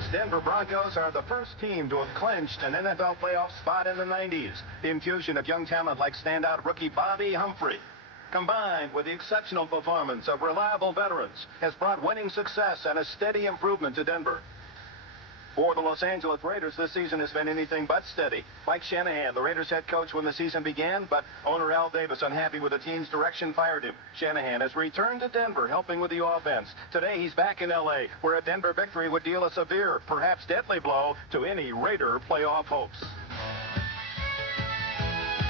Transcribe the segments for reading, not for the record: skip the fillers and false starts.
Its Denver Broncos are the first team to have clinched an NFL playoff spot in the 90s. The infusion of young talent like standout rookie Bobby Humphrey, combined with the exceptional performance of reliable veterans, has brought winning success and a steady improvement to Denver. For the Los Angeles Raiders, this season has been anything but steady. Mike Shanahan, the Raiders head coach when the season began, but owner Al Davis, unhappy with the team's direction, fired him. Shanahan has returned to Denver, helping with the offense. Today, he's back in L.A., where a Denver victory would deal a severe, perhaps deadly blow to any Raider playoff hopes.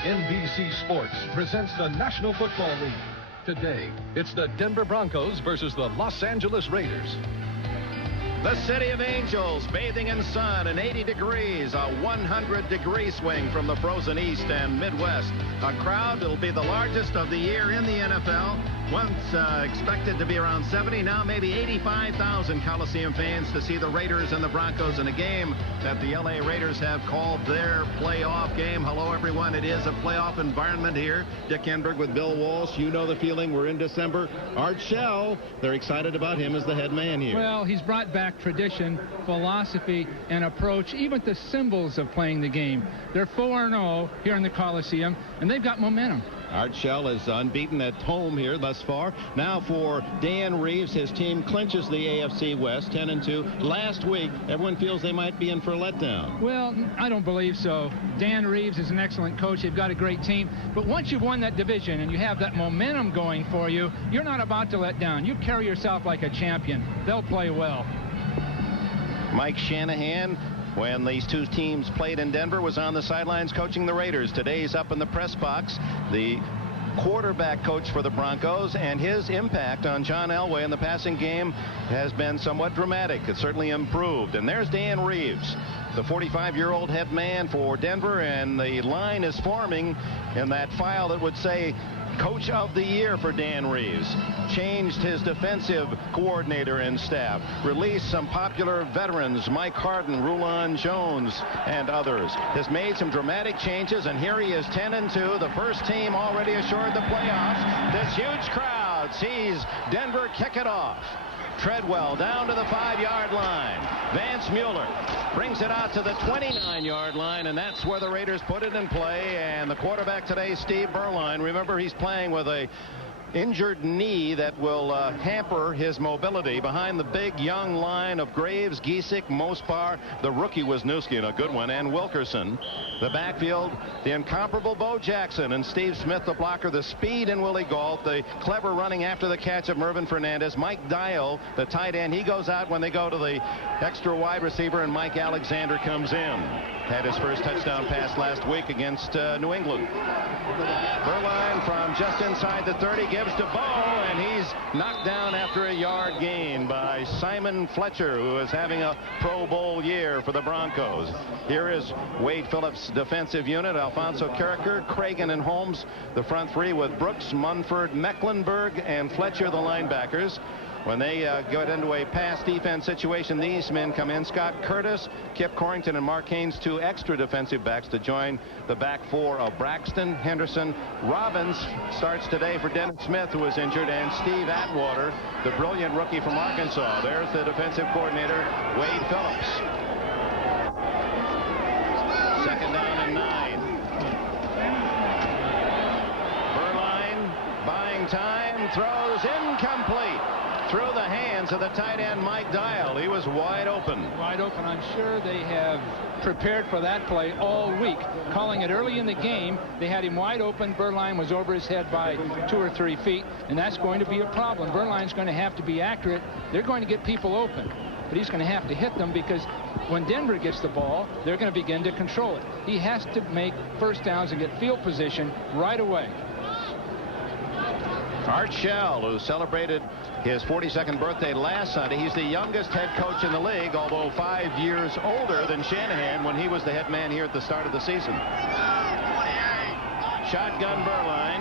NBC Sports presents the National Football League. Today, it's the Denver Broncos versus the Los Angeles Raiders. The City of Angels, bathing in sun and 80 degrees, a 100-degree swing from the frozen East and Midwest. A crowd that'll be the largest of the year in the NFL. Once expected to be around 70, now maybe 85,000 Coliseum fans to see the Raiders and the Broncos in a game that the L.A. Raiders have called their playoff game. Hello, everyone. It is a playoff environment here. Dick Enberg with Bill Walsh. You know the feeling. We're in December. Art Shell, they're excited about him as the head man here. Well, he's brought back tradition, philosophy, and approach, even the symbols of playing the game. They're 4-0 here in the Coliseum, and they've got momentum. Art Shell is unbeaten at home here thus far. Now for Dan Reeves, his team clinches the AFC West, 10-2. Last week, everyone feels they might be in for a letdown. Well, I don't believe so. Dan Reeves is an excellent coach. They've got a great team. But once you've won that division and you have that momentum going for you, you're not about to let down. You carry yourself like a champion. They'll play well. Mike Shanahan, when these two teams played in Denver, was on the sidelines coaching the Raiders. Today he's up in the press box, the quarterback coach for the Broncos, and his impact on John Elway in the passing game has been somewhat dramatic. It's certainly improved. And there's Dan Reeves, the 45-year-old head man for Denver, and the line is forming in that file that would say Coach of the Year for Dan Reeves. Changed his defensive coordinator and staff. Released some popular veterans, Mike Harden, Rulon Jones, and others. Has made some dramatic changes, and here he is 10-2. The first team already assured the playoffs. This huge crowd sees Denver kick it off. Treadwell down to the 5-yard line. Vance Mueller brings it out to the 29-yard line, and that's where the Raiders put it in play. And the quarterback today, Steve Berline, remember he's playing with a injured knee that will hamper his mobility. Behind the big young line of Graves, Giesick, Mospar, the rookie Wisniewski, and a good one, and Wilkerson. The backfield, the incomparable Bo Jackson and Steve Smith, the blocker, the speed in Willie Gault, the clever running after the catch of Mervyn Fernandez. Mike Dial, the tight end, he goes out when they go to the extra wide receiver, and Mike Alexander comes in. Had his first touchdown pass last week against New England. Berline from just inside the 30 gives to Bo, and he's knocked down after a yard gain by Simon Fletcher, who is having a Pro Bowl year for the Broncos. Here is Wade Phillips' defensive unit, Alfonso Carricker, Cragen, and Holmes, the front three, with Brooks, Munford, Mecklenburg, and Fletcher, the linebackers. When they get into a pass defense situation, these men come in. Scott Curtis, Kip Corrington, and Mark Haynes, two extra defensive backs to join the back four of Braxton, Henderson. Robbins starts today for Dennis Smith, who is injured, and Steve Atwater, the brilliant rookie from Arkansas. There's the defensive coordinator, Wade Phillips. Second down and 9. Berline buying time, throws incomplete. Through the hands of the tight end, Mike Dial. He was wide open. Wide open. I'm sure they have prepared for that play all week. Calling it early in the game, they had him wide open. Berline was over his head by 2 or 3 feet, and that's going to be a problem. Berline's going to have to be accurate. They're going to get people open, but he's going to have to hit them, because when Denver gets the ball, they're going to begin to control it. He has to make first downs and get field position right away. Art Shell, who celebrated his 42nd birthday last Sunday. He's the youngest head coach in the league, although 5 years older than Shanahan when he was the head man here at the start of the season. Shotgun Berline.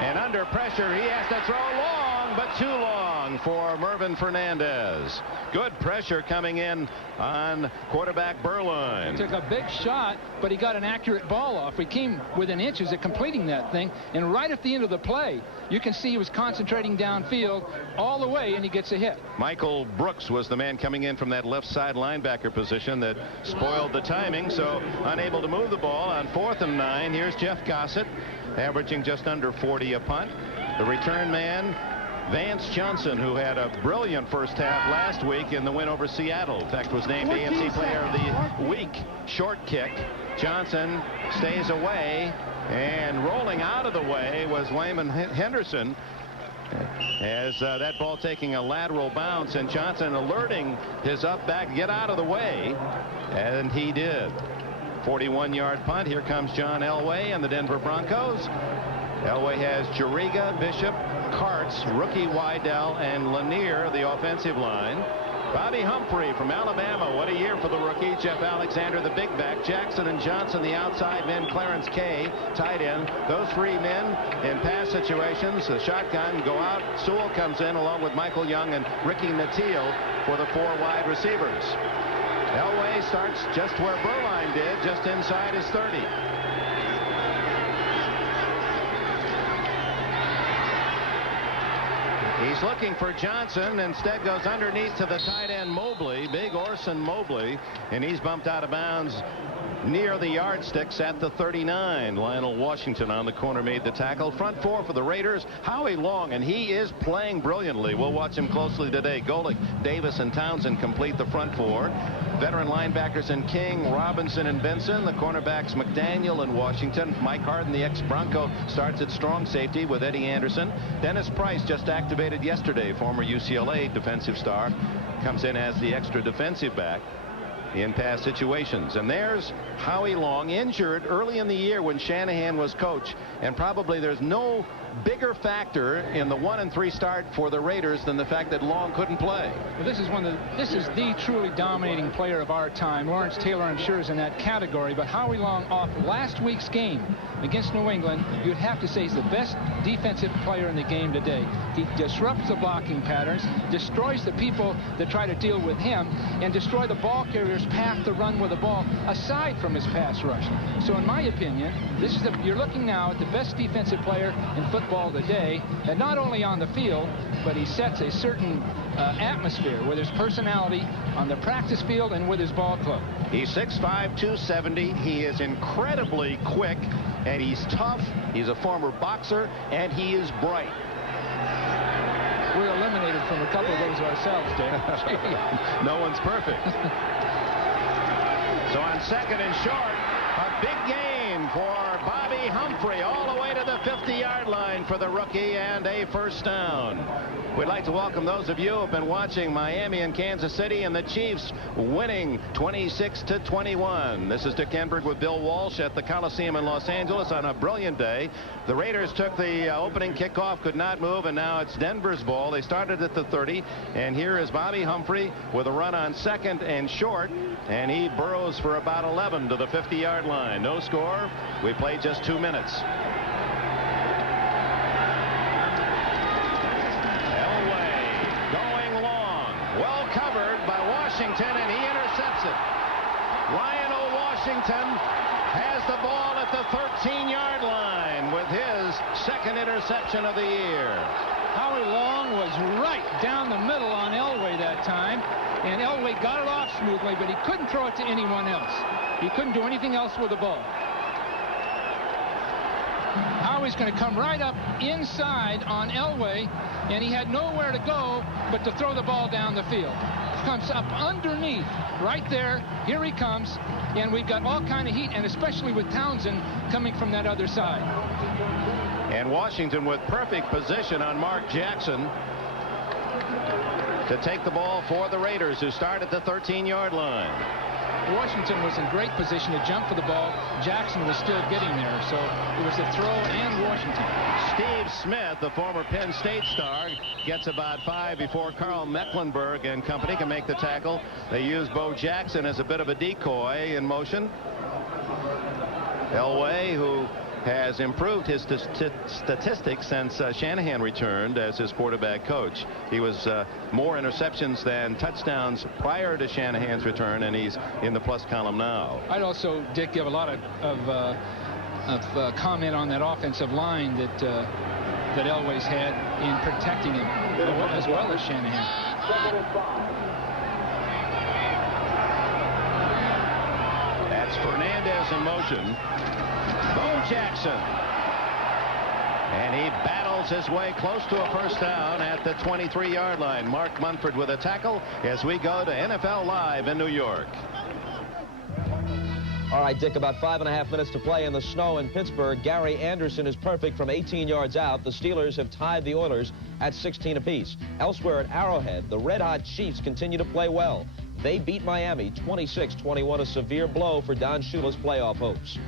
And under pressure, he has to throw long. long, but too long for Mervin Fernandez. Good pressure coming in on quarterback Berline. Took a big shot, but he got an accurate ball off. We came within inches of completing that thing, and right at the end of the play, you can see he was concentrating downfield all the way, and he gets a hit. Michael Brooks was the man coming in from that left side linebacker position that spoiled the timing, so unable to move the ball on 4th and 9. Here's Jeff Gossett, averaging just under 40 a punt. The return man, Vance Johnson, who had a brilliant first half last week in the win over Seattle. In fact, was named AFC Player of the Week. Short kick. Johnson stays away, and rolling out of the way was Wayman Henderson, as that ball taking a lateral bounce, and Johnson alerting his up back, get out of the way, and he did. 41-yard punt. Here comes John Elway and the Denver Broncos. Elway has Juriga, Bishop, Karts, rookie Wydell, and Lanier, the offensive line. Bobby Humphrey from Alabama. What a year for the rookie. Jeff Alexander, the big back. Jackson and Johnson, the outside men. Clarence Kay, tight end. Those three men in pass situations. The shotgun go out. Sewell comes in along with Michael Young and Ricky Nattil for the 4 wide receivers. Elway starts just where Berline did, just inside his 30. He's looking for Johnson. Instead goes underneath to the tight end Mobley, big Orson Mobley, and he's bumped out of bounds near the yardsticks at the 39. Lionel Washington on the corner made the tackle. Front 4 for the Raiders, Howie Long, and he is playing brilliantly. We'll watch him closely today. Golick, Davis, and Townsend complete the front 4. Veteran linebackers in King, Robinson, and Benson. The cornerbacks McDaniel and Washington. Mike Harden, the ex-Bronco, starts at strong safety with Eddie Anderson. Dennis Price, just activated yesterday, former UCLA defensive star, comes in as the extra defensive back in pass situations. And there's Howie Long, injured early in the year when Shanahan was coach, and probably there's no bigger factor in the 1-3 start for the Raiders than the fact that Long couldn't play. Well, this is the truly dominating player of our time. Lawrence Taylor, I'm sure, is in that category, but Howie Long, off last week's game against New England, you'd have to say he's the best defensive player in the game today. He disrupts the blocking patterns, destroys the people that try to deal with him, and destroy the ball carrier's path to run with the ball aside from his pass rush. So in my opinion, you're looking now at the best defensive player in football today, and not only on the field, but he sets a certain atmosphere with his personality on the practice field and with his ball club. He's 6'5", 270. He is incredibly quick, and he's tough. He's a former boxer, and he is bright. We're eliminated from a couple of those ourselves, Dave. No one's perfect. So on 2nd and short, a big gain for Bobby Humphrey all the way to the 50-yard line for the rookie, and a first down. We'd like to welcome those of you who have been watching Miami and Kansas City, and the Chiefs winning 26-21. This is Dick Enberg with Bill Walsh at the Coliseum in Los Angeles on a brilliant day. The Raiders took the opening kickoff, could not move, and now it's Denver's ball. They started at the 30, and here is Bobby Humphrey with a run on 2nd and short, and he burrows for about 11 to the 50-yard line. No score. We played just 2 minutes. Well covered by Washington, and he intercepts it. Lionel Washington has the ball at the 13-yard line with his 2nd interception of the year. Howie Long was right down the middle on Elway that time, and Elway got it off smoothly, but he couldn't throw it to anyone else. He couldn't do anything else with the ball. Howie's going to come right up inside on Elway, and he had nowhere to go but to throw the ball down the field. Comes up underneath right there. Here he comes, and we've got all kind of heat, and especially with Townsend coming from that other side. And Washington with perfect position on Mark Jackson to take the ball for the Raiders, who start at the 13-yard line. Washington was in great position to jump for the ball. Jackson was still getting there, so it was a throw and Washington. Steve Smith, the former Penn State star, gets about 5 before Carl Mecklenburg and company can make the tackle. They use Bo Jackson as a bit of a decoy in motion. Elway, who has improved his statistics since Shanahan returned as his quarterback coach. He was more interceptions than touchdowns prior to Shanahan's return, and he's in the plus column now. I'd also, Dick, give a lot of comment on that offensive line that Elway's had in protecting him, as well as Shanahan. That's Fernandez in motion. Bo Jackson. And he battles his way close to a first down at the 23-yard line. Mark Munford with a tackle as we go to NFL Live in New York. All right, Dick, about 5.5 minutes to play in the snow in Pittsburgh. Gary Anderson is perfect from 18 yards out. The Steelers have tied the Oilers at 16 apiece. Elsewhere at Arrowhead, the red-hot Chiefs continue to play well. They beat Miami 26-21, a severe blow for Don Shula's playoff hopes.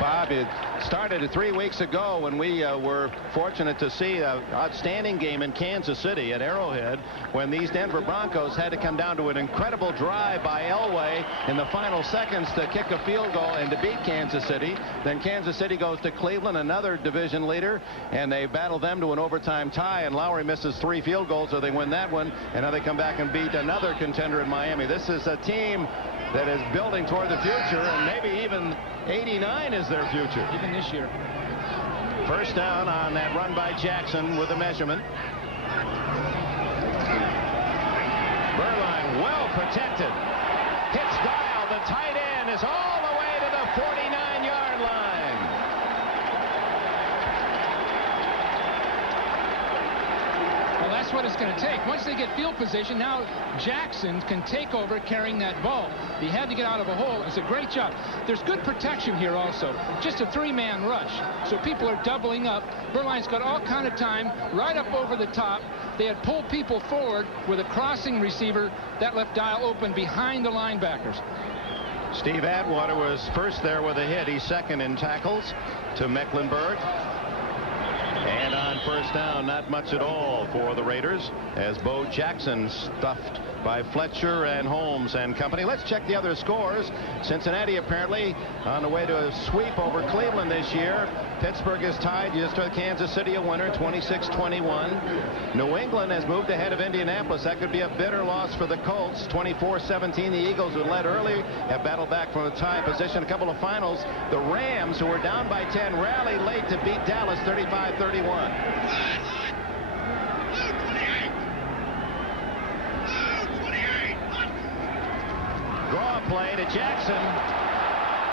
Bob, it started 3 weeks ago when we were fortunate to see an outstanding game in Kansas City at Arrowhead, when these Denver Broncos had to come down to an incredible drive by Elway in the final seconds to kick a field goal and to beat Kansas City. Then Kansas City goes to Cleveland, another division leader, and they battle them to an overtime tie, and Lowry misses 3 field goals, so they win that one, and now they come back and beat another contender in Miami. This is a team that is building toward the future, and maybe even 89 is their future. Even this year. First down on that run by Jackson with a measurement. Berline well protected. Hits Dial. The tight end is all the way to the 49-yard line. Well, that's what it's going to take. Once they get field position, now Jackson can take over carrying that ball. He had to get out of a hole. It's a great job. There's good protection here also. Just a 3-man rush. So people are doubling up. Berline's got all kind of time right up over the top. They had pulled people forward with a crossing receiver. That left Dial open behind the linebackers. Steve Atwater was first there with a hit. He's second in tackles to Mecklenburg. And on first down, not much at all for the Raiders, as Bo Jackson stuffed by Fletcher and Holmes and company. Let's check the other scores. Cincinnati apparently on the way to a sweep over Cleveland this year. Pittsburgh is tied just to Kansas City, a winner, 26-21. New England has moved ahead of Indianapolis. That could be a bitter loss for the Colts. 24-17. The Eagles, who led early, have battled back from a tie position. A couple of finals. The Rams, who were down by 10, rallied late to beat Dallas 35-31. Draw play to Jackson.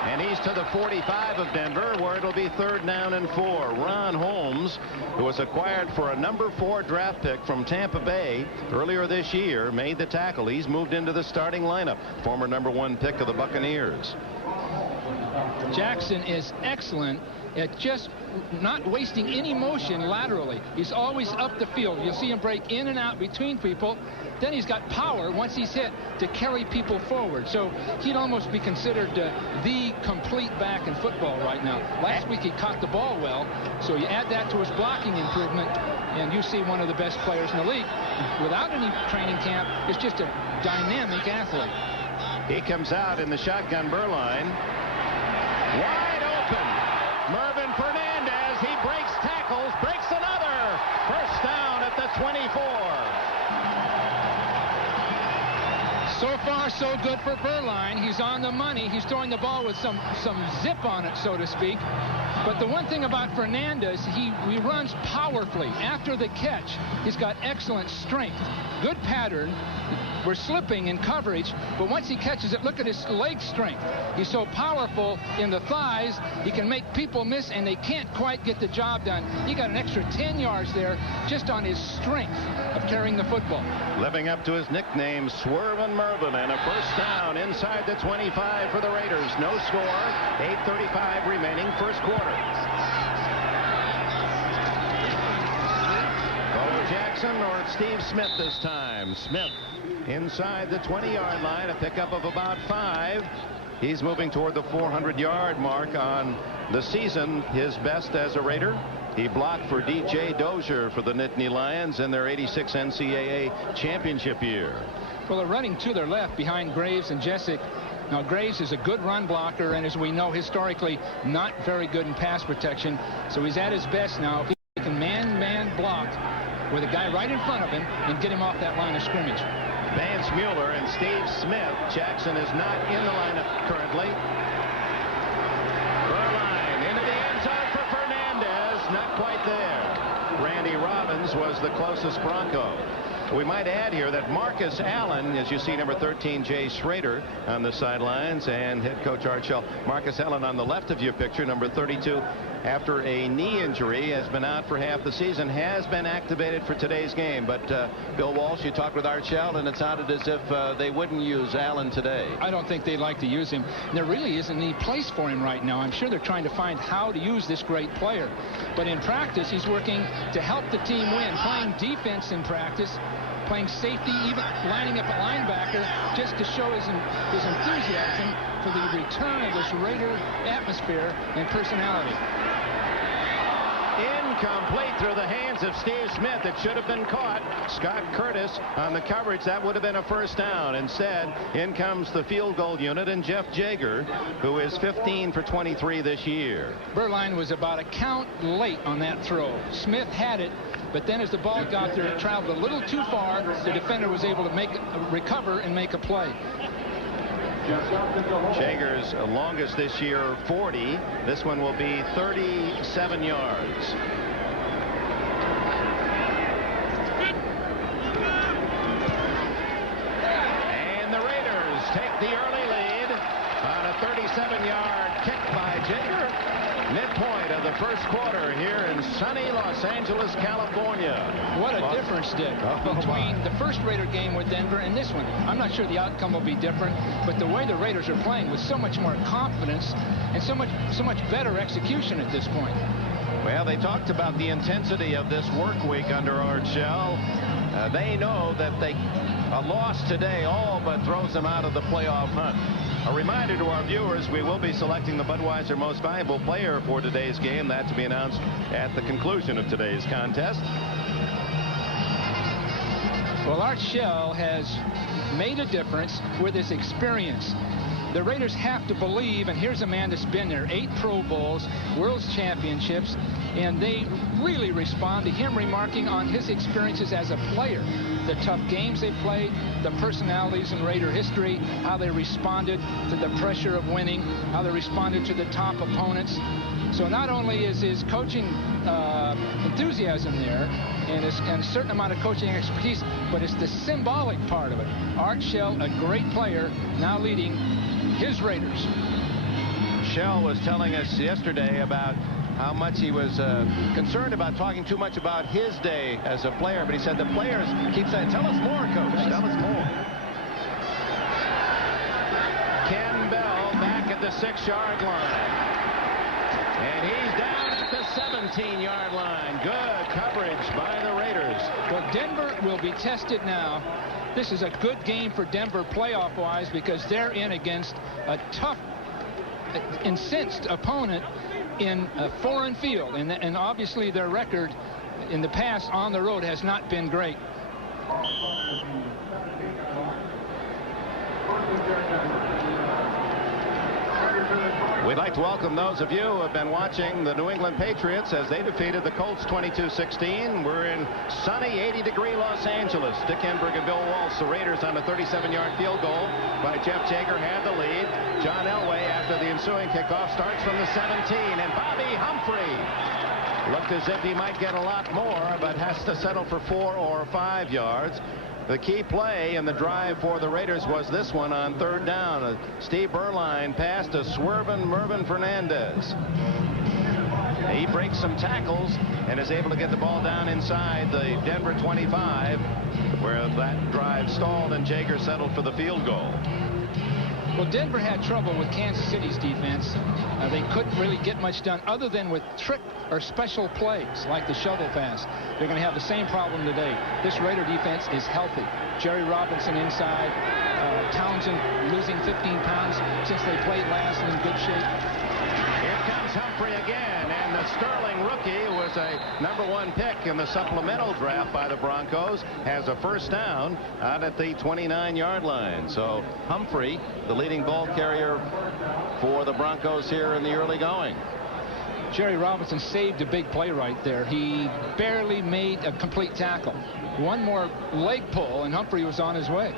And he's to the 45 of Denver, where it'll be 3rd down and 4. Ron Holmes, who was acquired for a number 4 draft pick from Tampa Bay earlier this year, made the tackle. He's moved into the starting lineup. Former number 1 pick of the Buccaneers. Jackson is excellent at just not wasting any motion laterally. He's always up the field. You'll see him break in and out between people. Then he's got power once he's hit to carry people forward. So he'd almost be considered the complete back in football right now. Last week he caught the ball well. So you add that to his blocking improvement, and you see one of the best players in the league. Without any training camp, it's just a dynamic athlete. He comes out in the shotgun. Berline. Wide open. Mervin Fernandez. He breaks tackles. Breaks another. First down at the 24. So far, so good for Berline. He's on the money. He's throwing the ball with some zip on it, so to speak. But the one thing about Fernandez, he runs powerfully. After the catch, he's got excellent strength. Good pattern. We're slipping in coverage, but once he catches it, look at his leg strength. He's so powerful in the thighs, he can make people miss, and they can't quite get the job done. He got an extra 10 yards there just on his strength of carrying the football. Living up to his nickname, Swervin' Mervin, and a first down inside the 25 for the Raiders. No score, 8:35 remaining, first quarter. Bo Jackson or Steve Smith this time. Smith inside the 20-yard line, a pickup of about 5. He's moving toward the 400-yard mark on the season, his best as a Raider. He blocked for D.J. Dozier for the Nittany Lions in their 86 NCAA championship year. Well, they're running to their left behind Graves and Jessic. Now, Graves is a good run blocker, and as we know, historically, not very good in pass protection. So he's at his best now. If he can man-man block with a guy right in front of him and get him off that line of scrimmage. Vance Mueller and Steve Smith. Jackson is not in the lineup currently. Berline into the end zone for Fernandez. Not quite there. Randy Robbins was the closest Bronco. We might add here that Marcus Allen, as you see number 13, Jay Schrader on the sidelines, and head coach Art Shell. Marcus Allen on the left of your picture, number 32, after a knee injury, has been out for half the season, has been activated for today's game. But Bill Walsh, you talked with Art Shell, and it sounded as if they wouldn't use Allen today. I don't think they'd like to use him. There really isn't any place for him right now. I'm sure they're trying to find how to use this great player. But in practice, he's working to help the team win, playing defense in practice, playing safety, even lining up a linebacker, just to show his enthusiasm for the return of this Raider atmosphere and personality. Incomplete through the hands of Steve Smith. It should have been caught. Scott Curtis on the coverage. That would have been a first down. Instead, in comes the field goal unit and Jeff Jaeger, who is 15 for 23 this year. Berline was about a count late on that throw. Smith had it, but then as the ball got there, it traveled a little too far. The defender was able to recover and make a play. Jaeger's longest this year, 40. This one will be 37 yards. And the Raiders take the early lead on a 37-yard kick by Jaeger. Midpoint of the first quarter here in sunny Los Angeles, California. What a difference, Dick, between the first Raider game with Denver and this one. I'm not sure the outcome will be different, but the way the Raiders are playing with so much more confidence and so much better execution at this point. Well, they talked about the intensity of this work week under Art Shell. They know that a loss today all but throws them out of the playoff hunt. A reminder to our viewers, we will be selecting the Budweiser Most Valuable Player for today's game. That to be announced at the conclusion of today's contest. Well, Art Shell has made a difference with his experience. The Raiders have to believe, and here's a man that's been there, 8 Pro Bowls, World Championships, and they really respond to him remarking on his experiences as a player. The tough games they played, the personalities in Raider history, how they responded to the pressure of winning, how they responded to the top opponents. So not only is his coaching enthusiasm there and a certain amount of coaching expertise, but it's the symbolic part of it. Art Shell, a great player, now leading his Raiders. Shell was telling us yesterday about how much he was concerned about talking too much about his day as a player, but he said the players keep saying, tell us more, coach, tell us more. Ken Bell back at the 6-yard line. And he's down at the 17-yard line. Good coverage by the Raiders. Well, Denver will be tested now. This is a good game for Denver playoff-wise because they're in against a tough, incensed opponent in a foreign field, and obviously their record in the past on the road has not been great. We'd like to welcome those of you who have been watching the New England Patriots as they defeated the Colts 22-16. We're in sunny 80-degree Los Angeles. Dick Enberg and Bill Walsh, the Raiders on a 37-yard field goal by Jeff Jaeger had the lead. John Elway, after the ensuing kickoff, starts from the 17, and Bobby Humphrey looked as if he might get a lot more, but has to settle for 4 or 5 yards. The key play in the drive for the Raiders was this one on 3rd down. Steve Berline passed to swerving Mervyn Fernandez. He breaks some tackles and is able to get the ball down inside the Denver 25, where that drive stalled and Jaeger settled for the field goal. Well, Denver had trouble with Kansas City's defense. They couldn't really get much done other than with trick or special plays like the shovel pass. They're going to have the same problem today. This Raider defense is healthy. Jerry Robinson inside. Townsend losing 15 pounds since they played last and in good shape. Here comes Humphrey. Humphrey again, and the Sterling rookie was a #1 pick in the supplemental draft by the Broncos, has a first down out at the 29-yard line. So Humphrey, the leading ball carrier for the Broncos here in the early going. Jerry Robinson saved a big play right there. He barely made a complete tackle. One more leg pull, and Humphrey was on his way.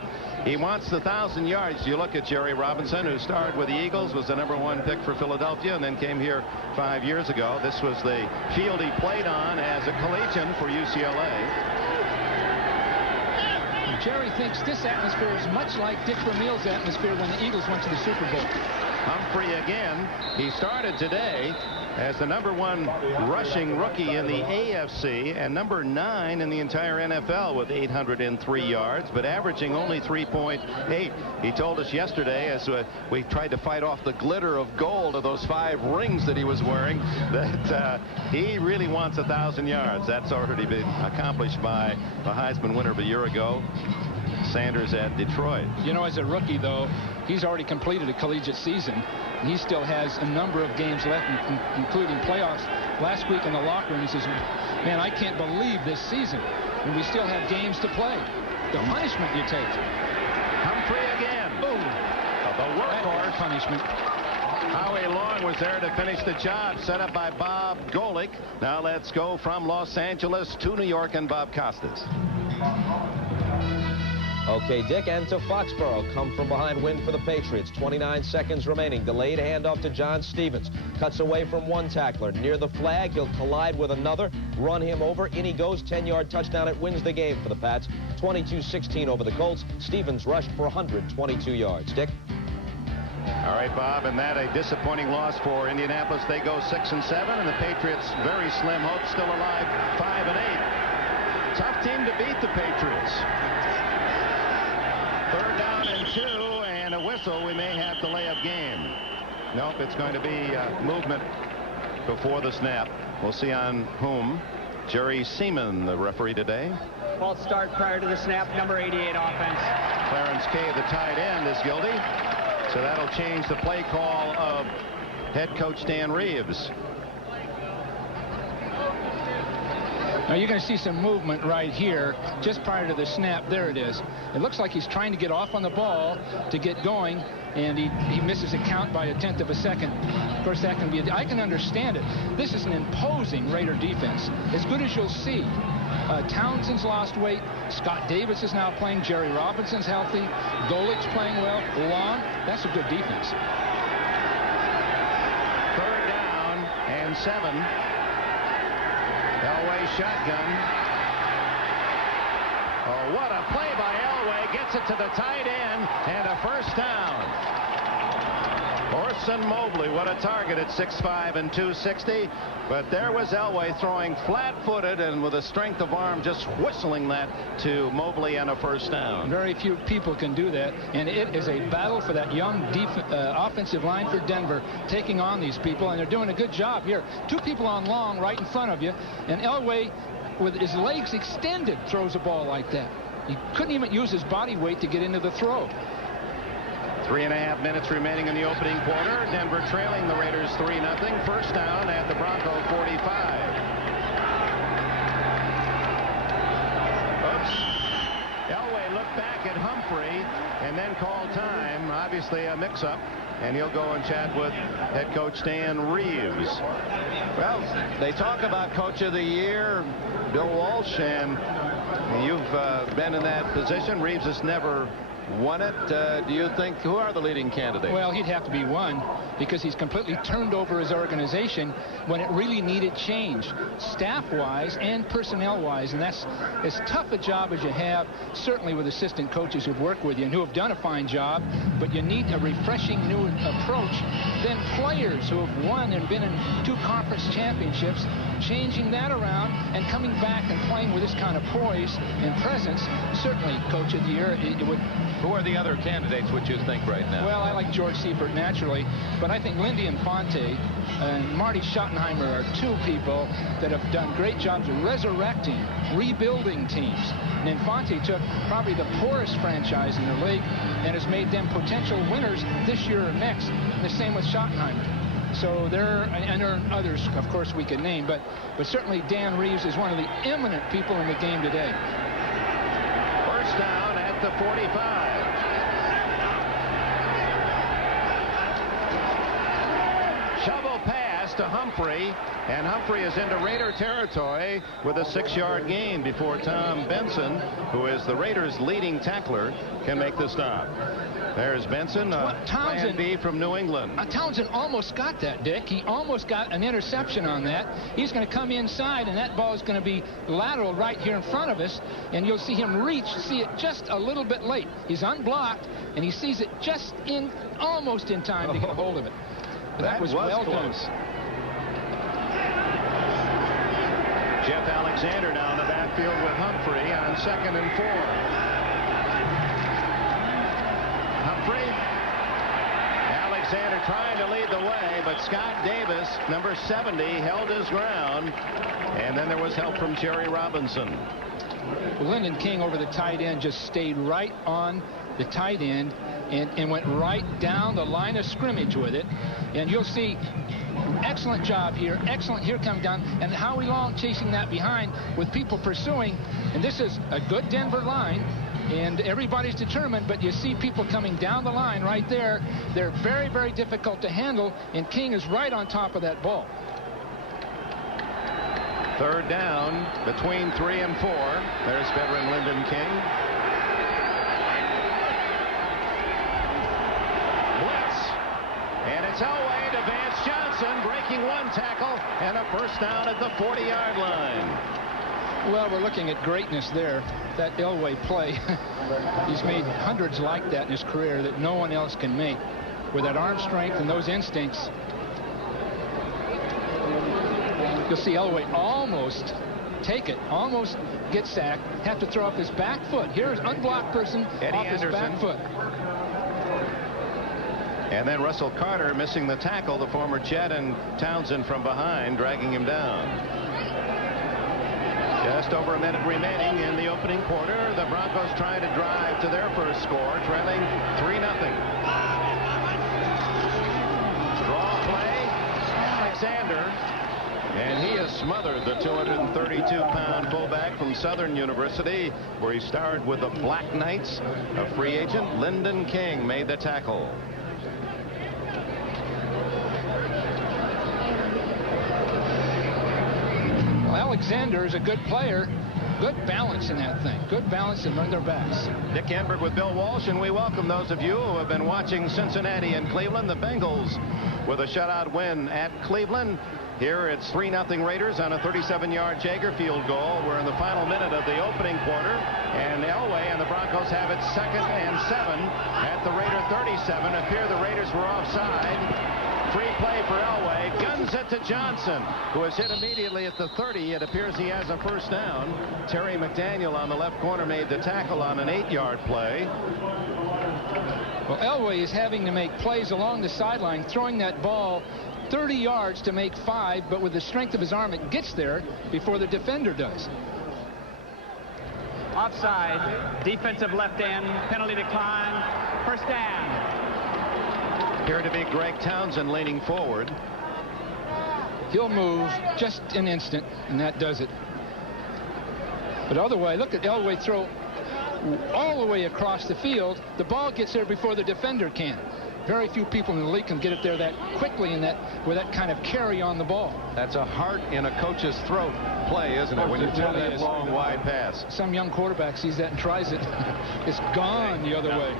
He wants the 1,000 yards. You look at Jerry Robinson, who started with the Eagles, was the #1 pick for Philadelphia, and then came here 5 years ago. This was the field he played on as a collegian for UCLA. Jerry thinks this atmosphere is much like Dick Vermeil's atmosphere when the Eagles went to the Super Bowl. Humphrey again. He started today as the #1 rushing rookie in the AFC and #9 in the entire NFL with 803 yards, but averaging only 3.8. He told us yesterday, as we tried to fight off the glitter of gold of those 5 rings that he was wearing, that he really wants 1,000 yards. That's already been accomplished by the Heisman winner of a year ago, Sanders at Detroit. You know, as a rookie, though, he's already completed a collegiate season. He still has a number of games left, including playoffs. Last week in the locker room, he says, man, I can't believe this season. And we still have games to play. The punishment you take. Humphrey again. Boom. The workhorse. Punishment. Howie Long was there to finish the job, set up by Bob Golick. Now let's go from Los Angeles to New York and Bob Costas. Okay, Dick, and to Foxborough. Come from behind win for the Patriots. 29 seconds remaining. Delayed handoff to John Stevens. Cuts away from one tackler. Near the flag, he'll collide with another. Run him over. In he goes. 10-yard touchdown. It wins the game for the Pats. 22-16 over the Colts. Stevens rushed for 122 yards. Dick? All right, Bob, and that a disappointing loss for Indianapolis. They go 6-7, and the Patriots, very slim hope, still alive, 5-8. Tough team to beat the Patriots. 3rd down and 2, and a whistle. We may have delay of game. Nope, it's going to be movement before the snap. We'll see on whom. Jerry Seaman, the referee today. False start prior to the snap, number 88 offense. Clarence Kay, the tight end, is guilty. So that'll change the play call of head coach Dan Reeves. Now you're going to see some movement right here just prior to the snap. There it is. It looks like he's trying to get off on the ball to get going, and he misses a count by 1/10 of a second. Of course, that can be I can understand it. This is an imposing Raider defense, as good as you'll see. Townsend's lost weight. Scott Davis is now playing. Jerry Robinson's healthy. Golick's playing well. Long. That's a good defense. 3rd down and 7. Elway shotgun. Oh, what a play by Elway. Gets it to the tight end and a first down. Orson Mobley, what a target at 6'5" and 260. But there was Elway throwing flat-footed and with a strength of arm, just whistling that to Mobley and a first down. Very few people can do that, and it is a battle for that young offensive line for Denver, taking on these people, and they're doing a good job here. 2 people on long right in front of you, and Elway, with his legs extended, throws a ball like that. He couldn't even use his body weight to get into the throw. 3.5 minutes remaining in the opening quarter. Denver trailing the Raiders 3-0. First down at the Bronco 45. Oops. Elway looked back at Humphrey and then called time. Obviously a mix-up. And he'll go and chat with head coach Dan Reeves. Well, they talk about Coach of the Year, Bill Walsh, and you've been in that position. Reeves has never won it. Do you think, who are the leading candidates? Well, he'd have to be one, because he's completely turned over his organization when it really needed change, staff-wise and personnel-wise, and that's as tough a job as you have, certainly with assistant coaches who've worked with you and who have done a fine job, but you need a refreshing new approach. Then players who have won and been in 2 conference championships, changing that around and coming back and playing with this kind of poise and presence. Certainly, Coach of the Year, it would. Who are the other candidates, would you think, right now? Well, I like George Seifert naturally, but I think Lindy Infante and Marty Schottenheimer are 2 people that have done great jobs of resurrecting, rebuilding teams. And Infante took probably the poorest franchise in the league and has made them potential winners this year or next. And the same with Schottenheimer. So and there are others, of course, we could name, but certainly Dan Reeves is one of the eminent people in the game today. First down at the 45. Shovel pass to Humphrey, and Humphrey is into Raider territory with a 6-yard gain before Tom Benson, who is the Raiders' leading tackler, can make the stop. There's Benson, Plan B from New England. Townsend almost got that, Dick. He almost got an interception on that. He's going to come inside, and that ball is going to be lateral right here in front of us, and you'll see him see it just a little bit late. He's unblocked, and he sees it just almost in time to get a hold of it. But that was well done. Jeff Alexander now in the backfield with Humphrey on 2nd and 4. Humphrey. Alexander trying to lead the way, but Scott Davis, number 70, held his ground. And then there was help from Jerry Robinson. Well, Lyndon King over the tight end just stayed right on the tight end and went right down the line of scrimmage with it. And you'll see excellent job here. Excellent here come down. And Howie Long chasing that behind with people pursuing. And this is a good Denver line. And everybody's determined, but you see people coming down the line right there. They're very, very difficult to handle, and King is right on top of that ball. 3rd down between 3 and 4. There's veteran Lyndon King. Blitz. And it's Elway to Vance Johnson, breaking 1 tackle, and a first down at the 40-yard line. Well, we're looking at greatness there. That Elway play. He's made hundreds like that in his career that no one else can make. With that arm strength and those instincts. You'll see Elway almost take it, almost get sacked, have to throw off his back foot. Here's unblocked person off his back foot. And then Russell Carter missing the tackle, the former Jet, and Townsend from behind, dragging him down. Just over a minute remaining in the opening quarter. The Broncos trying to drive to their first score, trailing 3-0. Draw play, Alexander, and he has smothered the 232-pound fullback from Southern University, where he starred with the Black Knights. A free agent, Lyndon King, made the tackle. Alexander is a good player. Good balance in that thing. Good balance and run their backs. Dick Enberg with Bill Walsh, and we welcome those of you who have been watching Cincinnati and Cleveland. The Bengals with a shutout win at Cleveland. Here it's 3-0 Raiders on a 37-yard Jaeger field goal. We're in the final minute of the opening quarter, and Elway and the Broncos have it 2nd and 7 at the Raider 37. It appeared the Raiders were offside. Free play for Elway, guns it to Johnson, who is hit immediately at the 30. It appears he has a first down. Terry McDaniel on the left corner made the tackle on an 8-yard play. Well, Elway is having to make plays along the sideline, throwing that ball 30 yards to make 5, but with the strength of his arm, it gets there before the defender does. Offside, defensive left end, penalty decline, first down. Appeared to be Greg Townsend leaning forward. He'll move just an instant, and that does it. But other way, look at Elway throw all the way across the field. The ball gets there before the defender can. Very few people in the league can get it there that quickly and with that kind of carry on the ball. That's a heart in a coach's throat play, isn't it? When you throw that long, wide pass. Some young quarterback sees that and tries it. It's gone the other way.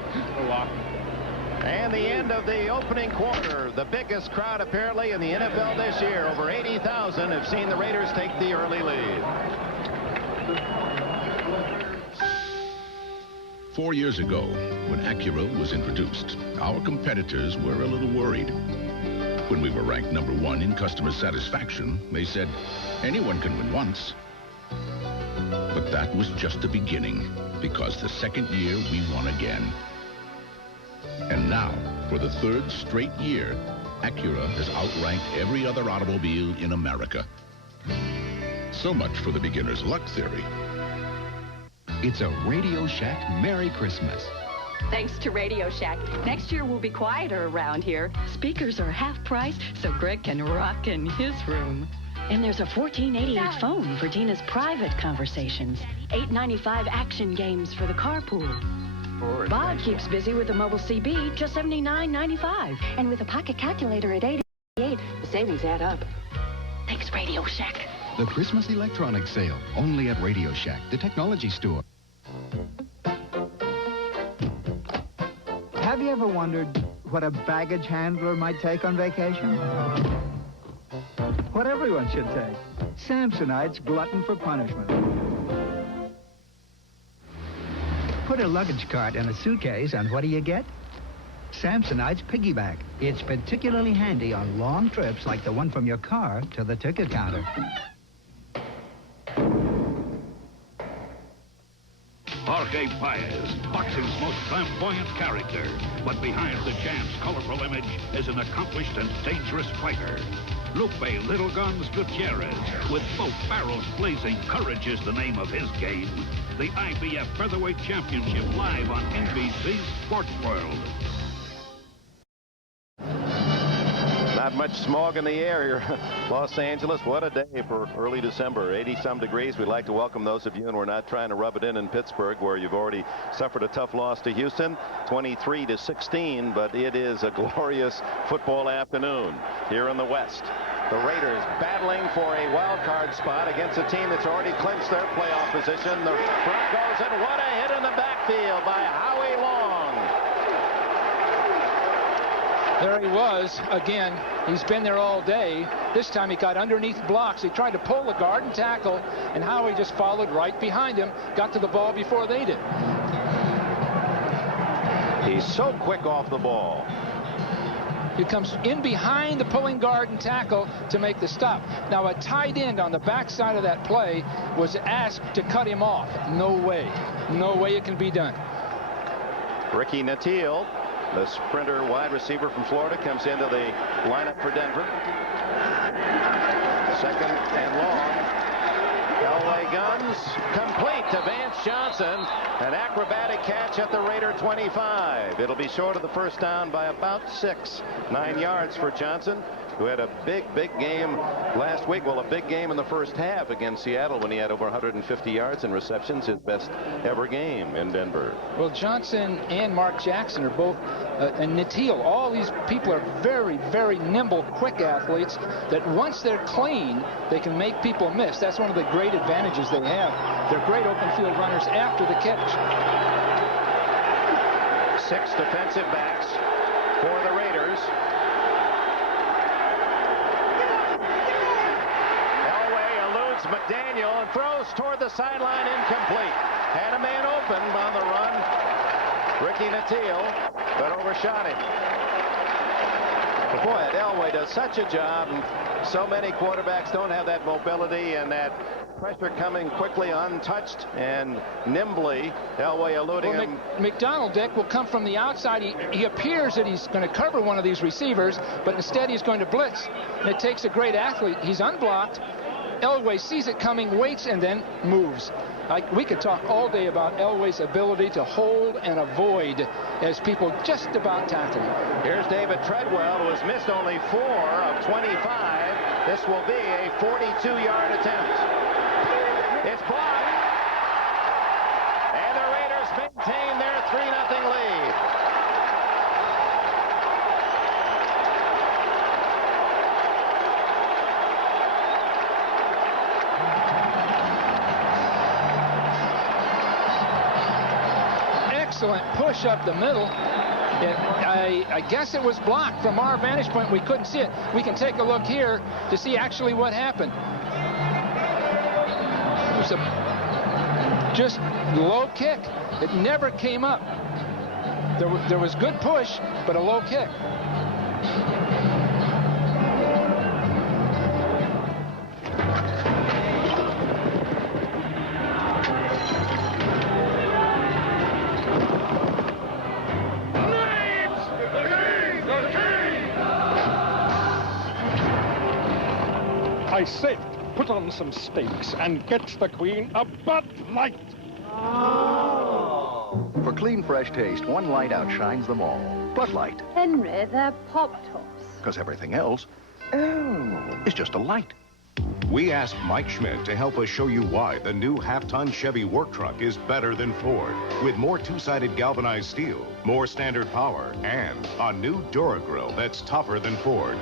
And the end of the opening quarter. The biggest crowd apparently in the NFL this year. Over 80,000 have seen the Raiders take the early lead. 4 years ago, when Acura was introduced, our competitors were a little worried. When we were ranked #1 in customer satisfaction, they said, anyone can win once. But that was just the beginning, because the second year we won again. And now, for the 3rd straight year, Acura has outranked every other automobile in America. So much for the beginner's luck theory. It's a Radio Shack Merry Christmas. Thanks to Radio Shack. Next year we'll be quieter around here. Speakers are half price, so Greg can rock in his room. And there's a $14.88 phone for Tina's private conversations. $8.95 action games for the carpool. Bob keeps busy with the mobile CB, just $79.95. And with a pocket calculator at $88, the savings add up. Thanks, Radio Shack. The Christmas electronics sale, only at Radio Shack, the technology store. Have you ever wondered what a baggage handler might take on vacation? What everyone should take. Samsonite's Glutton for Punishment. Put a luggage cart in a suitcase, and what do you get? Samsonite's Piggyback. It's particularly handy on long trips like the one from your car to the ticket counter. Jorge Paez, boxing's most flamboyant character. But behind the champ's colorful image is an accomplished and dangerous fighter. Lupe Little Guns Gutierrez, with both barrels blazing, courage is the name of his game. The IBF Featherweight Championship live on NBC's Sports World. Not much smog in the air here. Los Angeles, what a day for early December. 80-some degrees. We'd like to welcome those of you, and we're not trying to rub it in Pittsburgh, where you've already suffered a tough loss to Houston, 23-16, but it is a glorious football afternoon here in the West. The Raiders battling for a wild card spot against a team that's already clinched their playoff position. The Broncos, and what a hit in the backfield by Howie Long. There he was again. He's been there all day. This time he got underneath blocks. He tried to pull the guard and tackle, and Howie just followed right behind him, got to the ball before they did. He's so quick off the ball. He comes in behind the pulling guard and tackle to make the stop. Now, a tight end on the backside of that play was asked to cut him off. No way. No way it can be done. Ricky Nattiel, the sprinter wide receiver from Florida, comes into the lineup for Denver. Second and long. Elway guns complete to Vance Johnson. An acrobatic catch at the Raider 25. It'll be short of the first down by about 6. 9 yards for Johnson, who had a big game last week. Well, a big game in the first half against Seattle when he had over 150 yards in receptions, his best ever game in Denver. Well, Johnson and Mark Jackson are both, and Nattiel, all these people are very nimble, quick athletes that once they're clean, they can make people miss. That's one of the great advantages they have. They're great open field runners after the catch. 6 defensive backs for the Raiders. McDaniel, and throws toward the sideline, incomplete. Had a man open on the run, Ricky Nattiel, but overshot him. But boy, Elway does such a job, and so many quarterbacks don't have that mobility and that pressure coming quickly untouched and nimbly. Elway eluding him. McDonald, Dick, will come from the outside. He appears that he's going to cover one of these receivers, but instead he's going to blitz. And it takes a great athlete. He's unblocked. Elway sees it coming, waits, and then moves. We could talk all day about Elway's ability to hold and avoid as people just about tackle him. Here's David Treadwell, who has missed only 4 of 25. This will be a 42-yard attempt. It's blocked. And the Raiders maintain their 3-0 lead. Excellent push up the middle. I guess it was blocked from our vantage point. We couldn't see it. We can take a look here to see actually what happened. It was a just low kick. It never came up. There was good push, but a low kick. I said, put on some steaks and get the Queen a Bud Light. For clean, fresh taste, one light outshines them all. Bud Light. Henry, they're Pop-Tarts. Because everything else is just a light. We asked Mike Schmidt to help us show you why the new half-ton Chevy work truck is better than Ford. With more two-sided galvanized steel, more standard power, and a new Duragrill that's tougher than Ford.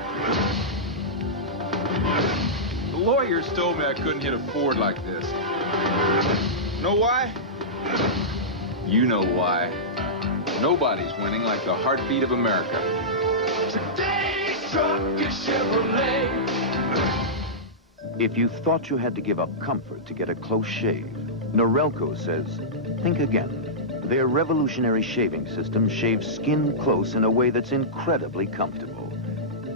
The lawyers told me I couldn't hit a Ford like this. Know why? You know why. Nobody's winning like the heartbeat of America. Today's truck is Chevrolet. If you thought you had to give up comfort to get a close shave, Norelco says, think again. Their revolutionary shaving system shaves skin close in a way that's incredibly comfortable.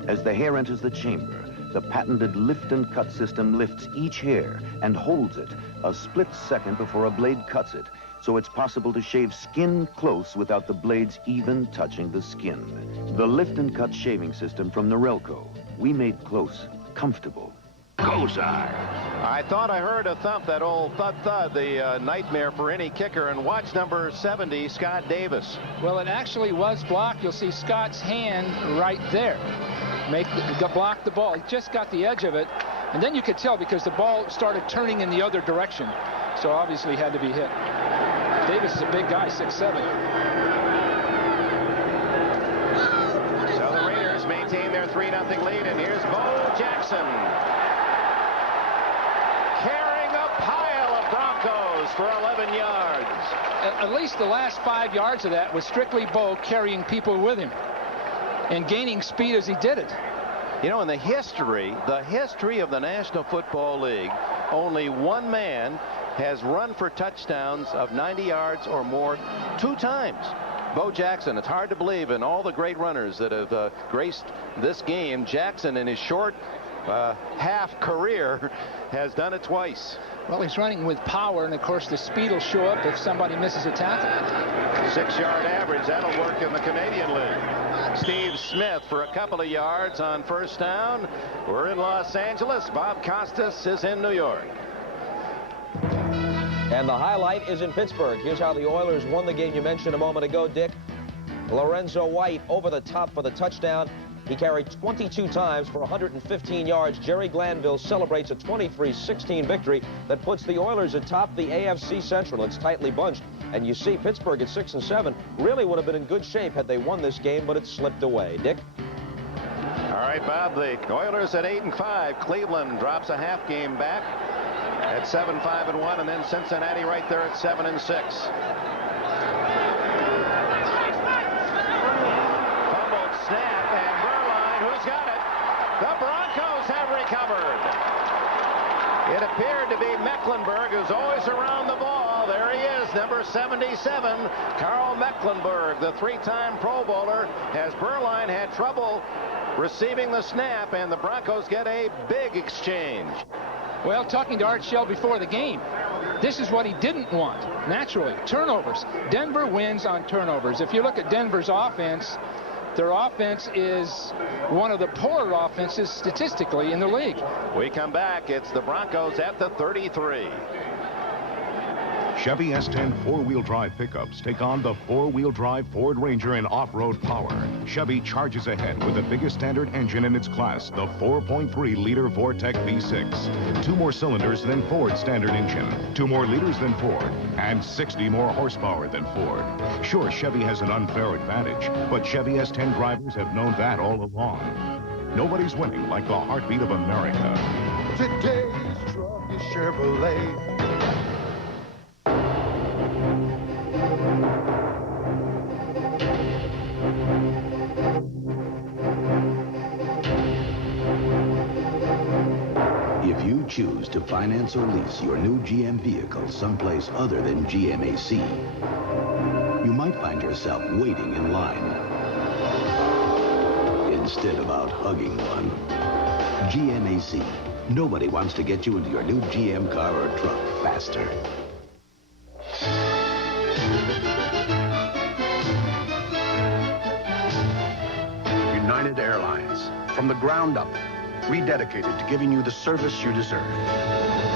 As the hair enters the chamber, the patented lift and cut system lifts each hair and holds it a split second before a blade cuts it, so it's possible to shave skin close without the blades even touching the skin. The lift and cut shaving system from Norelco. We made close comfortable. Kozar. I thought I heard a thump, that old thud-thud, the nightmare for any kicker. And watch number 70, Scott Davis. Well, it actually was blocked. You'll see Scott's hand right there. Block the ball. He just got the edge of it. And then you could tell because the ball started turning in the other direction. So obviously had to be hit. Davis is a big guy, 6'7". So the Raiders maintain their 3-0 lead, and here's Bo Jackson carrying a pile of Broncos for 11 yards. At least the last 5 yards of that was strictly Bo carrying people with him and gaining speed as he did it. You know, in the history of the National Football League, only one man has run for touchdowns of 90 yards or more 2 times. Bo Jackson. It's hard to believe, in all the great runners that have graced this game, Jackson in his short half career has done it twice. Well, he's running with power, and of course the speed will show up if somebody misses a tackle. 6-yard average, that'll work in the Canadian League. Steve Smith for a couple of yards on first down. We're in Los Angeles. Bob Costas is in New York. And the highlight is in Pittsburgh. Here's how the Oilers won the game you mentioned a moment ago, Dick. Lorenzo White over the top for the touchdown. He carried 22 times for 115 yards. Jerry Glanville celebrates a 23-16 victory that puts the Oilers atop the AFC Central. It's tightly bunched. And you see Pittsburgh at 6-7 really would have been in good shape had they won this game, but it slipped away. Dick? All right, Bob, the Oilers at 8-5. Cleveland drops a half game back at 7-5-1, and then Cincinnati right there at 7-6. Fumbled snap, and Berline, who's got it? The Broncos have recovered. It appeared to be Mecklenburg, who's always around the ball. There he is, number 77, Carl Mecklenburg, the 3-time Pro Bowler. As Berline had trouble receiving the snap, and the Broncos get a big exchange. Well, talking to Art Shell before the game, this is what he didn't want. Naturally, turnovers. Denver wins on turnovers. If you look at Denver's offense, their offense is one of the poorer offenses statistically in the league. We come back. It's the Broncos at the 33. Chevy S10 4-wheel drive pickups take on the 4-wheel drive Ford Ranger in off-road power. Chevy charges ahead with the biggest standard engine in its class, the 4.3-liter Vortec V6. 2 more cylinders than Ford's standard engine, 2 more liters than Ford, and 60 more horsepower than Ford. Sure, Chevy has an unfair advantage, but Chevy S10 drivers have known that all along. Nobody's winning like the heartbeat of America. Today's truck is Chevrolet. If you choose to finance or lease your new GM vehicle someplace other than GMAC, you might find yourself waiting in line instead of out hugging one. GMAC. Nobody wants to get you into your new GM car or truck faster. United Airlines. From the ground up, rededicated to giving you the service you deserve.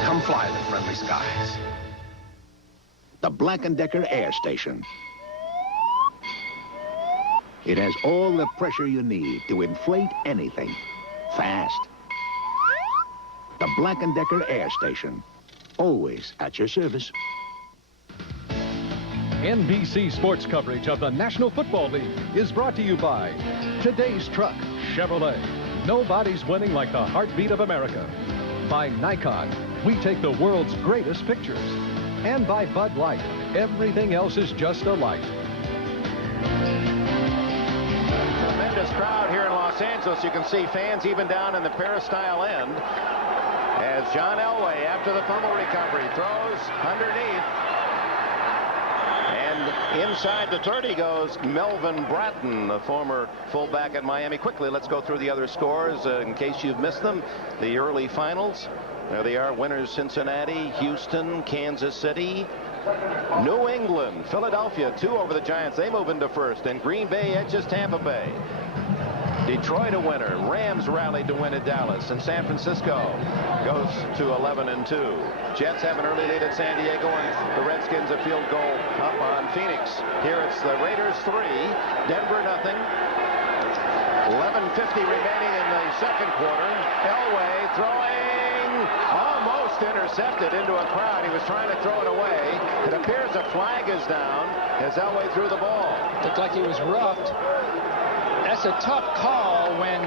Come fly the friendly skies. the Black & Decker Air Station. It has all the pressure you need to inflate anything fast. The Black & Decker Air Station, always at your service. NBC sports coverage of the National Football League is brought to you by Today's Truck, Chevrolet. Nobody's winning like the heartbeat of America. By Nikon, we take the world's greatest pictures. And by Bud Light, everything else is just a light. Tremendous crowd here in Los Angeles. You can see fans even down in the peristyle end. As John Elway, after the fumble recovery, throws underneath. And inside the 30 goes Melvin Bratton, the former fullback at Miami. Quickly, let's go through the other scores in case you've missed them. The early finals. There they are. Winners Cincinnati, Houston, Kansas City, New England, Philadelphia, 2 over the Giants. They move into first. And Green Bay edges Tampa Bay. Detroit a winner. Rams rallied to win at Dallas. And San Francisco goes to 11-2. Jets have an early lead at San Diego, and the Redskins a field goal up on Phoenix. Here it's the Raiders 3, Denver nothing. 11:50 remaining in the second quarter. Elway throwing, almost intercepted into a crowd. He was trying to throw it away. It appears a flag is down as Elway threw the ball. Looked like he was roughed. That's a tough call when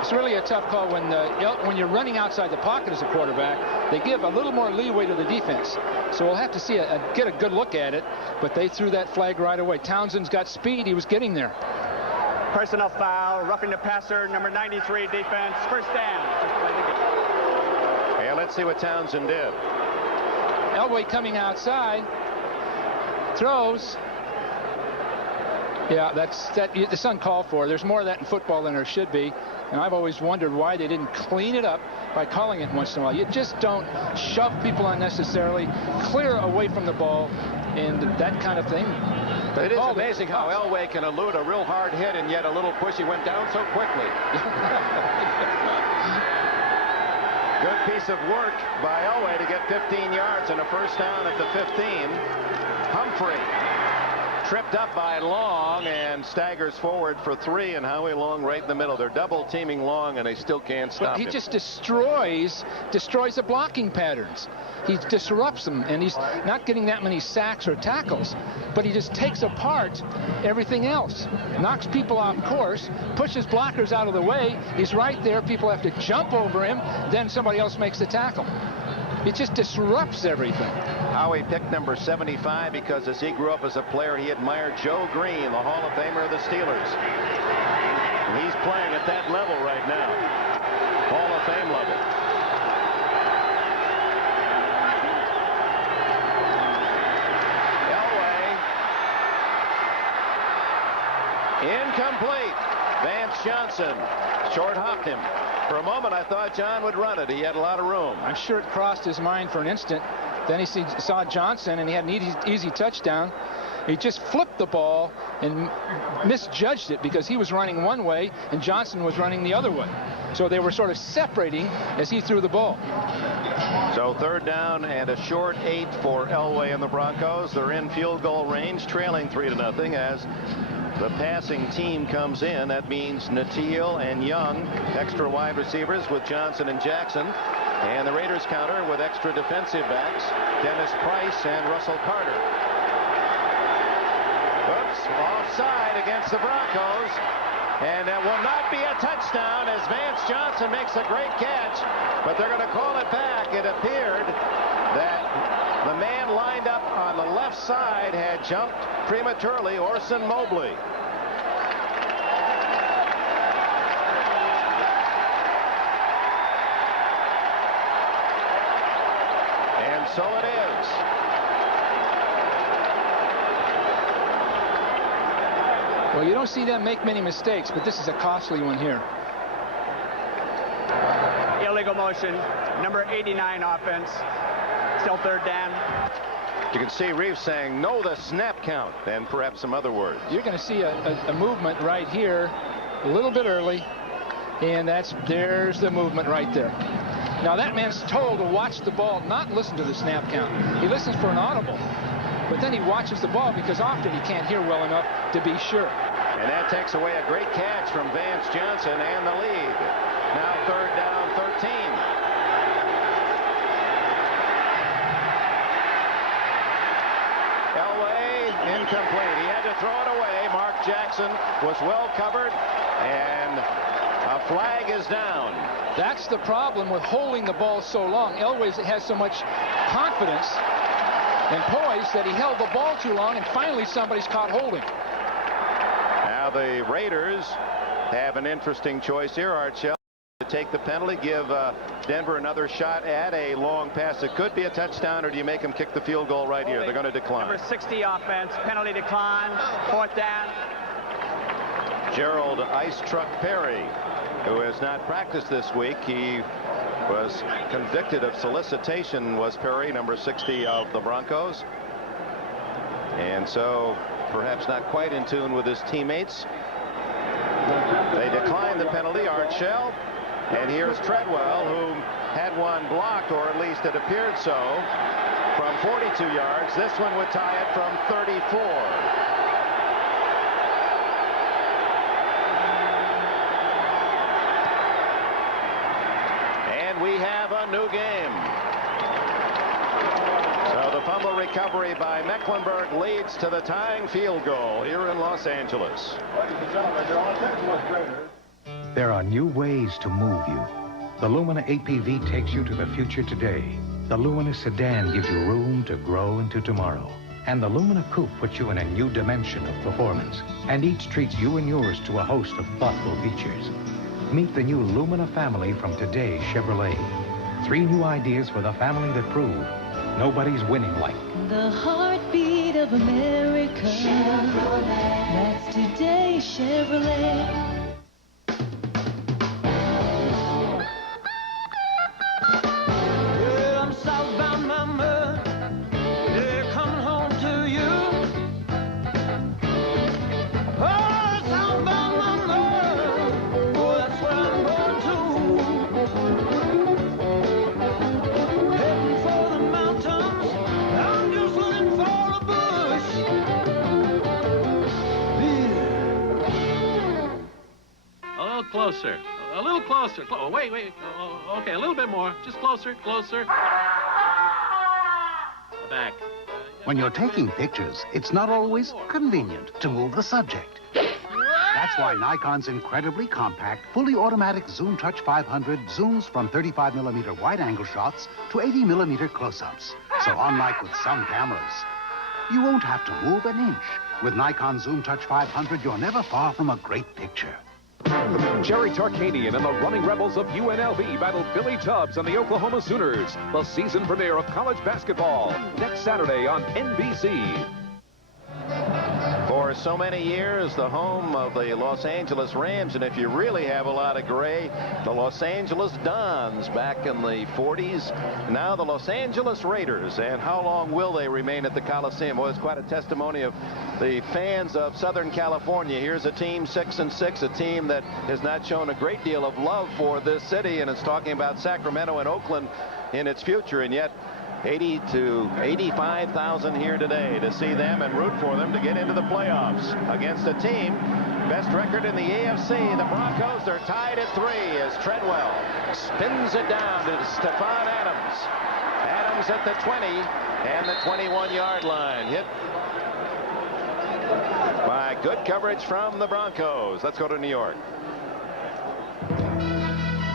it's really a tough call when you're running outside the pocket as a quarterback. They give a little more leeway to the defense. So we'll have to see get a good look at it. But they threw that flag right away. Townsend's got speed. He was getting there. Personal foul, roughing the passer, number 93 defense, first down. Yeah, let's see what Townsend did. Elway coming outside, throws. Yeah, that's uncalled for. There's more of that in football than there should be. And I've always wondered why they didn't clean it up by calling it once in a while. You just don't shove people unnecessarily, clear away from the ball, and that kind of thing. But it is amazing how Elway can elude a real hard hit, and yet a little push. He went down so quickly. Good piece of work by Elway to get 15 yards and a first down at the 15. Humphrey tripped up by Long and staggers forward for 3, and Howie Long right in the middle. They're double teaming Long, and they still can't stop him. He just destroys the blocking patterns. He disrupts them, and he's not getting that many sacks or tackles, but he just takes apart everything else. Knocks people off course, pushes blockers out of the way. He's right there. People have to jump over him. Then somebody else makes the tackle. It just disrupts everything. Howie picked number 75 because as he grew up as a player, he admired Joe Green, the Hall of Famer of the Steelers. And he's playing at that level right now. Hall of Fame level. Elway. Incomplete. Vance Johnson short hopped him. For a moment, I thought John would run it. He had a lot of room. I'm sure it crossed his mind for an instant. Then he saw Johnson, and he had an easy touchdown. He just flipped the ball and misjudged it because he was running one way and Johnson was running the other way. So they were sort of separating as he threw the ball. So third down and a short 8 for Elway and the Broncos. They're in field goal range, trailing 3-0 as the passing team comes in. That means Natil and Young, extra wide receivers with Johnson and Jackson. And the Raiders counter with extra defensive backs, Dennis Price and Russell Carter. Oops, offside against the Broncos. And that will not be a touchdown as Vance Johnson makes a great catch. But they're going to call it back. It appeared that the man lined up on the left side had jumped prematurely, Orson Mobley. And so it is. Well, you don't see them make many mistakes, but this is a costly one here. Illegal motion, number 89 offense. Still third down. You can see Reeves saying, know the snap count, and perhaps some other words. You're going to see a movement right here a little bit early, and there's the movement right there. Now, that man's told to watch the ball, not listen to the snap count. He listens for an audible. but then he watches the ball because often he can't hear well enough to be sure. And that takes away a great catch from Vance Johnson and the lead. Now 3rd down, 13. Elway, incomplete. He had to throw it away. Mark Jackson was well covered, and a flag is down. That's the problem with holding the ball so long. Elway has so much confidence and poise that he held the ball too long, and finally somebody's caught holding. Now the Raiders have an interesting choice here, Art Shell, to take the penalty, give Denver another shot at a long pass. It could be a touchdown, or do you make them kick the field goal right here? They're going to decline. Number 60 offense, penalty decline, 4th down. Gerald Ice Truck Perry, who has not practiced this week. He was convicted of solicitation, was Perry, number 60 of the Broncos. And so perhaps not quite in tune with his teammates. They declined the penalty, Art Shell. And here's Treadwell, who had one blocked, or at least it appeared so, from 42 yards. This one would tie it from 34. And we have a new game. So the fumble recovery by Mecklenburg leads to the tying field goal here in Los Angeles. There are new ways to move you. The Lumina APV takes you to the future today. The Lumina sedan gives you room to grow into tomorrow. And the Lumina Coupe puts you in a new dimension of performance. And each treats you and yours to a host of thoughtful features. Meet the new Lumina family from today's Chevrolet. 3 new ideas for the family that prove nobody's winning like the heartbeat of America. Chevrolet. That's today's Chevrolet. Closer. A little closer. Oh, wait. Okay, a little bit more. Just closer. Back. When you're taking pictures, it's not always convenient to move the subject. That's why Nikon's incredibly compact, fully automatic Zoom Touch 500 zooms from 35mm wide-angle shots to 80mm close-ups. So unlike with some cameras, you won't have to move an inch. With Nikon Zoom Touch 500, you're never far from a great picture. Jerry Tarkanian and the Running Rebels of UNLV battle Billy Tubbs and the Oklahoma Sooners. The season premiere of college basketball next Saturday on NBC. For so many years, the home of the Los Angeles Rams, and if you really have a lot of gray, the Los Angeles Dons back in the 40s. Now the Los Angeles Raiders, and how long will they remain at the Coliseum? Well, it's quite a testimony of the fans of Southern California. Here's a team 6-6, a team that has not shown a great deal of love for this city, and it's talking about Sacramento and Oakland in its future, and yet 80 to 85,000 here today to see them and root for them to get into the playoffs against a team best record in the AFC. The Broncos are tied at 3 as Treadwell spins it down to Stephon Adams. Adams at the 20 and the 21-yard line. Hit by good coverage from the Broncos. Let's go to New York.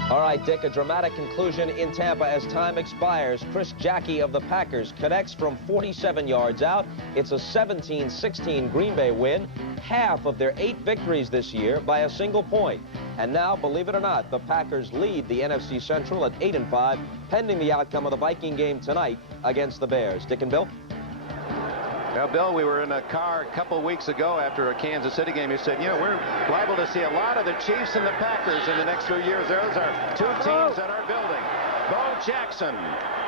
All right, Dick, a dramatic conclusion in Tampa as time expires. Chris Jackie of the Packers connects from 47 yards out. It's a 17-16 Green Bay win, half of their 8 victories this year by a single point. And now, believe it or not, the Packers lead the NFC Central at 8-5, pending the outcome of the Viking game tonight against the Bears. Dick and Bill? Well, Bill, we were in a car a couple weeks ago after a Kansas City game. You said, you know, we're liable to see a lot of the Chiefs and the Packers in the next few years. Those are 2 teams that are building. Bo Jackson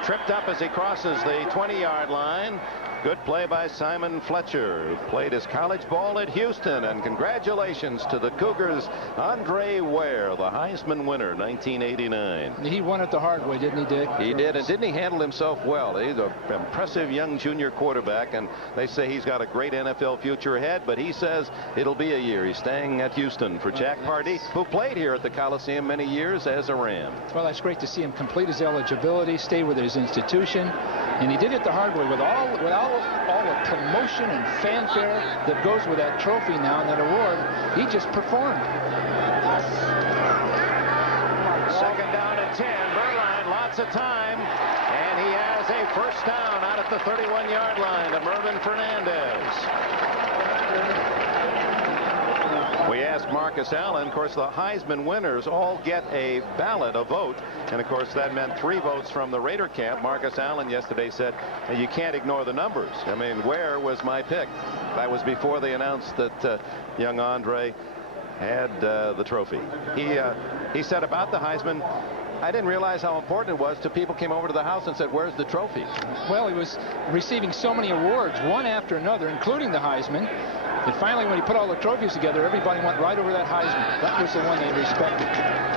tripped up as he crosses the 20-yard line. Good play by Simon Fletcher, who played his college ball at Houston. And congratulations to the Cougars, Andre Ware, the Heisman winner, 1989. He won it the hard way, didn't he, Dick? He did, and didn't he handle himself well? He's an impressive young junior quarterback, and they say he's got a great NFL future ahead, but he says it'll be a year. He's staying at Houston for Jack Pardee, who played here at the Coliseum many years as a Ram. Well, that's great to see him complete his eligibility, stay with his institution, and he did it the hard way with all the promotion and fanfare that goes with that trophy now and that award. He just performed. Second down and 10. Berline, lots of time, and he has a first down out at the 31-yard line to Mervin Fernandez. We asked Marcus Allen. Of course, the Heisman winners all get a ballot, a vote. And, of course, that meant 3 votes from the Raider camp. Marcus Allen yesterday said, you can't ignore the numbers. I mean, Ware was my pick. That was before they announced that young Andre had the trophy. He said about the Heisman, I didn't realize how important it was till people came over to the house and said, where's the trophy? Well, he was receiving so many awards, one after another, including the Heisman. And finally, when he put all the trophies together, everybody went right over that Heisman. That was the one they respected.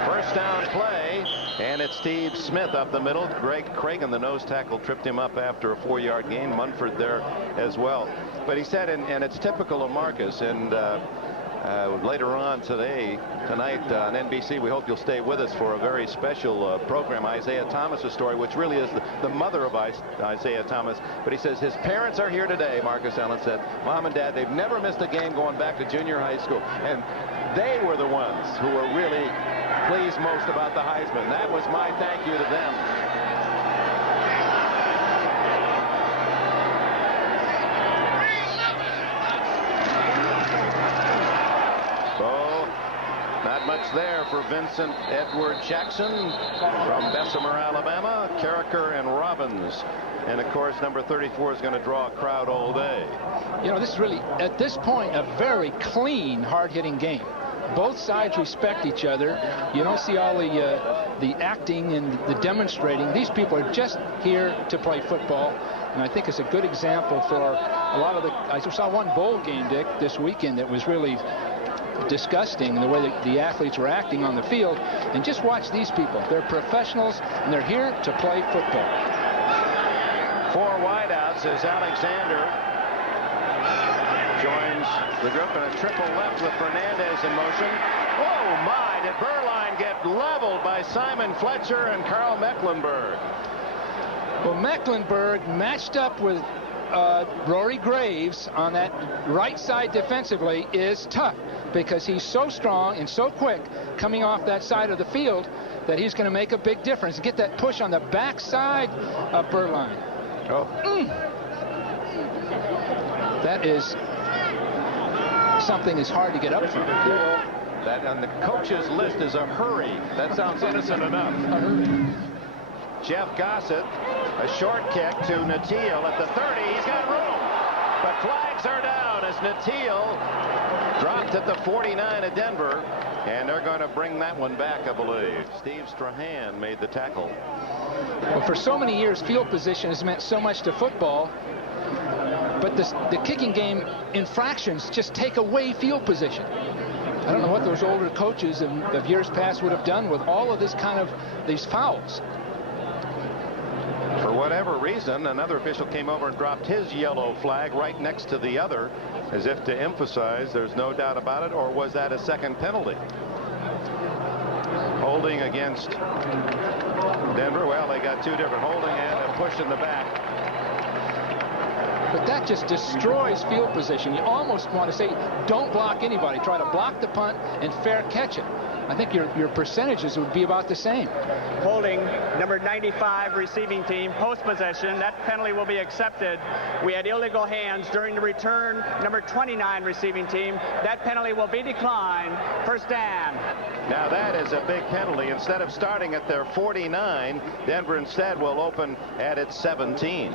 First down play, and it's Steve Smith up the middle. Greg Cragen, the nose tackle, tripped him up after a 4-yard gain. Munford there as well. But he said, and it's typical of Marcus, and later on tonight on NBC, we hope you'll stay with us for a very special program, Isaiah Thomas's story, which really is the mother of Isaiah Thomas. But he says his parents are here today, Marcus Allen said. Mom and Dad, they've never missed a game going back to junior high school. And they were the ones who were really pleased most about the Heisman. That was my thank you to them. Not much there for Vincent Edward Jackson from Bessemer, Alabama. Carricker and Robbins. And, of course, number 34 is going to draw a crowd all day. You know, this is really, at this point, a very clean, hard-hitting game. Both sides respect each other. You don't see all the acting and the demonstrating. These people are just here to play football. And I think it's a good example for a lot of I saw one bowl game, Dick, this weekend that was really disgusting, the way the athletes were acting on the field. And just watch these people. They're professionals, and they're here to play football. 4 wideouts as Alexander joins the group in a triple left with Fernandez in motion. Oh my, did Berline get leveled by Simon Fletcher and Carl Mecklenburg? Well, Mecklenburg matched up with Rory Graves on that right side defensively is tough, because he's so strong and so quick coming off that side of the field that he's going to make a big difference. Get that push on the backside of Berline. Oh. That is something that's hard to get up from. That on the coach's list is a hurry. That sounds innocent enough. Jeff Gossett, a short kick to Natil at the 30. He's got room, but flags are down as Natil dropped at the 49 of Denver, and they're going to bring that one back, I believe. Steve Strahan made the tackle. Well, for so many years, field position has meant so much to football, but the kicking game infractions just take away field position. I don't know what those older coaches of years past would have done with all of this these fouls. For whatever reason, another official came over and dropped his yellow flag right next to the other, as if to emphasize there's no doubt about it. Or was that a second penalty? Holding against Denver. Well, they got 2 different holding and a push in the back. But that just destroys field position. You almost want to say, don't block anybody. Try to block the punt and fair catch it. I think your percentages would be about the same. Holding, number 95 receiving team, post possession. That penalty will be accepted. We had illegal hands during the return. Number 29 receiving team. That penalty will be declined. First down. Now that is a big penalty. Instead of starting at their 49, Denver instead will open at its 17.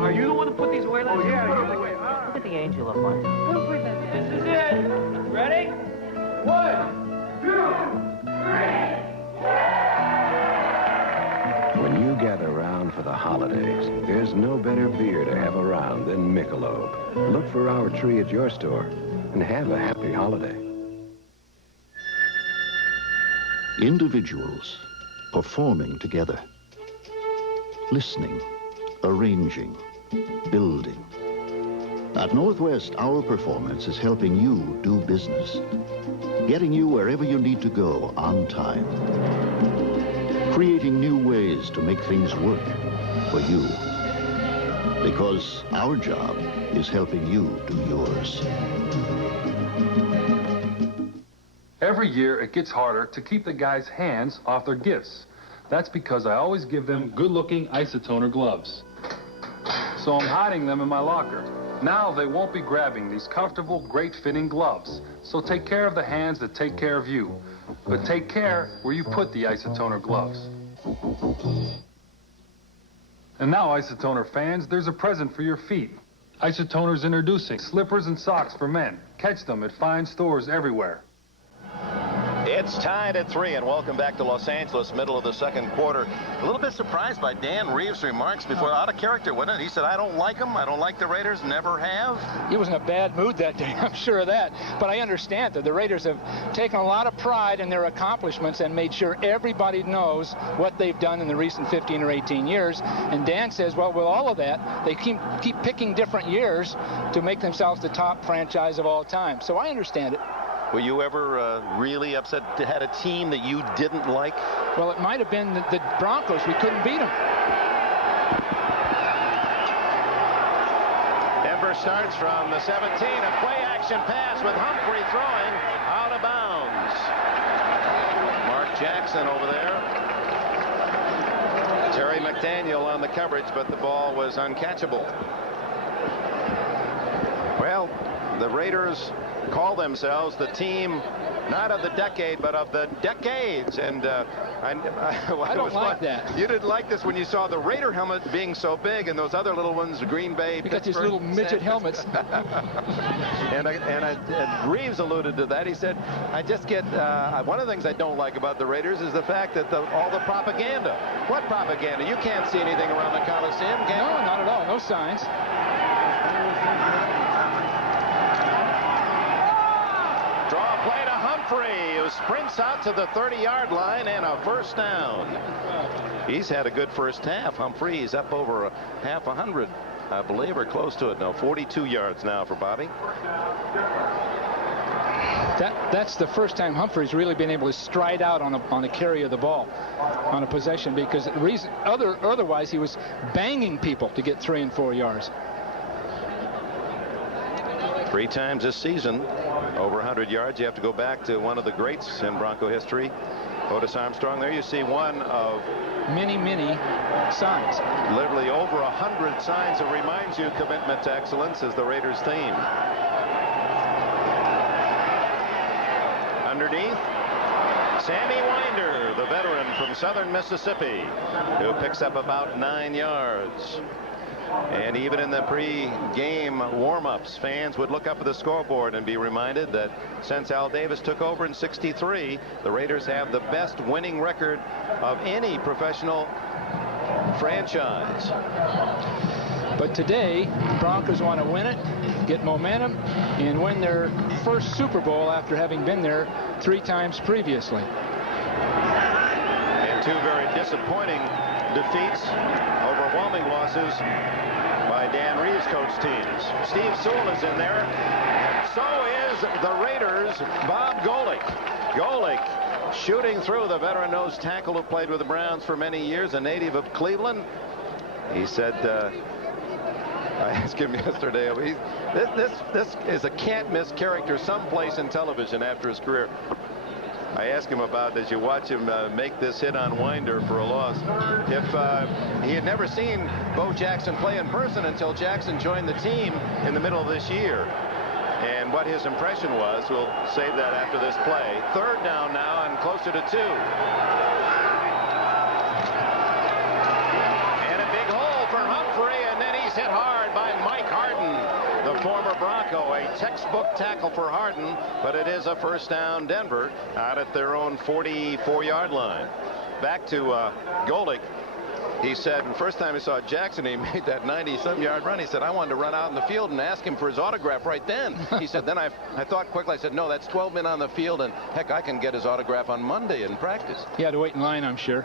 Are you the one who put these away? Oh, yeah. Look at the There's no better beer to have around than Michelob. Look for our tree at your store and have a happy holiday. Individuals performing together, listening, arranging, building. At Northwest, our performance is helping you do business, getting you wherever you need to go on time, creating new ways to make things work for you. Because our job is helping you do yours. Every year, it gets harder to keep the guys' hands off their gifts. That's because I always give them good-looking isotoner gloves. So I'm hiding them in my locker. Now they won't be grabbing these comfortable, great-fitting gloves. So take care of the hands that take care of you. But take care where you put the isotoner gloves. And now, Isotoner fans, there's a present for your feet. Isotoner's introducing slippers and socks for men. Catch them at fine stores everywhere. It's tied at 3, and welcome back to Los Angeles, middle of the second quarter. A little bit surprised by Dan Reeves' remarks before. Out of character, wasn't it? He said, I don't like them. I don't like the Raiders. Never have. He was in a bad mood that day, I'm sure of that. But I understand that the Raiders have taken a lot of pride in their accomplishments and made sure everybody knows what they've done in the recent 15 or 18 years. And Dan says, well, with all of that, they keep picking different years to make themselves the top franchise of all time. So I understand it. Were you ever really upset to had a team that you didn't like? Well, it might have been the Broncos. We couldn't beat them. Denver starts from the 17. A play-action pass with Humphrey throwing out of bounds. Mark Jackson over there. Terry McDaniel on the coverage, but the ball was uncatchable. Well, the Raiders call themselves the team not of the decade but of the decades, and I don't like that. You didn't like this when you saw the Raider helmet being so big and those other little ones, Green Bay, because these little midget helmets. and Reeves alluded to that. He said, I just get one of the things I don't like about the Raiders is the fact that all the propaganda. What propaganda? You can't see anything around the Coliseum, can you? No, not at all. No signs. Draw play to Humphrey, who sprints out to the 30-yard line, and a first down. He's had a good first half. Humphrey's up over half 100, I believe, or close to it. No, 42 yards now for Bobby. That's the first time Humphrey's really been able to stride out on a carry of the ball, on a possession, because otherwise he was banging people to get 3 and 4 yards. 3 times this season, over 100 yards. You have to go back to one of the greats in Bronco history, Otis Armstrong. There you see one of many signs. Literally over 100 signs that reminds you commitment to excellence is the Raiders theme. Underneath, Sammy Winder, the veteran from southern Mississippi, who picks up about 9 yards. And even in the pre-game warm-ups, fans would look up at the scoreboard and be reminded that since Al Davis took over in '63, the Raiders have the best winning record of any professional franchise. But today, the Broncos want to win it, get momentum, and win their first Super Bowl after having been there 3 times previously. And 2 very disappointing defeats, overwhelming losses by Dan Reeves' coach teams. Steve Sewell is in there. So is the Raiders' Bob Golick. Golick shooting through, the veteran nose tackle who played with the Browns for many years, a native of Cleveland. He said, I asked him yesterday, this is a can't-miss character someplace in television after his career. I asked him about, as you watch him make this hit on Winder for a loss, if he had never seen Bo Jackson play in person until Jackson joined the team in the middle of this year. And what his impression was, we'll save that after this play. 3rd down now and closer to 2. And a big hole for Humphrey, and then he's hit hard by Mike Harden, the former Bronco. A textbook tackle for Harden, but it is a first down. Denver out at their own 44-yard line. Back to Golick. He said, the first time he saw Jackson, he made that 90-some yard run. He said, I wanted to run out in the field and ask him for his autograph right then. He said, then I thought quickly. I said, no, that's 12 men on the field, and heck, I can get his autograph on Monday in practice. He had to wait in line, I'm sure.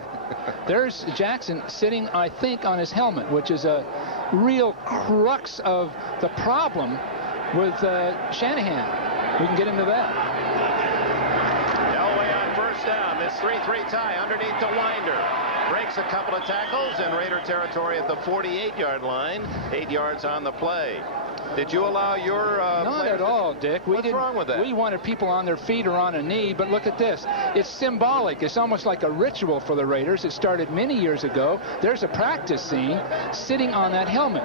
There's Jackson sitting, I think, on his helmet, which is a real crux of the problem with Shanahan. We can get into that. Elway on first down. This 3-3 tie underneath the winder. Breaks a couple of tackles in Raider territory at the 48-yard line. 8 yards on the play. Did you allow your Not at all, Dick. What's wrong with that? We wanted people on their feet or on a knee, but look at this. It's symbolic. It's almost like a ritual for the Raiders. It started many years ago. There's a practice scene sitting on that helmet.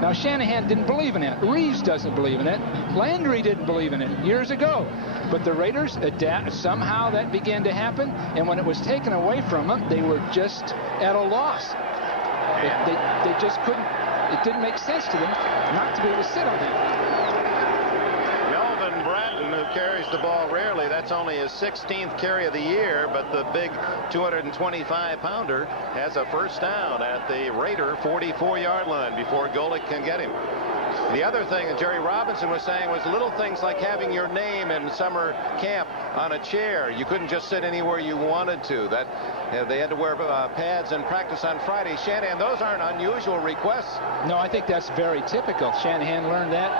Now, Shanahan didn't believe in it. Reeves doesn't believe in it. Landry didn't believe in it years ago. But the Raiders adapt. Somehow that began to happen, and when it was taken away from them, they were just at a loss. They just couldn't. It didn't make sense to them not to be able to sit on that. Melvin Bratton, who carries the ball rarely, that's only his 16th carry of the year, but the big 225-pounder has a first down at the Raider 44-yard line before Golick can get him. The other thing that Jerry Robinson was saying was little things like having your name in summer camp on a chair. You couldn't just sit anywhere you wanted to. That they had to wear pads in practice on Friday. Shanahan, those aren't unusual requests. No, I think that's very typical. Shanahan learned that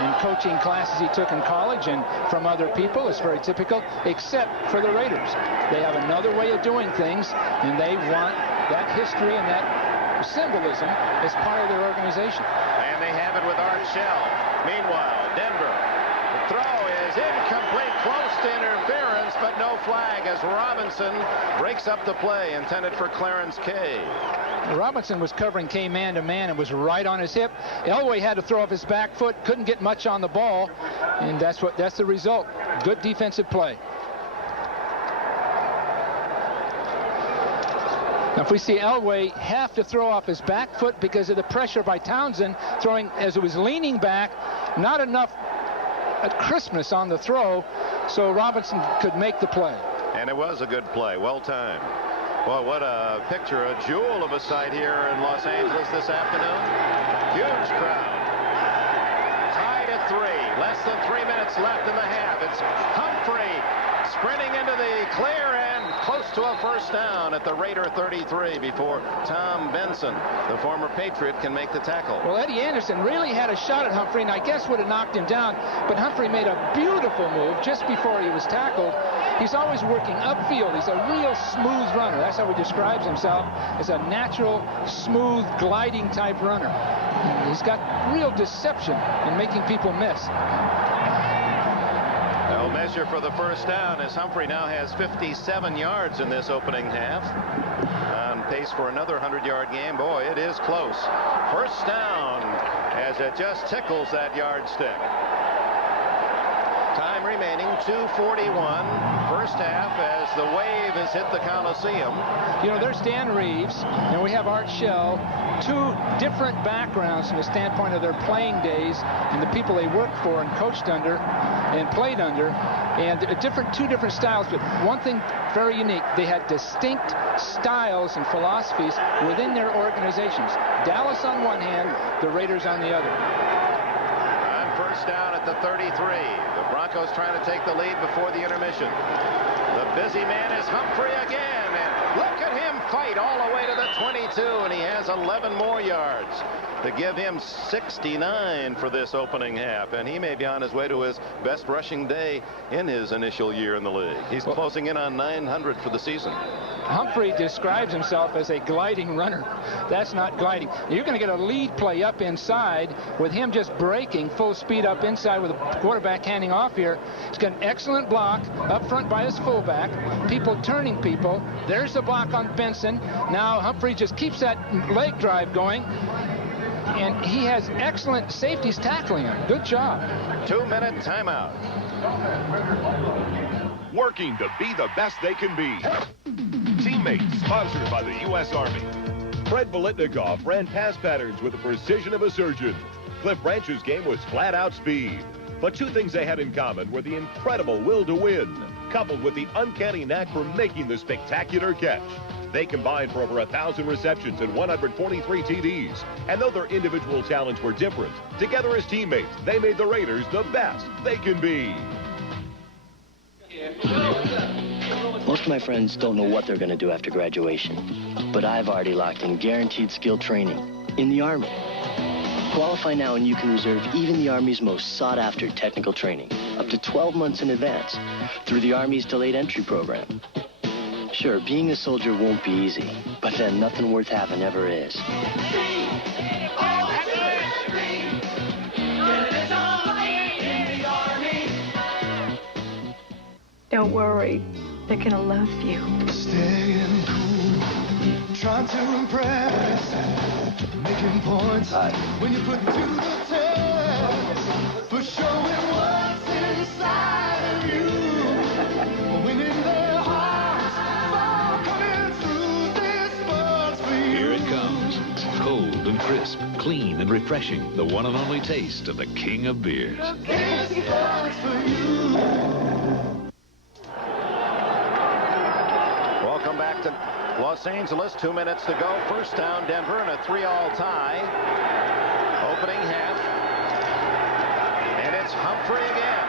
in coaching classes he took in college and from other people. It's very typical, except for the Raiders. They have another way of doing things, and they want that history and that symbolism as part of their organization. And they have it with Art Shell. Meanwhile, Denver. The throw is incomplete, close to interference, but no flag as Robinson breaks up the play intended for Clarence Kay. Robinson was covering Kay man-to-man and was right on his hip. Elway had to throw off his back foot, couldn't get much on the ball, and that's the result. Good defensive play. Now, if we see Elway have to throw off his back foot because of the pressure by Townsend, throwing as it was leaning back, not enough crispness on the throw, so Robinson could make the play. And it was a good play, well timed. Boy, what a picture, a jewel of a sight here in Los Angeles this afternoon. Huge crowd. Tied at 3. Less than 3 minutes left in the half. It's Humphrey sprinting into the clear and close to a first down at the Raider 33 before Tom Benson, the former Patriot, can make the tackle. Well, Eddie Anderson really had a shot at Humphrey, and I guess would have knocked him down, but Humphrey made a beautiful move just before he was tackled. He's always working upfield. He's a real smooth runner. That's how he describes himself, as a natural, smooth, gliding type runner. He's got real deception in making people miss. They'll measure for the first down as Humphrey now has 57 yards in this opening half. On pace for another 100-yard game. Boy, it is close. First down as it just tickles that yardstick. Time remaining, 2:41. First half as the wave has hit the Coliseum. You know, there's Dan Reeves, and we have Art Shell. Two different backgrounds from the standpoint of their playing days and the people they worked for and coached under and played under, and two different styles, but one thing very unique, they had distinct styles and philosophies within their organizations. Dallas on one hand, the Raiders on the other. On first down at the 33, the Broncos trying to take the lead before the intermission. The busy man is Humphrey again, and look at him fight all the way to the 22, and he has 11 more yards to give him 69 for this opening half, and he may be on his way to his best rushing day in his initial year in the league. He's closing in on 900 for the season. Humphrey describes himself as a gliding runner. That's not gliding. You're going to get a lead play up inside with him just breaking full speed up inside with a quarterback handing off here. He's got an excellent block up front by his fullback. People turning people. There's the block on Benson. Now Humphrey just keeps that leg drive going. And he has excellent safeties tackling him. Good job. 2-minute timeout. Working to be the best they can be. Teammates, sponsored by the U.S. Army. Fred Biletnikoff ran pass patterns with the precision of a surgeon. Cliff Branch's game was flat-out speed. But two things they had in common were the incredible will to win, coupled with the uncanny knack for making the spectacular catch. They combined for over 1,000 receptions and 143 TDs. And though their individual talents were different, together as teammates, they made the Raiders the best they can be. Most of my friends don't know what they're going to do after graduation, but I've already locked in guaranteed skill training in the Army. Qualify now and you can reserve even the Army's most sought-after technical training, up to 12 months in advance, through the Army's delayed entry program. Sure, being a soldier won't be easy, but then nothing worth having ever is. Don't worry, they're gonna love you. Staying cool, trying to impress, making points when you put it to the test, for showing what's inside of you, winning their hearts, for coming through this sports for you. Here it comes. Cold and crisp, clean and refreshing. The one and only taste of the king of beers. This sports for you. Welcome back to Los Angeles. 2 minutes to go. First down, Denver, and a 3-all tie. Opening half. And it's Humphrey again.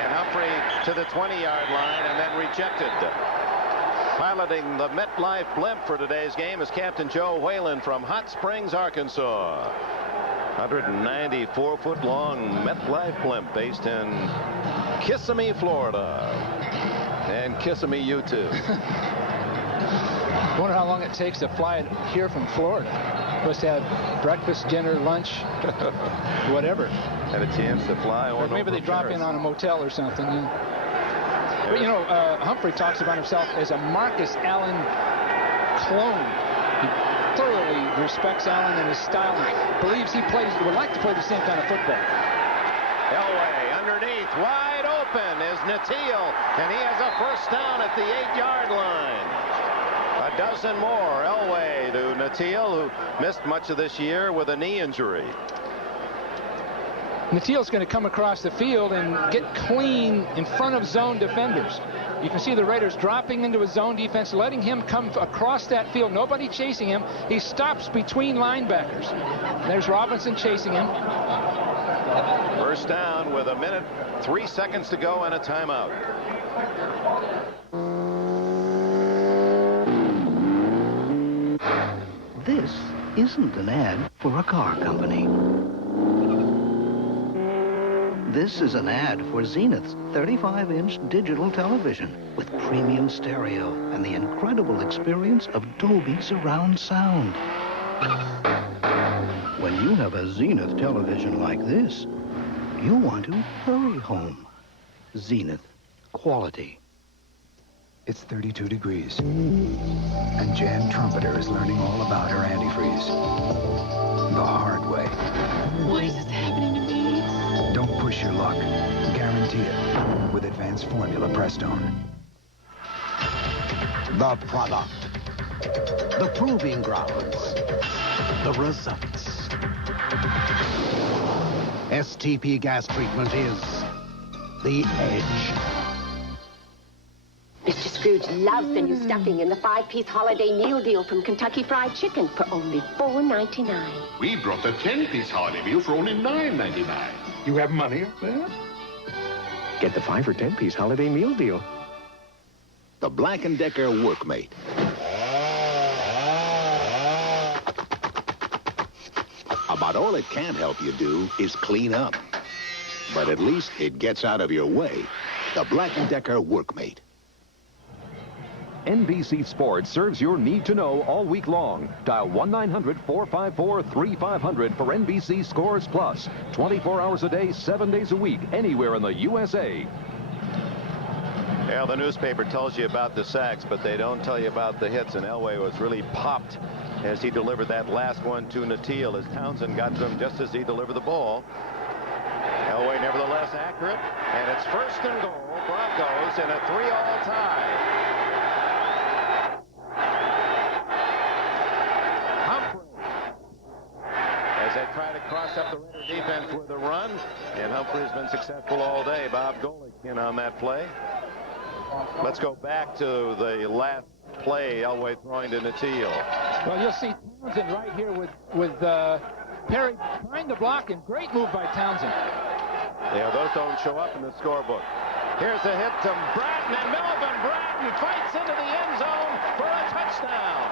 And Humphrey to the 20-yard line and then rejected. Piloting the MetLife blimp for today's game is Captain Joe Whalen from Hot Springs, Arkansas. 194-foot-long MetLife blimp based in Kissimmee, Florida. And Kissimmee, you too. Wonder how long it takes to fly it here from Florida. Must have breakfast, dinner, lunch, whatever. Had a chance to fly on. Or maybe they drop in on a motel or something. Yeah. But you know, Humphrey talks about himself as a Marcus Allen clone. He thoroughly respects Allen and his style and believes he would like to play the same kind of football. Elway underneath, wide open is Natil, and he has a first down at the 8-yard line. A dozen more. Elway to Natil, who missed much of this year with a knee injury. Natil's going to come across the field and get clean in front of zone defenders. You can see the Raiders dropping into a zone defense, letting him come across that field. Nobody chasing him. He stops between linebackers. There's Robinson chasing him. First down with 1 minute, 3 seconds to go and a timeout. This isn't an ad for a car company. This is an ad for Zenith's 35-inch digital television with premium stereo and the incredible experience of Dolby surround sound. When you have a Zenith television like this, you want to hurry home. Zenith. Quality. It's 32 degrees. And Jan Trumpeter is learning all about her antifreeze. The hard way. Why is this happening to me? Don't push your luck. Guarantee it with advanced formula Prestone. The product. The proving grounds. The results. STP gas treatment is the edge. Mr. Scrooge loves the new stuffing in the 5-piece holiday meal deal from Kentucky Fried Chicken for only $4.99. We brought the 10-piece holiday meal for only $9.99. You have money up there? Get the 5 or 10-piece holiday meal deal. The Black & Decker Workmate. About all it can help you do is clean up. But at least it gets out of your way. The Black & Decker Workmate. NBC Sports serves your need to know all week long. Dial 1-900-454-3500 for NBC Scores Plus. 24 hours a day, 7 days a week, anywhere in the USA. Yeah, the newspaper tells you about the sacks, but they don't tell you about the hits, and Elway was really popped as he delivered that last one to Natil as Townsend got to him just as he delivered the ball. Elway nevertheless accurate, and it's 1st and goal. Broncos in a 3-all tie. They try to cross up the Raider defense with a run, and Humphrey's been successful all day. Bob Golick in on that play. Let's go back to the last play. Elway throwing to Natil. Well, you'll see Townsend right here with Perry trying to block him. Great move by Townsend. Yeah, those don't show up in the scorebook. Here's a hit to Bratton, and Melvin Bratton fights into the end zone for a touchdown.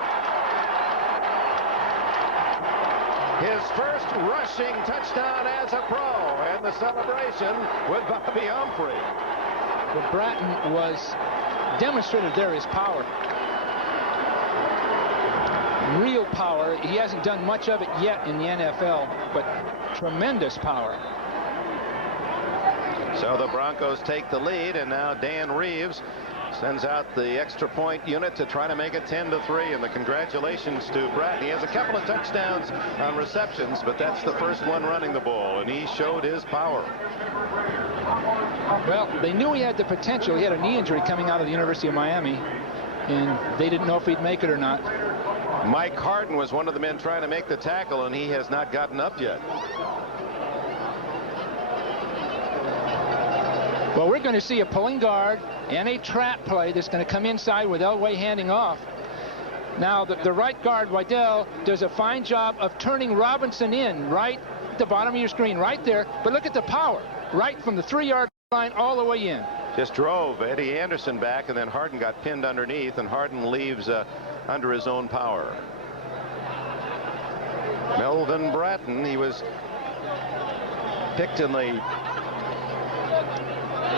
His first rushing touchdown as a pro, and the celebration with Bobby Humphrey. But Bratton was demonstrated there his power. Real power. He hasn't done much of it yet in the NFL, but tremendous power. So the Broncos take the lead, and now Dan Reeves sends out the extra point unit to try to make it 10-3. And the congratulations to Bratton. He has a couple of touchdowns on receptions, but that's the first one running the ball, and he showed his power. Well, they knew he had the potential. He had a knee injury coming out of the University of Miami, and they didn't know if he'd make it or not. Mike Harden was one of the men trying to make the tackle, and he has not gotten up yet. Well, we're going to see a pulling guard and a trap play that's going to come inside with Elway handing off. Now, the right guard, Waddell, does a fine job of turning Robinson in right at the bottom of your screen, right there. But look at the power, right from the 3-yard line all the way in. Just drove Eddie Anderson back, and then Harden got pinned underneath, and Harden leaves under his own power. Melvin Bratton, he was picked in the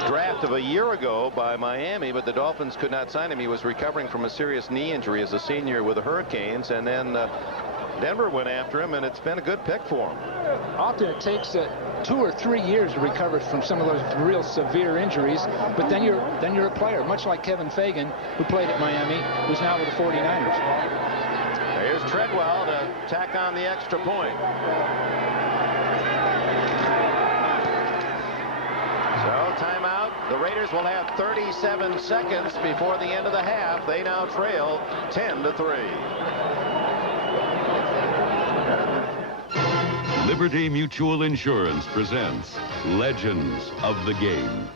draft of a year ago by Miami, but the Dolphins could not sign him. He was recovering from a serious knee injury as a senior with the Hurricanes, and then Denver went after him, and it's been a good pick for him. Often it takes 2 or 3 years to recover from some of those real severe injuries, but then you're a player, much like Kevin Fagan, who played at Miami, who's now with the 49ers. Here's Treadwell to tack on the extra point. So timeout. The Raiders will have 37 seconds before the end of the half. They now trail 10-3. Liberty Mutual Insurance presents Legends of the Game.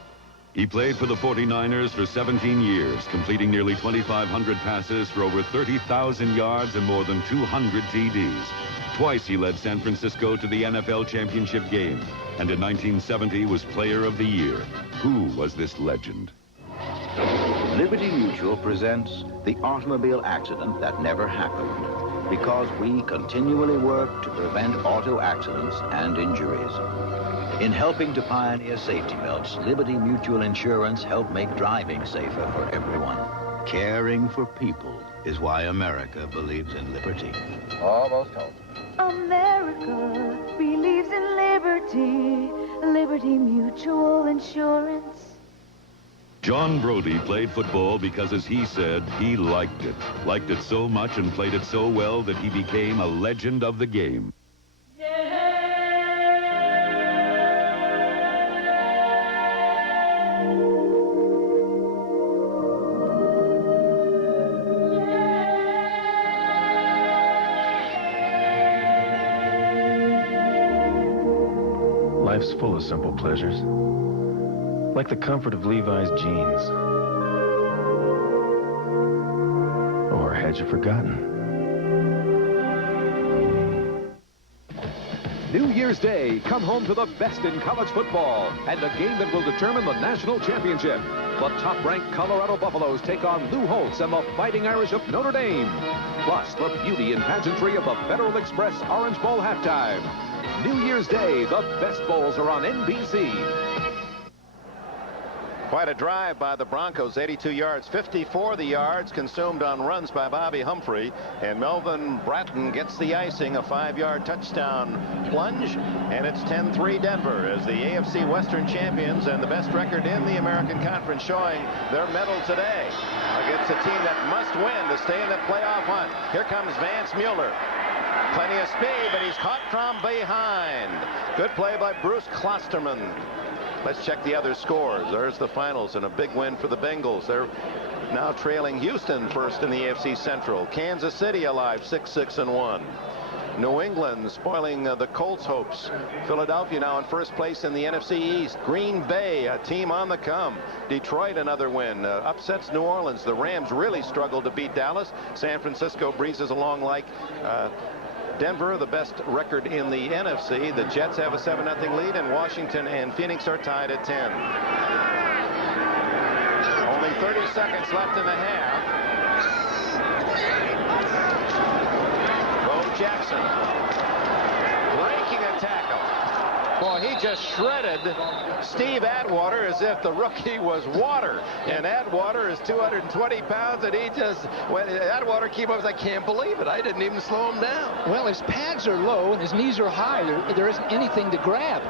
He played for the 49ers for 17 years, completing nearly 2,500 passes for over 30,000 yards and more than 200 TDs. Twice he led San Francisco to the NFL championship game, and in 1970 was Player of the Year. Who was this legend? Liberty Mutual presents the automobile accident that never happened, because we continually work to prevent auto accidents and injuries. In helping to pioneer safety belts, Liberty Mutual Insurance helped make driving safer for everyone. Caring for people is why America believes in liberty. Almost home. America believes in liberty. Liberty Mutual Insurance. John Brody played football because, as he said, he liked it. Liked it so much and played it so well that he became a legend of the game. Life's full of simple pleasures, like the comfort of Levi's jeans. Or had you forgotten? New Year's Day, come home to the best in college football and a game that will determine the national championship. The top-ranked Colorado Buffaloes take on Lou Holtz and the Fighting Irish of Notre Dame. Plus, the beauty and pageantry of the Federal Express Orange Bowl halftime. New Year's Day, the best bowls are on NBC. Quite a drive by the Broncos, 82 yards, 54 of the yards consumed on runs by Bobby Humphrey, and Melvin Bratton gets the icing, a 5-yard touchdown plunge, and it's 10-3 Denver as the AFC Western champions and the best record in the American Conference showing their medal today against a team that must win to stay in the playoff hunt. Here comes Vance Mueller. Plenty of speed, but he's caught from behind. Good play by Bruce Klosterman. Let's check the other scores. There's the finals and a big win for the Bengals. They're now trailing Houston first in the AFC Central. Kansas City alive, 6-6-1. New England spoiling the Colts' hopes. Philadelphia now in first place in the NFC East. Green Bay, a team on the come. Detroit, another win. Upsets New Orleans. The Rams really struggled to beat Dallas. San Francisco breezes along like Denver, the best record in the NFC. The Jets have a 7-0 lead, and Washington and Phoenix are tied at 10. Only 30 seconds left in the half. Bo Jackson breaking a tackle. Boy, he just shredded Steve Atwater as if the rookie was water. And Atwater is 220 pounds, and he just, when Atwater came up, I can't believe it. I didn't even slow him down. Well, his pads are low and his knees are high. There isn't anything to grab.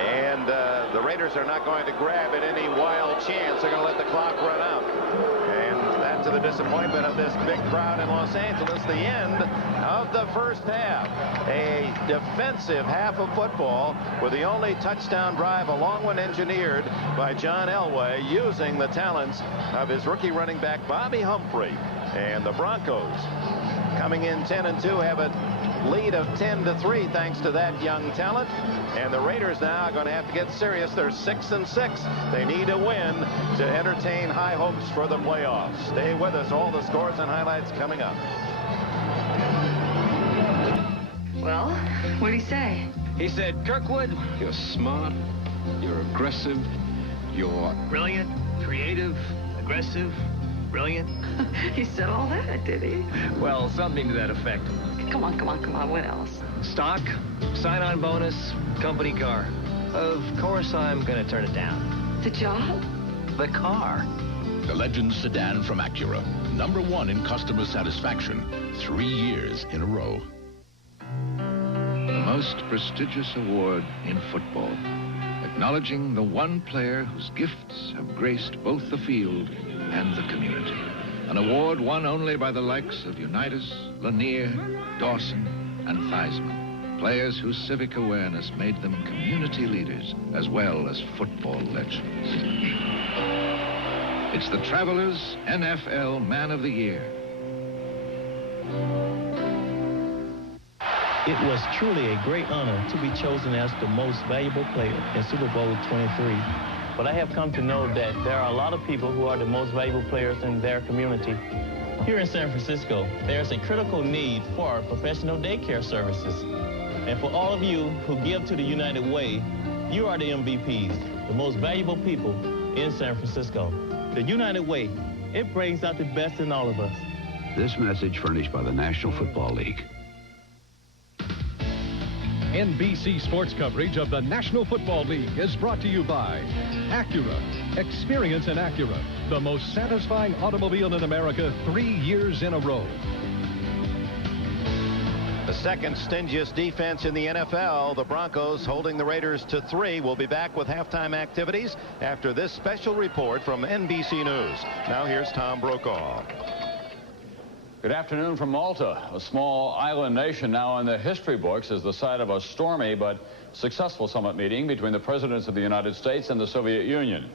And the Raiders are not going to grab at any wild chance. They're going to let the clock run out. And that, to the disappointment of this big crowd in Los Angeles, the end of the first half. A defensive half of football with the only touchdown drive, a long one engineered by John Elway, using the talents of his rookie running back Bobby Humphrey. And the Broncos, coming in 10-2, have a lead of 10-3 thanks to that young talent. And the Raiders now are going to have to get serious. They're 6-6. They need a win to entertain high hopes for the playoffs. Stay with us. All the scores and highlights coming up. Well, what did he say? He said, Kirkwood, you're smart, you're aggressive, you're brilliant, creative, aggressive, brilliant. He said all that, did he? well, something to that effect. Come on. What else? Stock, sign-on bonus, company car. Of course, I'm going to turn it down. The job? The car. The Legends sedan from Acura. #1 in customer satisfaction. 3 years in a row. The most prestigious award in football, acknowledging the one player whose gifts have graced both the field and the community. An award won only by the likes of Unitas, Lanier, Dawson, and Theismann. Players whose civic awareness made them community leaders as well as football legends. It's the Travelers NFL Man of the Year. It was truly a great honor to be chosen as the most valuable player in Super Bowl 23. But I have come to know that there are a lot of people who are the most valuable players in their community. Here in San Francisco, there's a critical need for professional daycare services. And for all of you who give to the United Way, you are the MVPs, the most valuable people in San Francisco. The United Way, it brings out the best in all of us. This message furnished by the National Football League. NBC sports coverage of the National Football League is brought to you by Acura. Experience an Acura, the most satisfying automobile in America 3 years in a row. The second stingiest defense in the NFL, the Broncos holding the Raiders to 3. We'll be back with halftime activities after this special report from NBC News. Now here's Tom Brokaw. Good afternoon from Malta, a small island nation now in the history books as the site of a stormy but successful summit meeting between the presidents of the United States and the Soviet Union.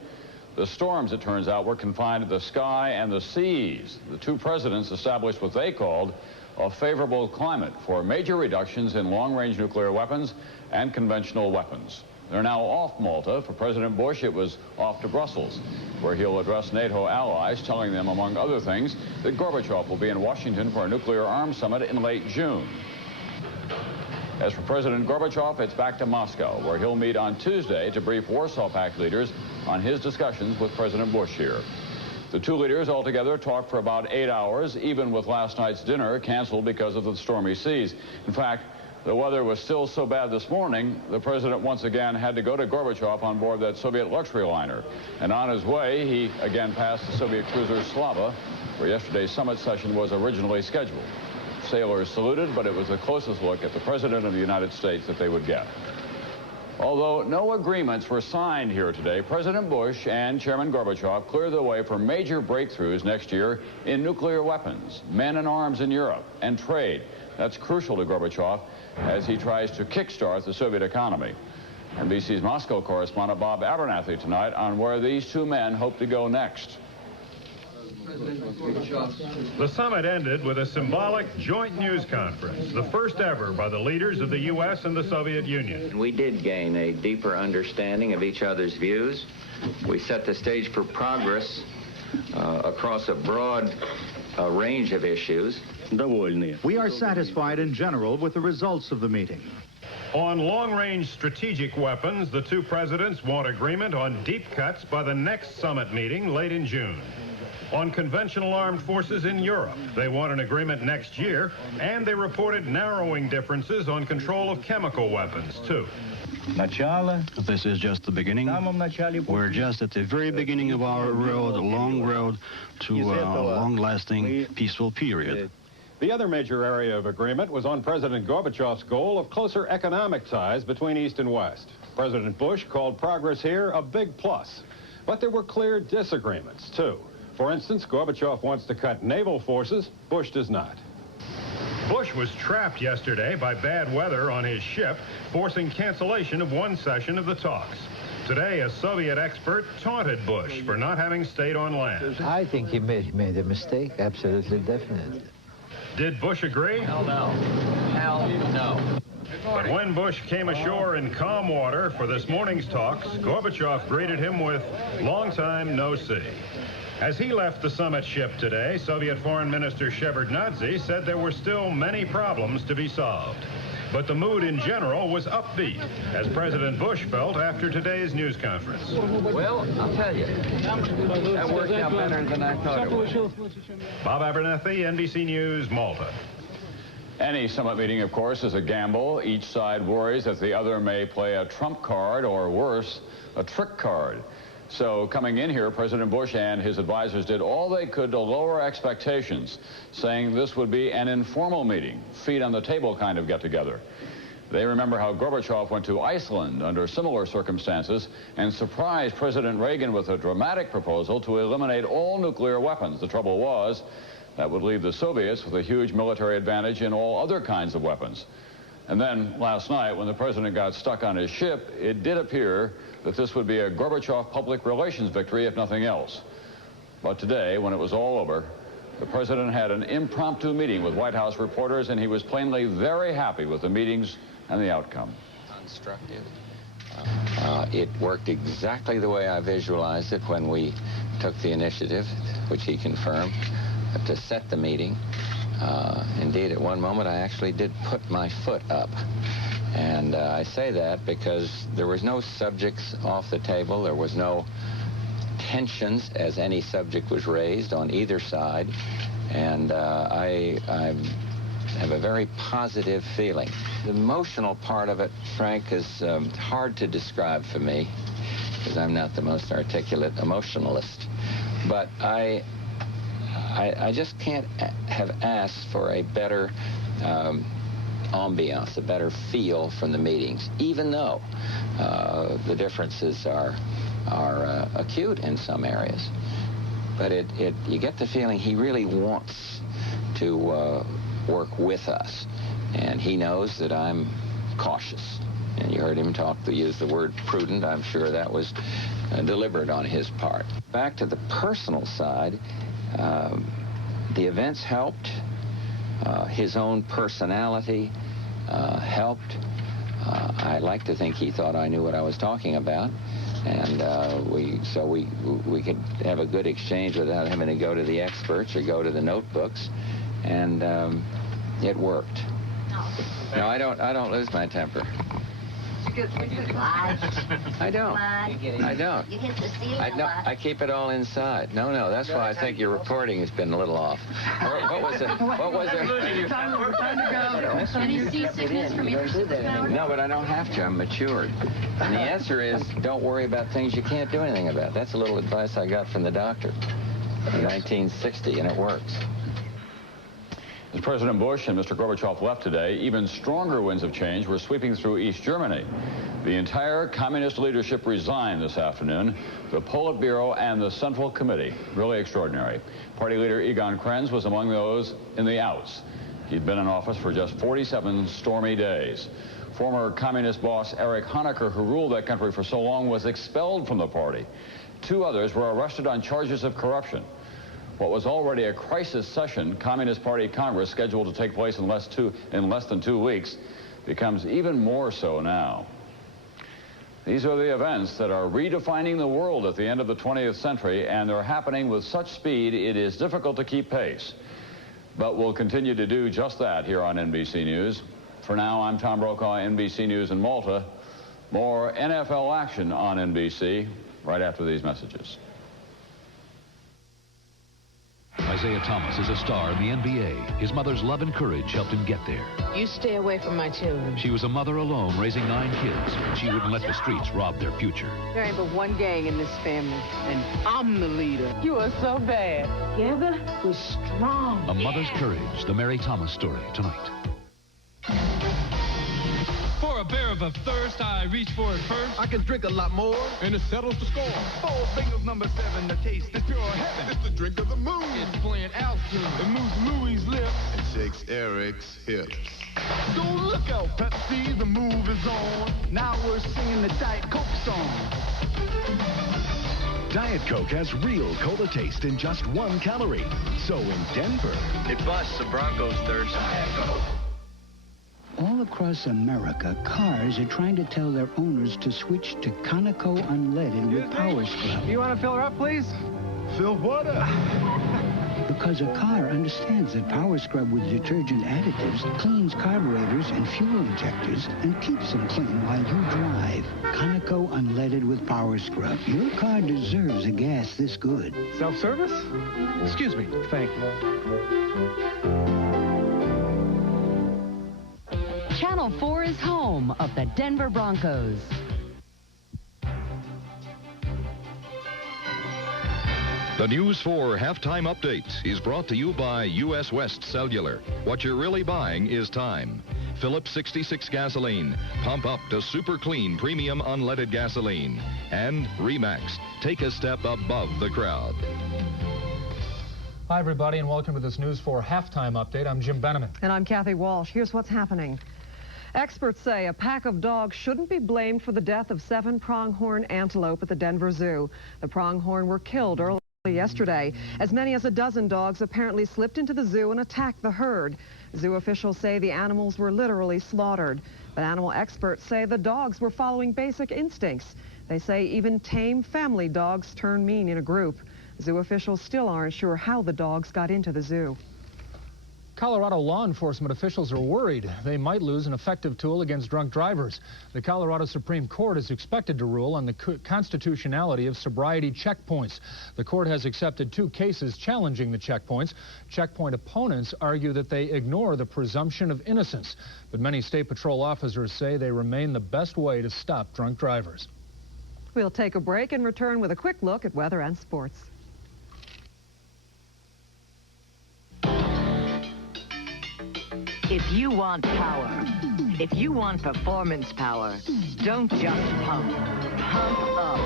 The storms, it turns out, were confined to the sky and the seas. The two presidents established what they called a favorable climate for major reductions in long-range nuclear weapons and conventional weapons. They're now off Malta. For President Bush, it was off to Brussels, where he'll address NATO allies, telling them, among other things, that Gorbachev will be in Washington for a nuclear arms summit in late June. As for President Gorbachev, it's back to Moscow, where he'll meet on Tuesday to brief Warsaw Pact leaders on his discussions with President Bush here. The two leaders altogether talked for about 8 hours, even with last night's dinner canceled because of the stormy seas. In fact, the weather was still so bad this morning, the president once again had to go to Gorbachev on board that Soviet luxury liner. And on his way, he again passed the Soviet cruiser Slava, where yesterday's summit session was originally scheduled. Sailors saluted, but it was the closest look at the President of the United States that they would get. Although no agreements were signed here today, President Bush and Chairman Gorbachev cleared the way for major breakthroughs next year in nuclear weapons, men and arms in Europe, and trade. That's crucial to Gorbachev as he tries to kickstart the Soviet economy. NBC's Moscow correspondent Bob Abernathy tonight on where these two men hope to go next. The summit ended with a symbolic joint news conference, the first ever by the leaders of the U.S. and the Soviet Union. We did gain a deeper understanding of each other's views. We set the stage for progress across a broad range of issues. We are satisfied in general with the results of the meeting. On long-range strategic weapons, the two presidents want agreement on deep cuts by the next summit meeting late in June. On conventional armed forces in Europe, they want an agreement next year, and they reported narrowing differences on control of chemical weapons, too. This is just the beginning. We're just at the very beginning of our road, a long road to a long-lasting, peaceful period. The other major area of agreement was on President Gorbachev's goal of closer economic ties between East and West. President Bush called progress here a big plus. But there were clear disagreements, too. For instance, Gorbachev wants to cut naval forces. Bush does not. Bush was trapped yesterday by bad weather on his ship, forcing cancellation of one session of the talks. Today, a Soviet expert taunted Bush for not having stayed on land. I think he made a mistake, absolutely, definitely. Did Bush agree? Hell no. Hell no. But when Bush came ashore in calm water for this morning's talks, Gorbachev greeted him with long time no see. As he left the summit ship today, Soviet Foreign Minister Shevardnadze said there were still many problems to be solved. But the mood in general was upbeat, as President Bush felt after today's news conference. Well, I'll tell you, that worked out better than I thought it would. Bob Abernathy, NBC News, Malta. Any summit meeting, of course, is a gamble. Each side worries that the other may play a trump card, or worse, a trick card. So coming in here, President Bush and his advisors did all they could to lower expectations, saying this would be an informal meeting, feet on the table kind of get-together. They remember how Gorbachev went to Iceland under similar circumstances and surprised President Reagan with a dramatic proposal to eliminate all nuclear weapons. The trouble was, that would leave the Soviets with a huge military advantage in all other kinds of weapons. And then last night, when the president got stuck on his ship, it did appear that this would be a Gorbachev public relations victory, if nothing else. But today, when it was all over, the president had an impromptu meeting with White House reporters, and he was plainly very happy with the meetings and the outcome. Constructive. It worked exactly the way I visualized it when we took the initiative, which he confirmed, to set the meeting. Indeed, at one moment, I actually did put my foot up. And I say that because there was no subjects off the table. There was no tensions as any subject was raised on either side. And I have a very positive feeling. The emotional part of it, Frank, is hard to describe for me because I'm not the most articulate emotionalist. But I just can't have asked for a better ambiance, a better feel from the meetings, even though the differences are acute in some areas. But you get the feeling he really wants to work with us, and he knows that I'm cautious. And you heard him use the word prudent. I'm sure that was deliberate on his part. Back to the personal side, the events helped. His own personality helped. I like to think he thought I knew what I was talking about, and we could have a good exchange without having to go to the experts or go to the notebooks, and it worked. No, I don't lose my temper. I don't. I don't. You hit the ceiling a lot. I keep it all inside. No, that's why I think your reporting has been a little off. What was it? What was it? Any seasickness from either superpower? No, but I don't have to. I'm matured. And the answer is, don't worry about things you can't do anything about. That's a little advice I got from the doctor in 1960, and it works. As President Bush and Mr. Gorbachev left today, even stronger winds of change were sweeping through East Germany. The entire communist leadership resigned this afternoon, the Politburo and the Central Committee. Really extraordinary. Party leader Egon Krenz was among those in the outs. He'd been in office for just 47 stormy days. Former communist boss Erich Honecker, who ruled that country for so long, was expelled from the party. 2 others were arrested on charges of corruption. what was already a crisis session, Communist Party Congress, scheduled to take place in less than 2 weeks, becomes even more so now. These are the events that are redefining the world at the end of the 20th century, and they're happening with such speed it is difficult to keep pace. But we'll continue to do just that here on NBC News. For now, I'm Tom Brokaw, NBC News in Malta. More NFL action on NBC right after these messages. Isaiah Thomas is a star in the NBA. His mother's love and courage helped him get there. You stay away from my children. She was a mother alone, raising 9 kids, and she wouldn't let the streets rob their future. There ain't but one gang in this family, and I'm the leader. You are so bad. Together, we're strong. A mother's courage, the Mary Thomas story, tonight. For a bear of a thirst, I reach for it first. I can drink a lot more, and it settles the score. 4 fingers, number 7, the taste is pure heaven. It's the drink of the moon. It's playing altitude. It moves Louis' lips. It shakes Eric's hips. So look out, Pepsi, the move is on. Now we're singing the Diet Coke song. Diet Coke has real cola taste in just 1 calorie. So in Denver, It busts the Broncos' thirst. All across America, cars are trying to tell their owners to switch to Conoco Unleaded with Power Scrub. You want to fill her up, please? Fill what up? Because a car understands that Power Scrub with detergent additives cleans carburetors and fuel injectors and keeps them clean while you drive. Conoco Unleaded with Power Scrub. Your car deserves a gas this good. Self-service? Excuse me. Thank you. Channel 4 is home of the Denver Broncos. The News 4 halftime update is brought to you by U.S. West Cellular. What you're really buying is time. Phillips 66 gasoline. Pump up to super clean premium unleaded gasoline. And Remax. Take a step above the crowd. Hi, everybody, and welcome to this News 4 halftime update. I'm Jim Beneman. And I'm Kathy Walsh. Here's what's happening. Experts say a pack of dogs shouldn't be blamed for the death of 7 pronghorn antelope at the Denver Zoo. The pronghorn were killed early yesterday. As many as a dozen dogs apparently slipped into the zoo and attacked the herd. Zoo officials say the animals were literally slaughtered. But animal experts say the dogs were following basic instincts. They say even tame family dogs turn mean in a group. Zoo officials still aren't sure how the dogs got into the zoo. Colorado law enforcement officials are worried they might lose an effective tool against drunk drivers. The Colorado Supreme Court is expected to rule on the constitutionality of sobriety checkpoints. The court has accepted 2 cases challenging the checkpoints. Checkpoint opponents argue that they ignore the presumption of innocence, but many State Patrol officers say they remain the best way to stop drunk drivers. We'll take a break and return with a quick look at weather and sports. If you want power, if you want performance power, don't just pump. Pump up.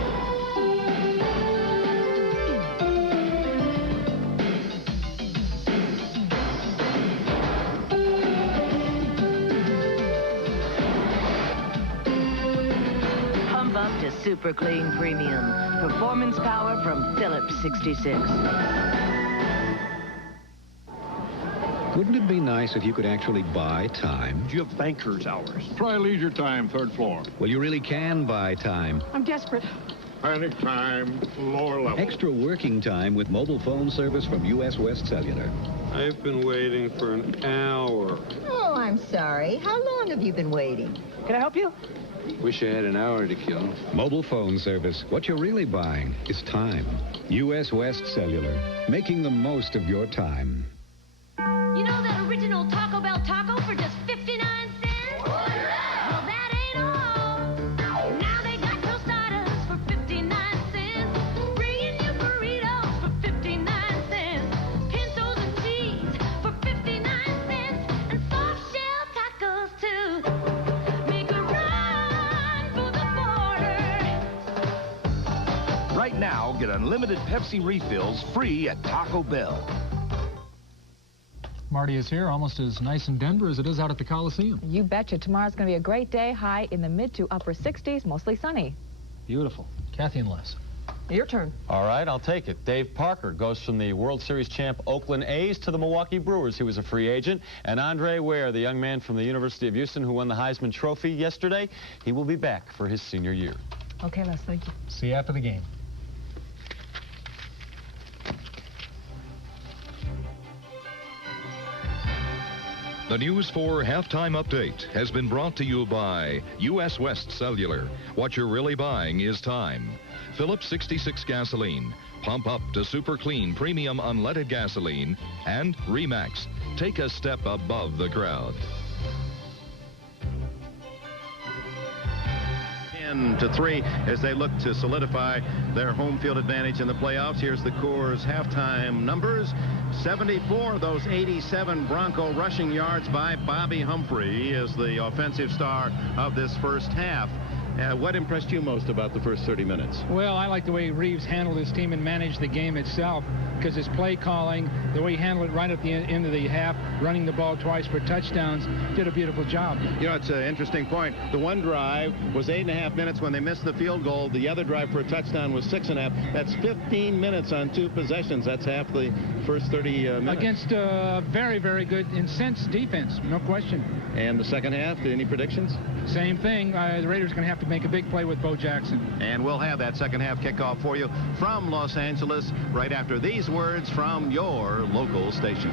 Pump up to Super Clean Premium. Performance power from Phillips 66. Wouldn't it be nice if you could actually buy time? You have banker's hours. Try leisure time, 3rd floor. Well, you really can buy time. I'm desperate. Panic time, lower level. Extra working time with mobile phone service from U.S. West Cellular. I've been waiting for an hour. Oh, I'm sorry. How long have you been waiting? Can I help you? Wish I had an hour to kill. Mobile phone service. What you're really buying is time. U.S. West Cellular. Making the most of your time. You know that original Taco Bell taco for just 59 cents? Well, that ain't all. Now they got tostadas for 59 cents. Bringing you burritos for 59 cents. Pintos and cheese for 59 cents. And soft shell tacos too. Make a run for the border. Right now, get unlimited Pepsi refills free at Taco Bell. Marty is here, almost as nice in Denver as it is out at the Coliseum. You betcha. Tomorrow's going to be a great day, high in the mid to upper 60s, mostly sunny. Beautiful. Kathy and Les. Your turn. All right, I'll take it. Dave Parker goes from the World Series champ Oakland A's to the Milwaukee Brewers. He was a free agent. And Andre Ware, the young man from the University of Houston who won the Heisman Trophy yesterday, he will be back for his senior year. Okay, Les, thank you. See you after the game. The News 4 halftime update has been brought to you by U.S. West Cellular. What you're really buying is time. Phillips 66 gasoline. Pump up to super clean premium unleaded gasoline. And Remax. Take a step above the crowd. 10-3 as they look to solidify their home field advantage in the playoffs. Here's the Coors halftime numbers. 74 of those 87 Bronco rushing yards by Bobby Humphrey. He is the offensive star of this first half. What impressed you most about the first 30 minutes? Well, I like the way Reeves handled his team and managed the game itself, because his play calling, the way he handled it right at the end of the half, running the ball twice for touchdowns, did a beautiful job. You know, it's an interesting point. The one drive was 8.5 minutes when they missed the field goal. The other drive for a touchdown was 6.5. That's 15 minutes on 2 possessions. That's half the first 30 minutes. Against a very, very good, incensed defense, no question. And the second half, any predictions? Same thing. The Raiders are going to have to make a big play with Bo Jackson. And we'll have that second half kickoff for you from Los Angeles right after these words from your local station.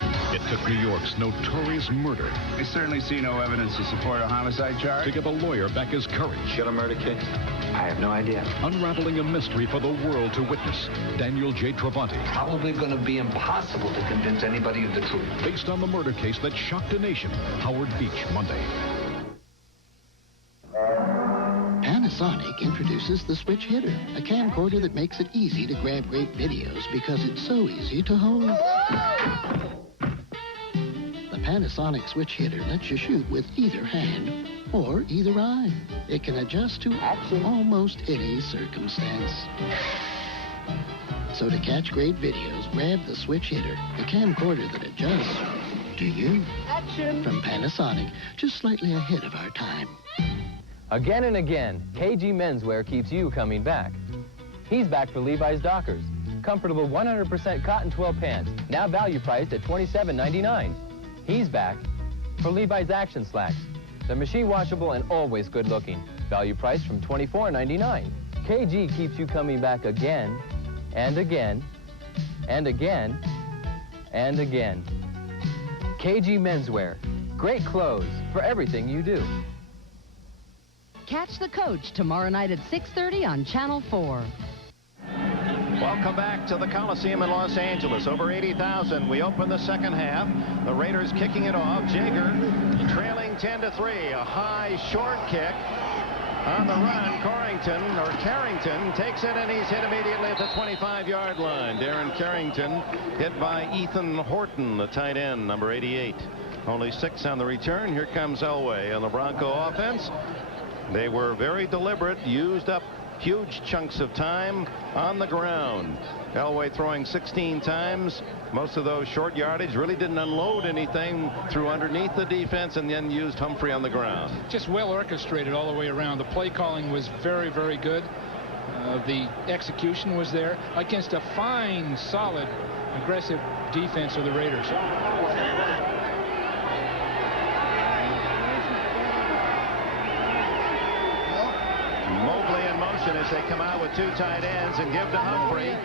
It took New York's notorious murder. We certainly see no evidence to support a homicide charge. To give a lawyer back his courage. Got a murder case? I have no idea. Unraveling a mystery for the world to witness. Daniel J. Travanti. Probably going to be impossible to convince anybody of the truth. Based on the murder case that shocked a nation. Howard Beach, Monday. Panasonic introduces the Switch Hitter, a camcorder that makes it easy to grab great videos because it's so easy to hold. The Panasonic Switch Hitter lets you shoot with either hand or either eye. It can adjust to almost any circumstance. So to catch great videos, grab the Switch Hitter, the camcorder that adjusts to you. Action! From Panasonic, just slightly ahead of our time. Again and again, KG Menswear keeps you coming back. He's back for Levi's Dockers. Comfortable 100% cotton 12 pants, now value priced at $27.99. He's back for Levi's Action Slacks. They're machine washable and always good looking. Value priced from $24.99. KG keeps you coming back again and again and again and again. KG Menswear. Great clothes for everything you do. Catch the Coach tomorrow night at 6:30 on Channel 4. Welcome back to the Coliseum in Los Angeles. Over 80,000. We open the second half. The Raiders kicking it off. Jaeger trailing 10-3. A high short kick on the run. Carrington takes it, and he's hit immediately at the 25-yard line. Darren Carrington hit by Ethan Horton, the tight end, number 88. Only 6 on the return. Here comes Elway on the Bronco offense. They were very deliberate, used up huge chunks of time on the ground. Elway throwing 16 times. Most of those short yardage, really didn't unload anything, threw underneath the defense and then used Humphrey on the ground. Just well orchestrated all the way around. The play calling was very, very good. The execution was there against a fine, solid, aggressive defense of the Raiders. Mobley in motion as they come out with 2 tight ends and give to Humphrey.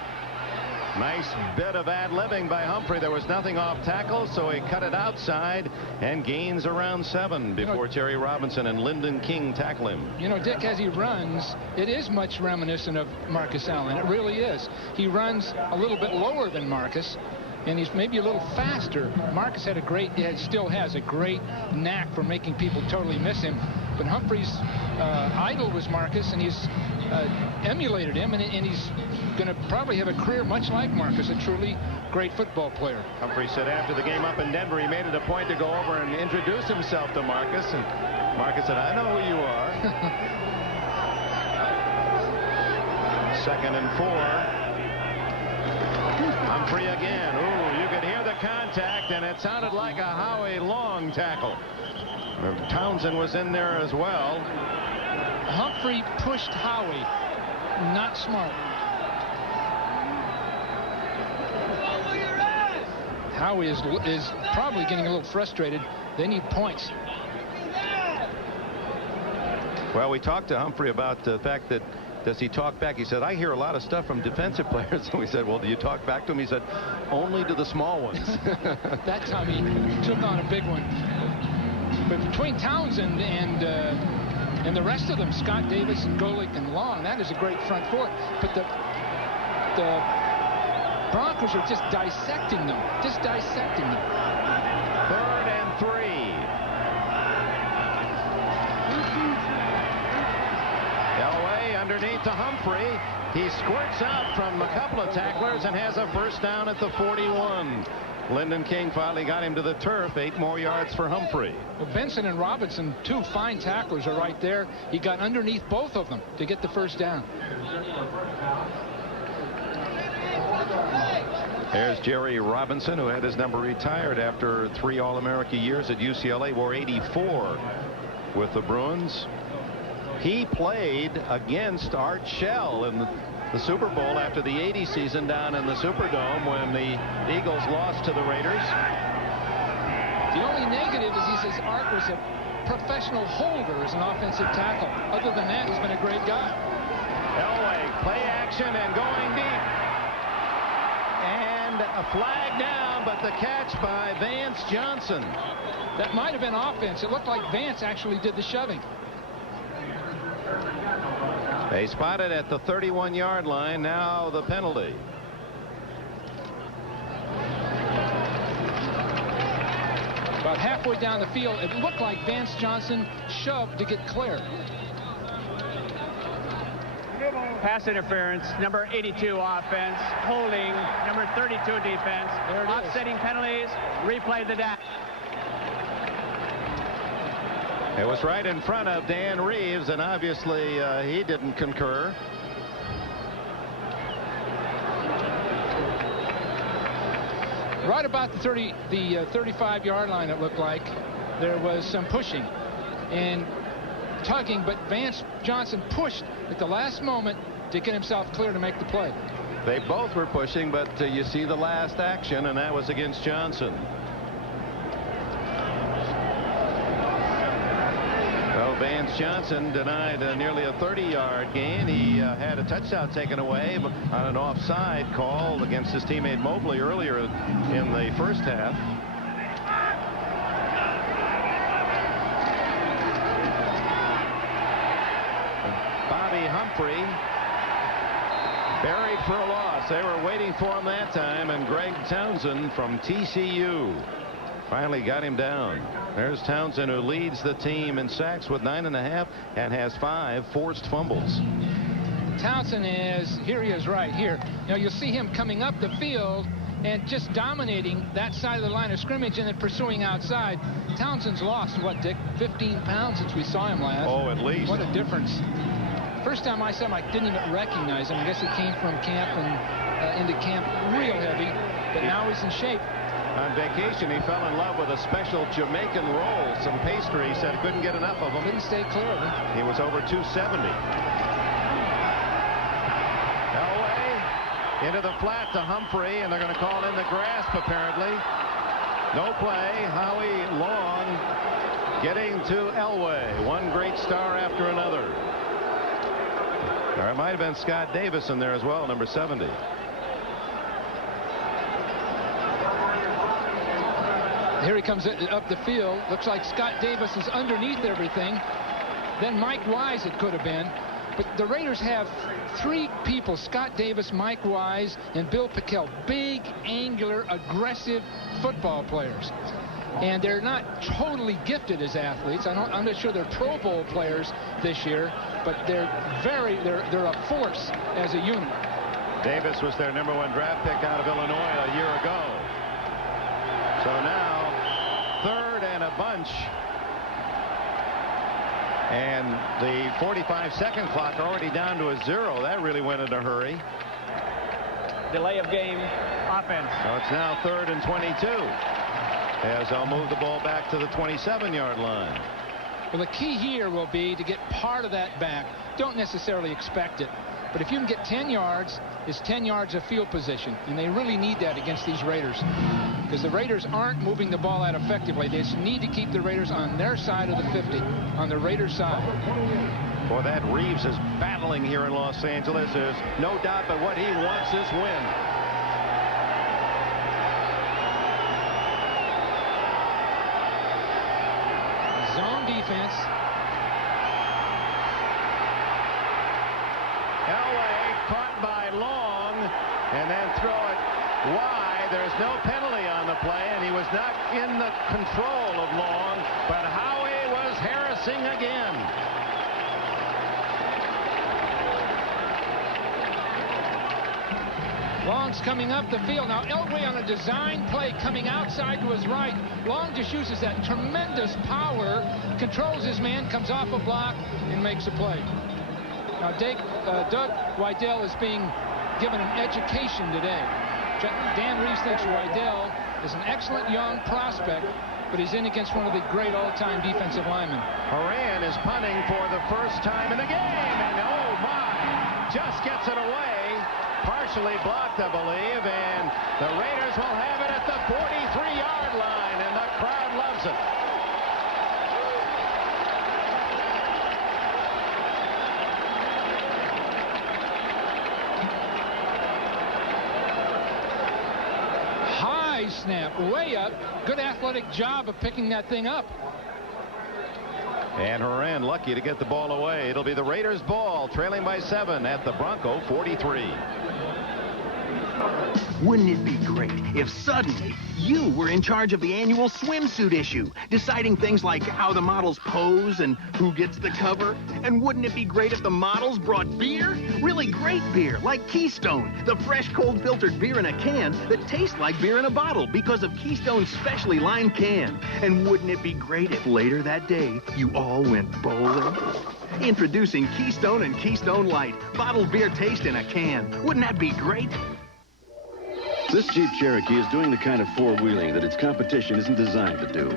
Nice bit of ad-libbing by Humphrey. There was nothing off tackle, so he cut it outside and gains around 7 before Terry Robinson and Lyndon King tackle him. You know, Dick, as he runs, it is much reminiscent of Marcus Allen. It really is. He runs a little bit lower than Marcus, and he's maybe a little faster. Marcus had still has a great knack for making people totally miss him. But Humphrey's idol was Marcus, and he's emulated him, and he's going to probably have a career much like Marcus, a truly great football player. Humphrey said after the game up in Denver, he made it a point to go over and introduce himself to Marcus, and Marcus said, "I know who you are." 2nd and 4. Humphrey again. Ooh, you could hear the contact, and it sounded like a Howie Long tackle. Townsend was in there as well. Humphrey pushed Howie. Not smart. Howie is probably getting a little frustrated. They need points. Well, we talked to Humphrey about the fact that, does he talk back? He said, I hear a lot of stuff from defensive players. And we said, well, do you talk back to him? He said, only to the small ones. That time he took on a big one. But between Townsend and the rest of them, Scott Davis and Golick and Long, that is a great front four. But the Broncos are just dissecting them. Just dissecting them. 3rd and 3. Elway underneath to Humphrey. He squirts out from a couple of tacklers and has a first down at the 41. Lyndon King finally got him to the turf. 8 more yards for Humphrey. Well, Benson and Robinson, 2 fine tacklers, are right there. He got underneath both of them to get the first down. There's Jerry Robinson, who had his number retired after 3 All-America years at UCLA, wore 84 with the Bruins. He played against Art Shell in the Super Bowl after the '80 season down in the Superdome when the Eagles lost to the Raiders. The only negative is he says Art was a professional holder as an offensive tackle. Other than that, he's been a great guy. Elway, play action and going deep. And a flag down, but the catch by Vance Johnson. That might have been offense. It looked like Vance actually did the shoving. They spotted at the 31-yard line. Now the penalty. About halfway down the field, it looked like Vance Johnson shoved to get clear. Pass interference, number 82 offense, holding, number 32 defense, offsetting penalties, replay the data. It was right in front of Dan Reeves, and obviously he didn't concur. Right about the 35-yard line, it looked like there was some pushing and tugging, but Vance Johnson pushed at the last moment to get himself clear to make the play. They both were pushing, but you see the last action, and that was against Johnson. Well, Vance Johnson denied nearly a 30-yard gain. He had a touchdown taken away on an offside call against his teammate Mobley earlier in the first half. Bobby Humphrey buried for a loss. They were waiting for him that time, and Greg Townsend from TCU finally got him down. There's Townsend, who leads the team in sacks with 9.5 and has 5 forced fumbles. Townsend is, here he is right here. You know, you'll see him coming up the field and just dominating that side of the line of scrimmage and then pursuing outside. Townsend's lost, what, Dick, 15 pounds since we saw him last. Oh, at least. What a difference. First time I saw him, I didn't even recognize him. I guess he came from camp and into camp real heavy, but now he's in shape. On vacation, he fell in love with a special Jamaican roll, some pastry. He said he couldn't get enough of them. Couldn't stay clear of it. He was over 270. Elway into the flat to Humphrey, and they're going to call in the grasp, apparently. No play. Howie Long getting to Elway. One great star after another. Or it might have been Scott Davis in there as well, number 70. Here he comes up the field. Looks like Scott Davis is underneath everything. Then Mike Wise it could have been. But the Raiders have 3 people, Scott Davis, Mike Wise, and Bill Pickell. Big, angular, aggressive football players. And they're not totally gifted as athletes. I'm not sure they're Pro Bowl players this year, but they're a force as a unit. Davis was their number 1 draft pick out of Illinois a year ago. So now 3rd and a bunch. And the 45-second clock already down to a 0. That really went in a hurry. Delay of game offense. So it's now 3rd and 22. as they'll move the ball back to the 27-yard line. Well, the key here will be to get part of that back. Don't necessarily expect it, but if you can get 10 yards, it's 10 yards of field position, and they really need that against these Raiders, because the Raiders aren't moving the ball out effectively. They just need to keep the Raiders on their side of the 50, on the Raiders' side. For that, Reeves is battling here in Los Angeles. There's no doubt but what he wants is win. Zone defense. Elway caught by Long and then throw it wide. There's no penalty on the play, and he was not in the control of Long, but Howie was harassing again. Long's coming up the field. Now Elway on a design play coming outside to his right. Long just uses that tremendous power, controls his man, comes off a block, and makes a play. Now Doug Weidel is being given an education today. Dan Reeves thinks Weidel is an excellent young prospect, but he's in against one of the great all-time defensive linemen. Horan is punting for the first time in the game, and oh my, just gets it away. Partially blocked, I believe, and the Raiders will have it at the 43-yard line, and the crowd loves it. High snap, way up. Good athletic job of picking that thing up. And Horan lucky to get the ball away. It'll be the Raiders' ball, trailing by 7 at the Bronco 43. Wouldn't it be great if suddenly you were in charge of the annual swimsuit issue, deciding things like how the models pose and who gets the cover? And wouldn't it be great if the models brought beer? Really great beer, like Keystone, the fresh, cold filtered beer in a can that tastes like beer in a bottle because of Keystone's specially lined can. And wouldn't it be great if later that day you all went bowling? Introducing Keystone and Keystone Light, bottled beer taste in a can. Wouldn't that be great? This Jeep Cherokee is doing the kind of four-wheeling that its competition isn't designed to do.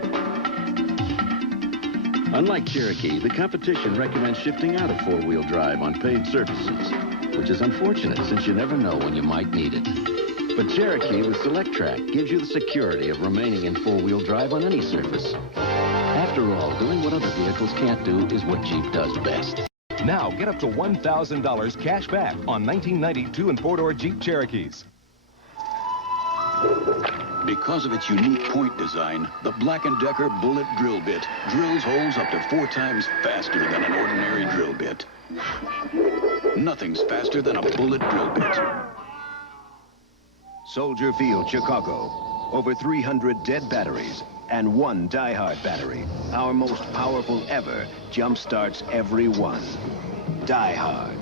Unlike Cherokee, the competition recommends shifting out of four-wheel drive on paved surfaces, which is unfortunate since you never know when you might need it. But Cherokee with Select Track gives you the security of remaining in four-wheel drive on any surface. After all, doing what other vehicles can't do is what Jeep does best. Now get up to $1,000 cash back on 1992 and four-door Jeep Cherokees. Because of its unique point design, the Black & Decker Bullet Drill Bit drills holes up to 4 times faster than an ordinary drill bit. Nothing's faster than a bullet drill bit. Soldier Field, Chicago. Over 300 dead batteries and 1 die-hard battery. Our most powerful ever jump-starts every one. Die-hard.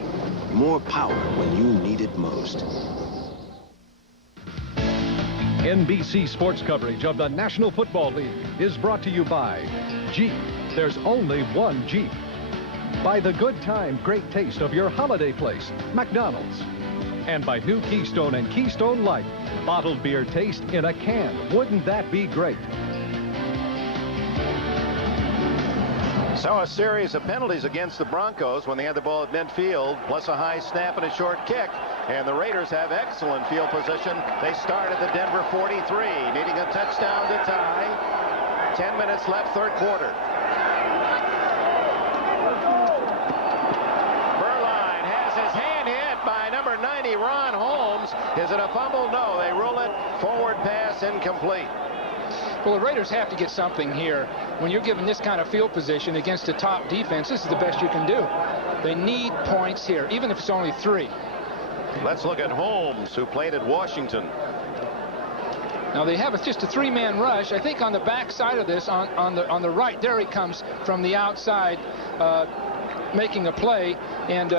More power when you need it most. NBC sports coverage of the National Football League is brought to you by Jeep. There's only one Jeep. By the good time, great taste of your holiday place, McDonald's. And by new Keystone and Keystone Light, bottled beer taste in a can. Wouldn't that be great? So a series of penalties against the Broncos when they had the ball at midfield, plus a high snap and a short kick. And the Raiders have excellent field position. They start at the Denver 43, needing a touchdown to tie. 10 minutes left, third quarter. Berline has his hand hit by number 90, Ron Holmes. Is it a fumble? No, they rule it. Forward pass incomplete. Well, the Raiders have to get something here. When you're given this kind of field position against a top defense, this is the best you can do. They need points here, even if it's only 3. Let's look at Holmes, who played at Washington. Now they have just a 3-man rush. I think on the back side of this, on the right, there he comes from the outside, making a play. And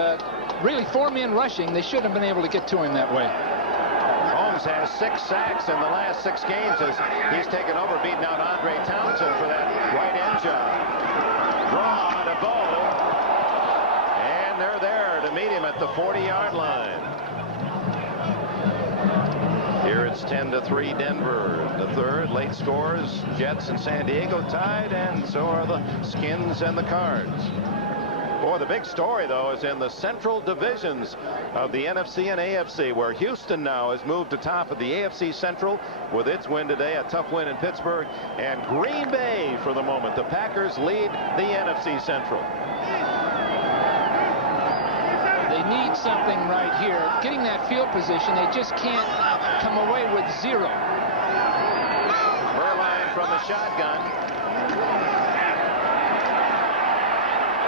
really 4 men rushing. They shouldn't have been able to get to him that way. Holmes has 6 sacks in the last 6 games as he's taken over, beating out Andre Townsend for that right end job. Draw to Bowe. And they're there to meet him at the 40-yard line. Here it's 10-3 Denver. The third, late scores, Jets and San Diego tied, and so are the Skins and the Cards. Boy, the big story, though, is in the central divisions of the NFC and AFC, where Houston now has moved to top of the AFC Central with its win today, a tough win in Pittsburgh, and Green Bay, for the moment, the Packers lead the NFC Central. They need something right here. Getting that field position, they just can't come away with zero. Berline from the shotgun.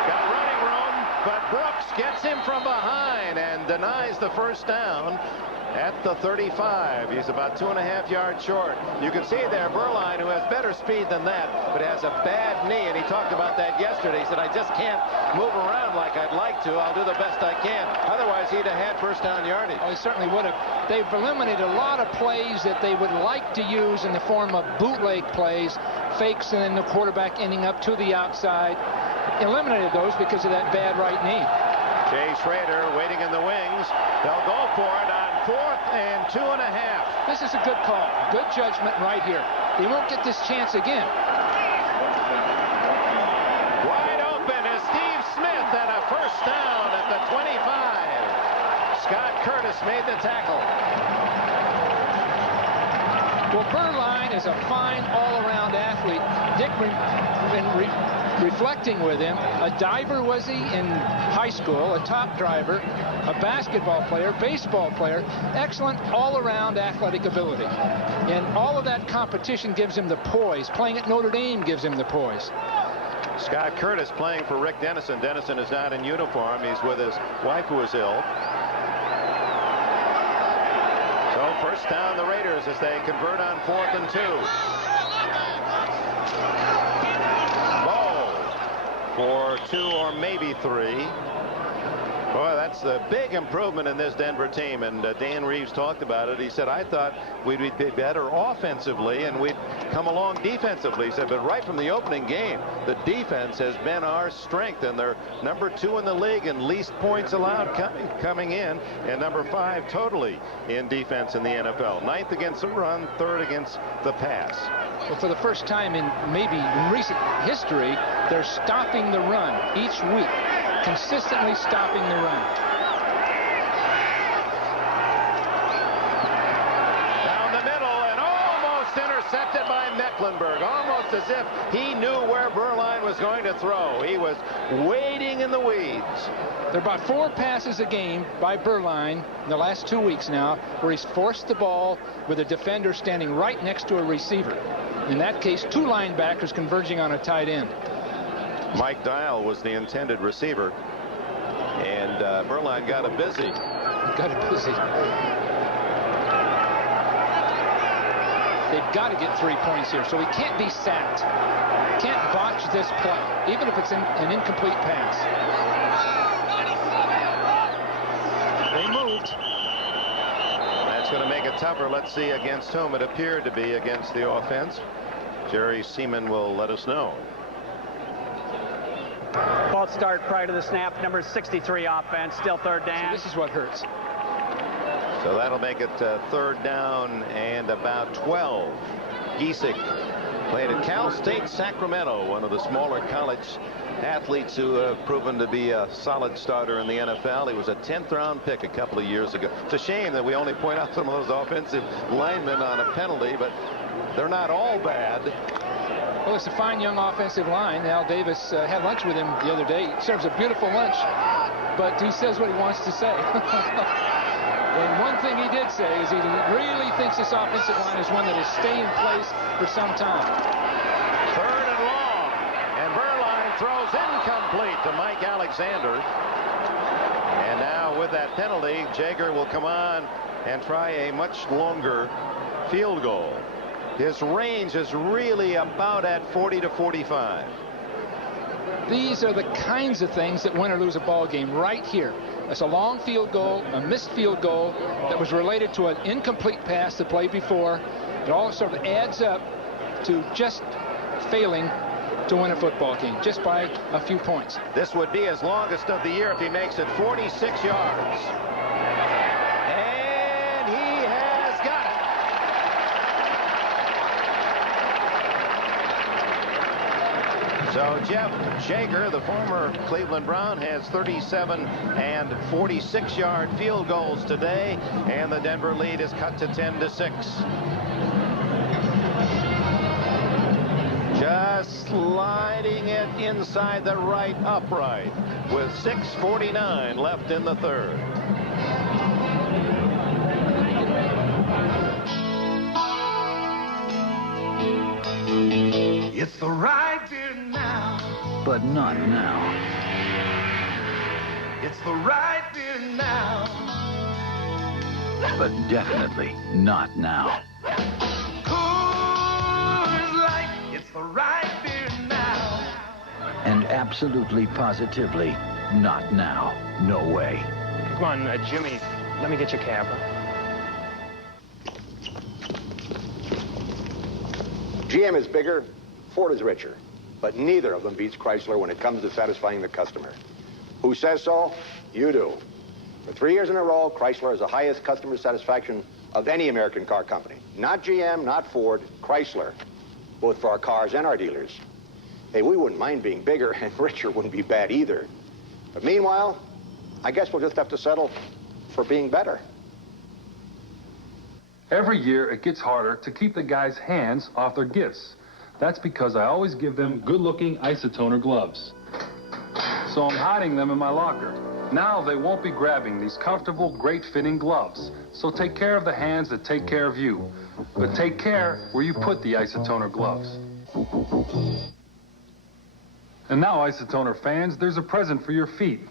Got running room, but Brooks gets him from behind and denies the first down at the 35. He's about 2.5 yards short. You can see there Berline, who has better speed than that, but has a bad knee, and he talked about that yesterday. He said, I just can't move around like I'd like to. I'll do the best I can. Otherwise, he'd have had first down yardage. Oh, he certainly would have. They've eliminated a lot of plays that they would like to use in the form of bootleg plays, fakes, and then the quarterback ending up to the outside. Eliminated those because of that bad right knee. Jay Schrader waiting in the wings. They'll go for it on 4th and 2.5. This is a good call. Good judgment right here. They won't get this chance again. Wide open is Steve Smith, and a first down at the 25. Scott Curtis made the tackle. Well, Berline is a fine all-around athlete. Dick, reflecting with him, a diver was he in high school, a top driver, a basketball player, baseball player, excellent all-around athletic ability. And all of that competition gives him the poise. Playing at Notre Dame gives him the poise. Scott Curtis playing for Rick Dennison. Dennison is not in uniform. He's with his wife, who is ill. So first down the Raiders as they convert on 4th and 2. Low for 2 or maybe 3. Boy, that's the big improvement in this Denver team, and Dan Reeves talked about it. He said, I thought we'd be better offensively and we'd come along defensively. He said, but right from the opening game, the defense has been our strength, and they're number 2 in the league in least points allowed coming in, and number 5 totally in defense in the NFL. 9th against the run, 3rd against the pass. Well, for the first time in maybe recent history, they're stopping the run each week. Consistently stopping the run. Down the middle and almost intercepted by Mecklenburg. Almost as if he knew where Berline was going to throw. He was waiting in the weeds. There are about 4 passes a game by Berline in the last 2 weeks now where he's forced the ball with a defender standing right next to a receiver. In that case, 2 linebackers converging on a tight end. Mike Dial was the intended receiver, and Berline got it busy. They've got to get 3 points here, so he can't be sacked. Can't botch this play, even if it's an incomplete pass. They moved. That's going to make it tougher. Let's see against whom. It appeared to be against the offense. Jerry Seaman will let us know. False start prior to the snap. Number 63 offense. Still 3rd down. So this is what hurts. So that'll make it 3rd down and about 12. Giesecke played at Cal State Sacramento, one of the smaller college athletes who have proven to be a solid starter in the NFL. He was a 10th round pick a couple of years ago. It's a shame that we only point out some of those offensive linemen on a penalty, but they're not all bad. Well, it's a fine young offensive line. Al Davis had lunch with him the other day. He serves a beautiful lunch, but he says what he wants to say. And one thing he did say is he really thinks this offensive line is one that will stay in place for some time. 3rd and long, and Berline throws incomplete to Mike Alexander. And now with that penalty, Jaeger will come on and try a much longer field goal. His range is really about at 40 to 45. These are the kinds of things that win or lose a ball game right here. It's a long field goal, a missed field goal that was related to an incomplete pass the play before. It all sort of adds up to just failing to win a football game, just by a few points. This would be his longest of the year if he makes it 46 yards. And he has got it. So Jeff Jaeger, the former Cleveland Brown, has 37 and 46-yard field goals today, and the Denver lead is cut to 10-6. Just sliding it inside the right upright with 6:49 left in the third. It's the right beer now. But not now. It's the right beer now. But definitely not now. Coors Light. It's the right beer now. And absolutely positively not now. No way. Come on, Jimmy. Let me get your cab. GM is bigger, Ford is richer, but neither of them beats Chrysler when it comes to satisfying the customer. Who says so? You do. For 3 years in a row, Chrysler has the highest customer satisfaction of any American car company. Not GM, not Ford, Chrysler, both for our cars and our dealers. Hey, we wouldn't mind being bigger, and richer wouldn't be bad either. But meanwhile, I guess we'll just have to settle for being better. Every year, it gets harder to keep the guys' hands off their gifts. That's because I always give them good-looking isotoner gloves. So I'm hiding them in my locker. Now they won't be grabbing these comfortable, great-fitting gloves. So take care of the hands that take care of you. But take care where you put the isotoner gloves. And now, Isotoner fans, there's a present for your feet.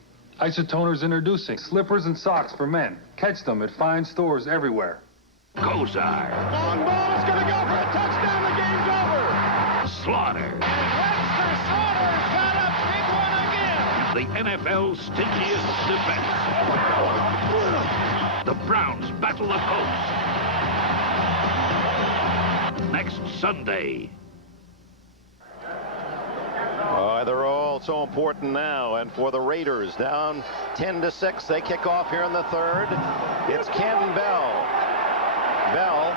Isotoner's introducing slippers and socks for men. Catch them at fine stores everywhere. Gozar. Long ball is going to go for a touchdown. The game's over. Slaughter. Webster Slaughter's got a big one again. The NFL's stingiest defense. The Browns battle the Colts. Next Sunday. Oh, they're all so important now. And for the Raiders, down 10-6, they kick off here in the third. It's Ken Bell. Bell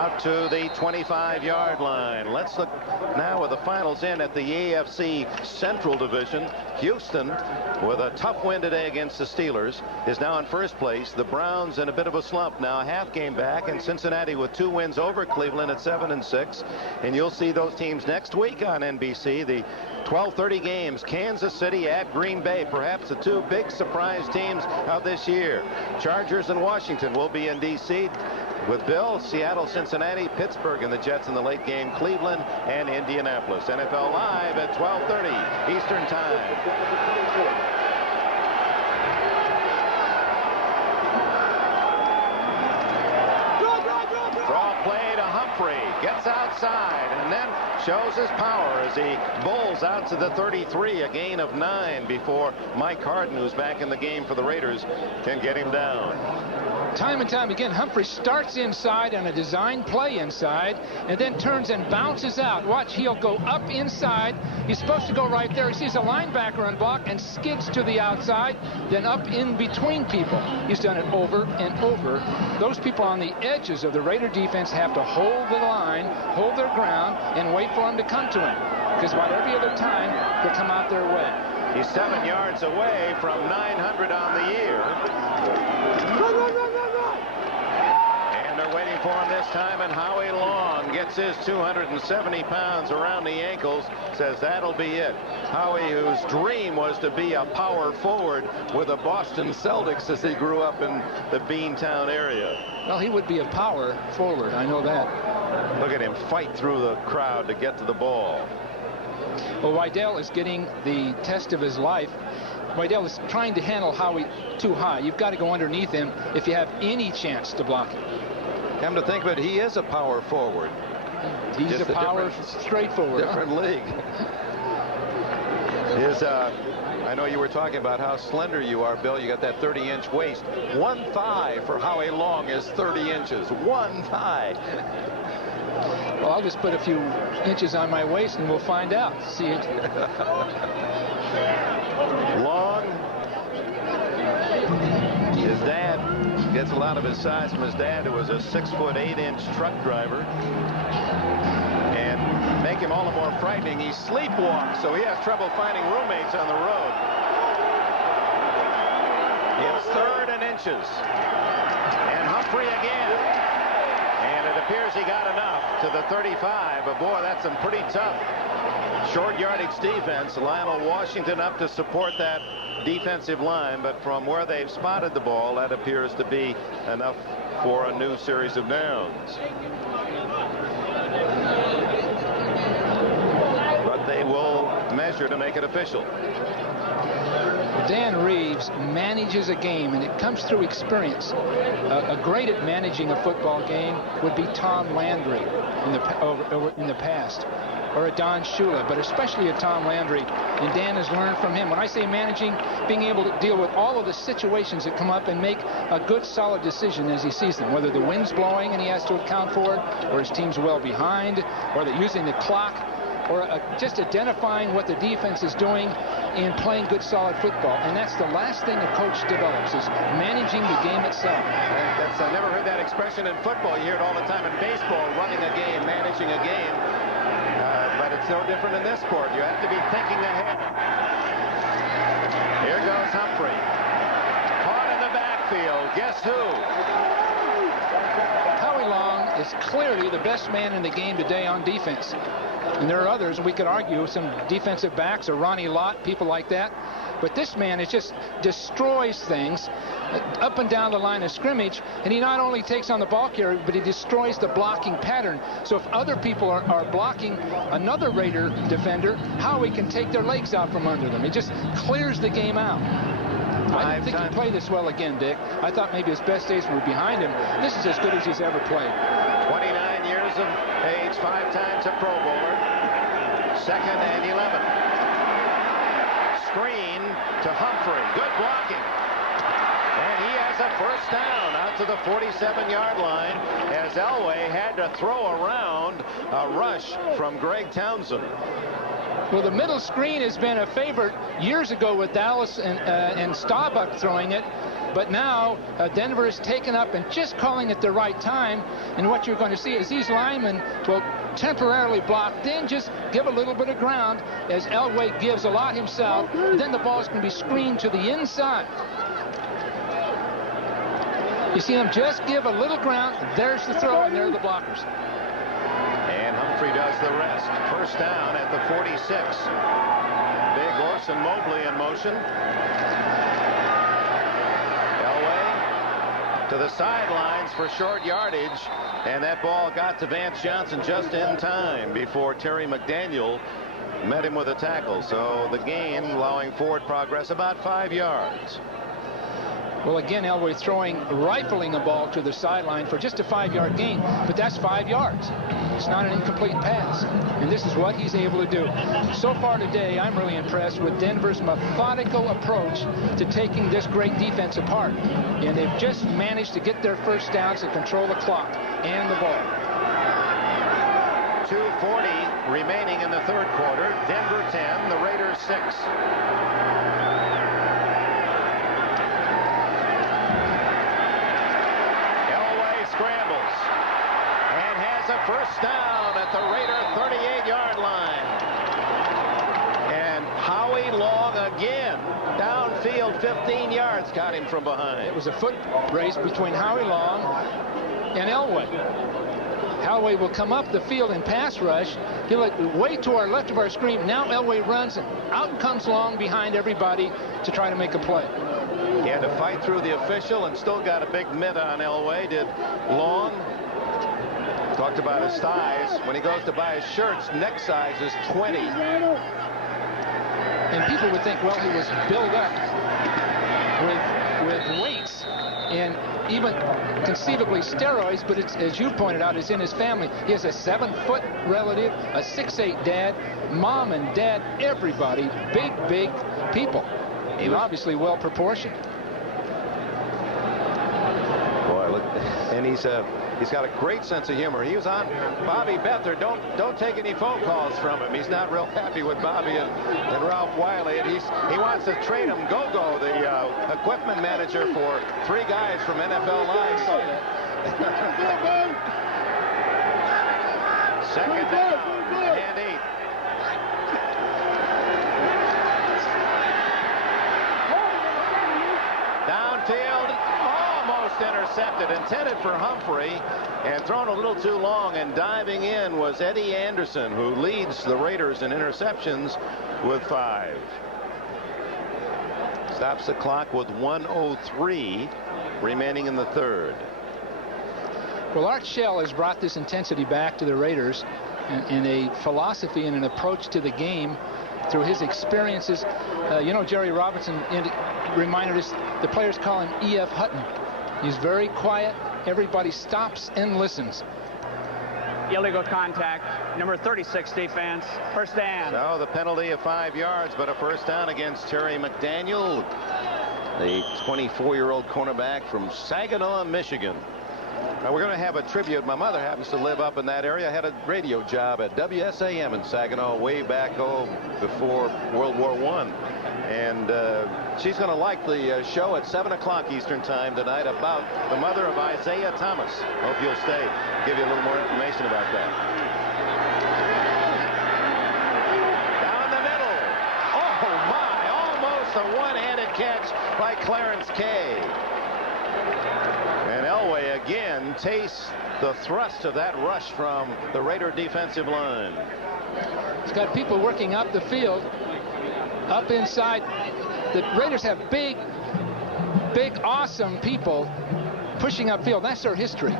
out to the 25-yard line. Let's look now with the finals in at the AFC Central Division. Houston, with a tough win today against the Steelers, is now in first place. The Browns in a bit of a slump now, a half game back, and Cincinnati with 2 wins over Cleveland at 7-6. And you'll see those teams next week on NBC. The 12:30 games, Kansas City at Green Bay, perhaps the 2 big surprise teams of this year. Chargers and Washington will be in D.C. with Bill, Seattle, Cincinnati, Pittsburgh, and the Jets in the late game, Cleveland and Indianapolis. NFL Live at 12:30 Eastern Time. Draw play to Humphrey, gets outside, and then shows his power as he bowls out to the 33, a gain of 9 before Mike Harden, who's back in the game for the Raiders, can get him down. Time and time again, Humphrey starts inside on a design play inside and then turns and bounces out. Watch, he'll go up inside. He's supposed to go right there. He sees a linebacker unblocked and skids to the outside, then up in between people. He's done it over and over. Those people on the edges of the Raider defense have to hold the line, hold their ground, and wait for him to come to him. Because about every other time, they'll come out their way. He's 7 yards away from 900 on the year. And they're waiting for him this time, and Howie Long gets his 270 pounds around the ankles, says that'll be it. Howie, whose dream was to be a power forward with the Boston Celtics as he grew up in the Beantown area. Well, he would be a power forward, I know that. Look at him fight through the crowd to get to the ball. Well, Wydell is getting the test of his life. Wydell is trying to handle Howie too high. You've got to go underneath him if you have any chance to block him. Come to think of it, he is a power forward. He's just a power straightforward. Different league. I know you were talking about how slender you are, Bill. You got that 30-inch waist. One thigh for Howie Long is 30 inches. One thigh. Well, I'll just put a few inches on my waist and we'll find out. See it. Long. His dad gets a lot of his size from his dad, who was a 6'8" truck driver, and makes him all the more frightening. He sleepwalks, so he has trouble finding roommates on the road. It's 3rd and inches. And Humphrey again. And it appears he got enough to the 35. But boy, that's some pretty tough short yardage defense. Lionel Washington up to support that defensive line. But from where they've spotted the ball, that appears to be enough for a new series of downs. But they will measure to make it official. Dan Reeves manages a game, and it comes through experience. A great at managing a football game would be Tom Landry in the past, or a Don Shula, but especially a Tom Landry. And Dan has learned from him. When I say managing, being able to deal with all of the situations that come up and make a good, solid decision as he sees them, whether the wind's blowing and he has to account for it, or his team's well behind, or they're using the clock, or just identifying what the defense is doing and playing good, solid football. And that's the last thing a coach develops, is managing the game itself. I never heard that expression in football. You hear it all the time in baseball, running a game, managing a game. But it's no different in this sport. You have to be thinking ahead. Here goes Humphrey. Caught in the backfield. Guess who? Howie Long is clearly the best man in the game today on defense. And there are others, we could argue, some defensive backs, or Ronnie Lott, people like that. But this man just destroys things up and down the line of scrimmage. And he not only takes on the ball carrier, but he destroys the blocking pattern. So if other people are blocking another Raider defender, Howie can take their legs out from under them. He just clears the game out. I didn't think he'd play this well again, Dick. I thought maybe his best days were behind him. This is as good as he's ever played. 29 years of age, 5 times a Pro Bowler. 2nd and 11. Screen to Humphrey. Good blocking. And he has a first down out to the 47-yard line, as Elway had to throw around a rush from Greg Townsend. Well, the middle screen has been a favorite years ago with Dallas and Staubach throwing it. But now Denver is taken up and just calling at the right time. And what you're going to see is these linemen will temporarily block, then just give a little bit of ground as Elway gives a lot himself. Then the ball is going to be screened to the inside. You see them just give a little ground. There's the throw, and there are the blockers. And Humphrey does the rest. First down at the 46. Big Orson Mobley in motion. Elway to the sidelines for short yardage. And that ball got to Vance Johnson just in time before Terry McDaniel met him with a tackle. So the gain allowing forward progress about 5 yards. Well, again, Elway rifling a ball to the sideline for just a 5-yard gain, but that's 5 yards. It's not an incomplete pass, and this is what he's able to do. So far today, I'm really impressed with Denver's methodical approach to taking this great defense apart, and they've just managed to get their first downs to control the clock and the ball. 2:40 remaining in the 3rd quarter. Denver 10, the Raiders 6. A first down at the Raider 38-yard line. And Howie Long again, downfield 15 yards, got him from behind. It was a foot race between Howie Long and Elway. Elway will come up the field in pass rush. He'll way to our left of our screen. Now Elway runs, and out comes Long behind everybody to try to make a play. He had to fight through the official and still got a big mitt on Elway. Did Long. Talked about his thighs. When he goes to buy his shirts, neck size is 20. And people would think, well, he was built up with weights and even conceivably steroids, but it's, as you pointed out, it's in his family. He has a 7-foot relative, a 6'8" dad, mom and dad, everybody, big people. He was obviously well proportioned. Boy, look, and he's got a great sense of humor. He was on Bobby Bethard. Don't take any phone calls from him. He's not real happy with Bobby and Ralph Wiley. And he wants to trade him Go-Go, the equipment manager, for 3 guys from NFL Live. 2nd down and 8. almost intercepted, intended for Humphrey, and thrown a little too long, and diving in was Eddie Anderson, who leads the Raiders in interceptions with 5. Stops the clock with 1:03 remaining in the third. Well, Art Shell has brought this intensity back to the Raiders in a philosophy and an approach to the game through his experiences. You know, Jerry Robinson reminded us the players call him E.F. Hutton. He's very quiet. Everybody stops and listens. Illegal contact, number 36 defense, first down. So the penalty of 5 yards, but a first down against Terry McDaniel, the 24-year-old cornerback from Saginaw, Michigan. Now we're going to have a tribute. My mother happens to live up in that area. I had a radio job at WSAM in Saginaw way back before World War I. And she's going to like the show at 7 o'clock Eastern Time tonight about the mother of Isaiah Thomas. Hope you'll stay. Give you a little more information about that. Down the middle. Oh, my. Almost a one-handed catch by Clarence Kay. And Elway again tastes the thrust of that rush from the Raider defensive line. It's got people working up the field, up inside. The Raiders have big, awesome people pushing upfield. That's their history.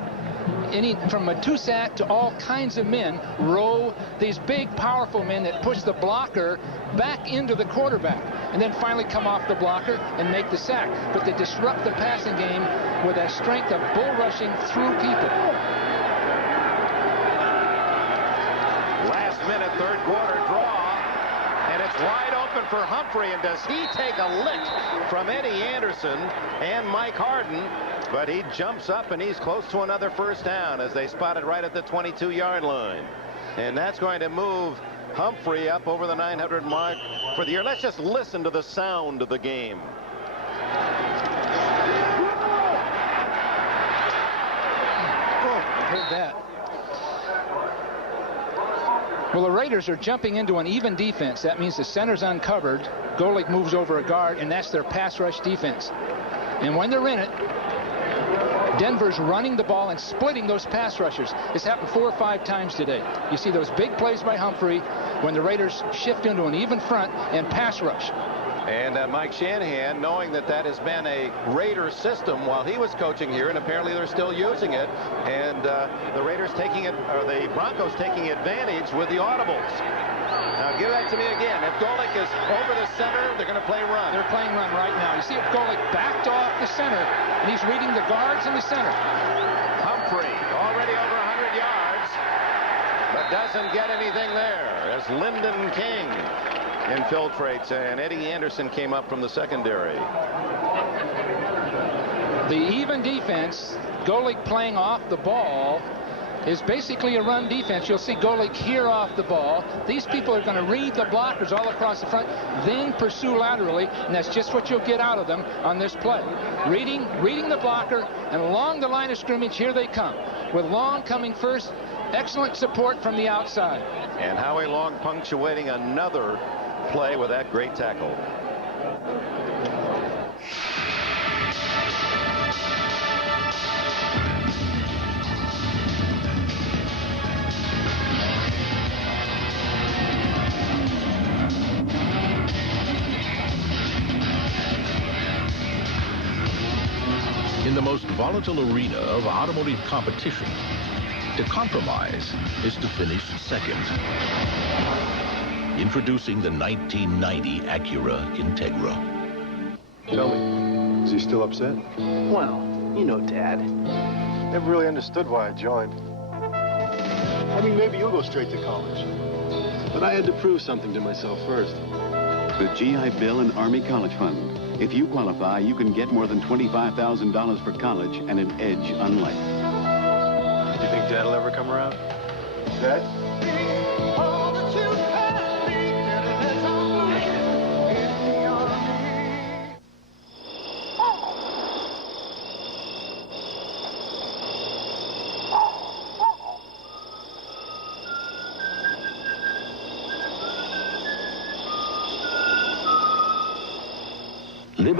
From Matusak to all kinds of men, row these big, powerful men that push the blocker back into the quarterback and then finally come off the blocker and make the sack. But they disrupt the passing game with that strength of bull rushing through people. Last minute, third quarter draw, and it's wide open for Humphrey. And does he take a lick from Eddie Anderson and Mike Harden? But he jumps up, and he's close to another first down as they spot it right at the 22-yard line. And that's going to move Humphrey up over the 900 mark for the year. Let's just listen to the sound of the game. Heard that. Well, the Raiders are jumping into an even defense. That means the center's uncovered. Golick moves over a guard, and that's their pass rush defense. And when they're in it, Denver's running the ball and splitting those pass rushers. It's happened 4 or 5 times today. You see those big plays by Humphrey when the Raiders shift into an even front and pass rush. And Mike Shanahan, knowing that that has been a Raider system while he was coaching here, and apparently they're still using it, and the Raiders taking it, or the Broncos taking advantage with the audibles. Now give that to me again. If Golick is over the center, they're going to play run. They're playing run right now. You see if Golick backed off the center, and he's reading the guards in the center. Humphrey already over 100 yards, but doesn't get anything there as Lyndon King infiltrates, and Eddie Anderson came up from the secondary. The even defense, Golick playing off the ball, is basically a run defense. You'll see Golick here off the ball. These people are going to read the blockers all across the front, then pursue laterally, and that's just what you'll get out of them on this play. Reading the blocker, and along the line of scrimmage, here they come. With Long coming first, excellent support from the outside. And Howie Long punctuating another play with that great tackle. In the most volatile arena of automotive competition, to compromise is to finish second. Introducing the 1990 Acura Integra. Tell me, is he still upset? Well, you know, Dad. Never really understood why I joined. I mean, maybe you'll go straight to college. But I had to prove something to myself first. The GI Bill and Army College Fund. If you qualify, you can get more than $25,000 for college and an edge on life. Do you think Dad will ever come around? Dad?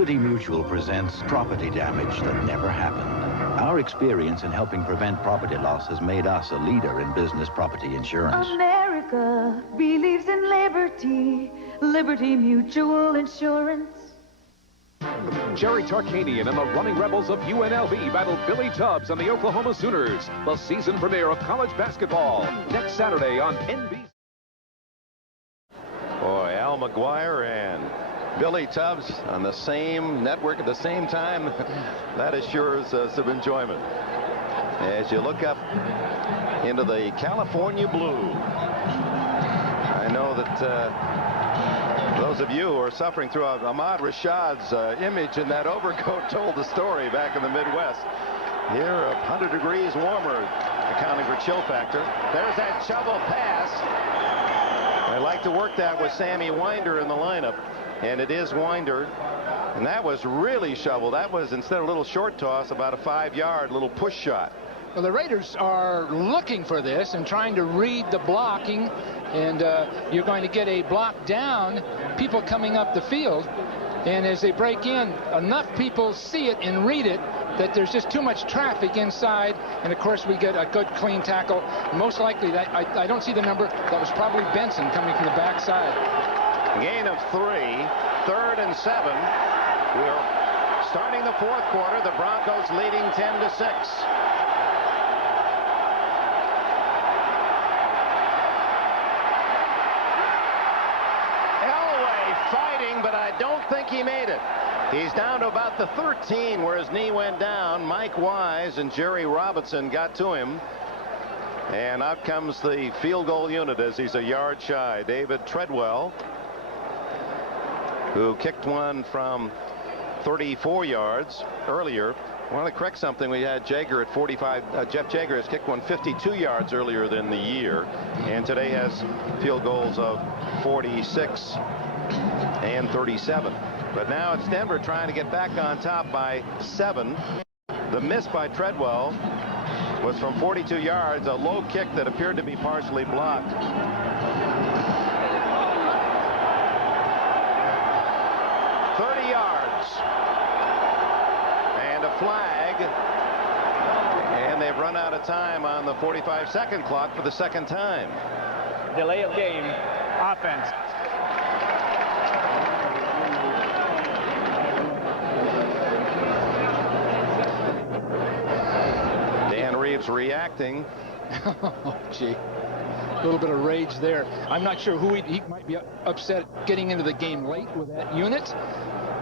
Liberty Mutual presents property damage that never happened. Our experience in helping prevent property loss has made us a leader in business property insurance. America believes in liberty. Liberty Mutual Insurance. Jerry Tarkanian and the Running Rebels of UNLV battle Billy Tubbs and the Oklahoma Sooners. The season premiere of college basketball next Saturday on NBC. Boy, Al McGuire and Billy Tubbs on the same network at the same time. That assures some enjoyment. As you look up into the California blue, I know that those of you who are suffering through Ahmad Rashad's image in that overcoat told the story back in the Midwest. Here, 100 degrees warmer, accounting for chill factor. There's that shovel pass. I like to work that with Sammy Winder in the lineup, and it is Winder. And that was really shovel. That was, instead of a little short toss, about a 5-yard little push shot. Well, the Raiders are looking for this and trying to read the blocking, and you're going to get a block down, people coming up the field, and as they break in, enough people see it and read it that there's just too much traffic inside, and of course we get a good clean tackle. Most likely, that I don't see the number, that was probably Benson coming from the backside. Gain of 3, 3rd and 7. We're starting the 4th quarter. The Broncos leading 10-6. Fighting, but I don't think he made it. He's down to about the 13 where his knee went down. Mike Wise and Jerry Robinson got to him. And out comes the field goal unit as he's a yard shy. David Treadwell, who kicked one from 34 yards earlier. I want to correct something. We had Jager at 45. Jeff Jager has kicked one 52 yards earlier than the year. And today has field goals of 46 and 37. But now it's Denver trying to get back on top by 7. The miss by Treadwell was from 42 yards, a low kick that appeared to be partially blocked. 30 yards. And a flag. And they've run out of time on the 45-second clock for the second time. Delay of game. Offense. Reacting. Oh, gee. A little bit of rage there. I'm not sure who he might be upset getting into the game late with that unit,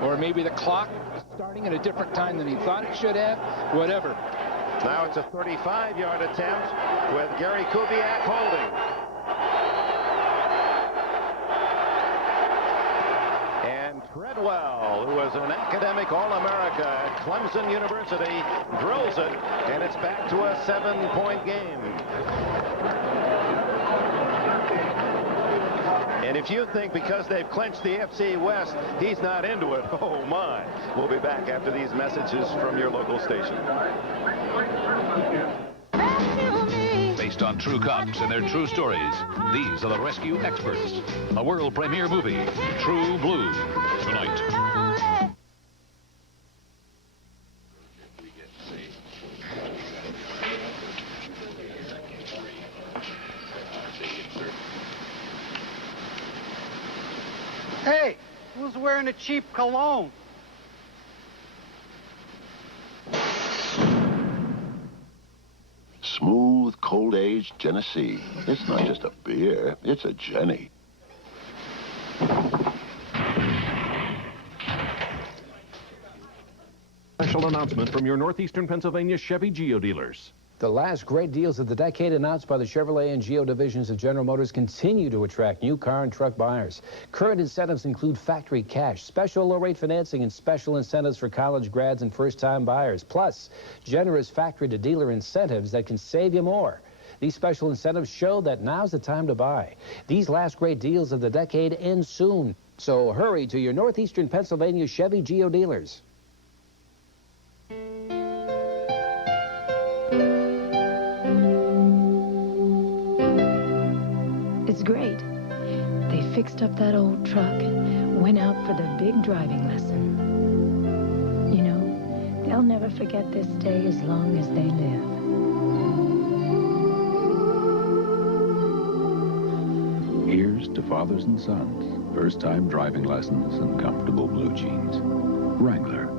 or maybe the clock starting at a different time than he thought it should have. Whatever. Now it's a 35-yard attempt with Gary Kubiak holding. And Treadwell, who was an academic All-America at Clemson University, drills it, and it's back to a 7-point game. And if you think because they've clinched the AFC West, he's not into it, oh my. We'll be back after these messages from your local station. Based on true cops and their true stories, these are the Rescue Experts. A world premiere movie, True Blue, tonight. Hey, who's wearing a cheap cologne? Smooth, cold-aged Genesee. It's not just a beer, it's a Jenny. Special announcement from your Northeastern Pennsylvania Chevy Geo dealers. The last great deals of the decade announced by the Chevrolet and Geo divisions of General Motors continue to attract new car and truck buyers. Current incentives include factory cash, special low-rate financing, and special incentives for college grads and first-time buyers. Plus, generous factory-to-dealer incentives that can save you more. These special incentives show that now's the time to buy. These last great deals of the decade end soon. So hurry to your Northeastern Pennsylvania Chevy Geo dealers. It's great. They fixed up that old truck and went out for the big driving lesson. never forget this day as long as they live. Here's to fathers and sons. First-time driving lessons and comfortable blue jeans. Wrangler.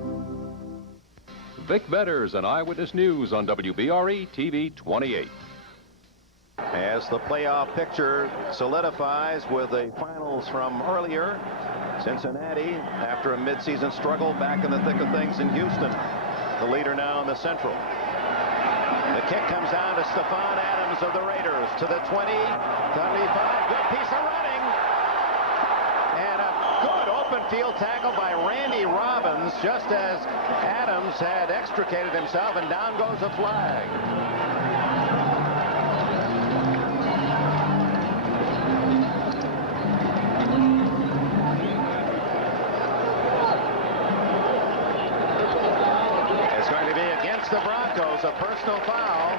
Vic Betters and Eyewitness News on WBRE TV 28. As the playoff picture solidifies with the finals from earlier, Cincinnati, after a midseason struggle, back in the thick of things in Houston. The leader now in the Central. The kick comes down to Stephon Adams of the Raiders to the 20, 35. Good piece of running. And a good open field tackle by Randy Robbins, just as Adams had extricated himself, and down goes a flag. The Broncos, a personal foul,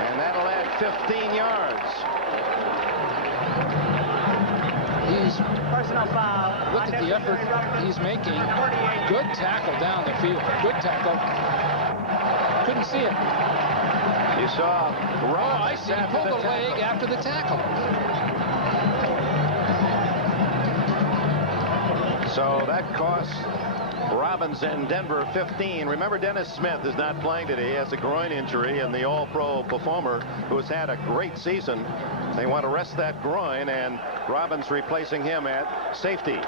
and that'll add 15 yards. He's personal foul. Look at the effort he's making. Good tackle down the field. Good tackle. Couldn't see it. You saw Ross. Oh, I see. He pulled the leg after the tackle. So that cost Robbins in Denver 15. Remember, Dennis Smith is not playing today. He has a groin injury, and the all-pro performer who has had a great season, they want to rest that groin, and Robbins replacing him at safety.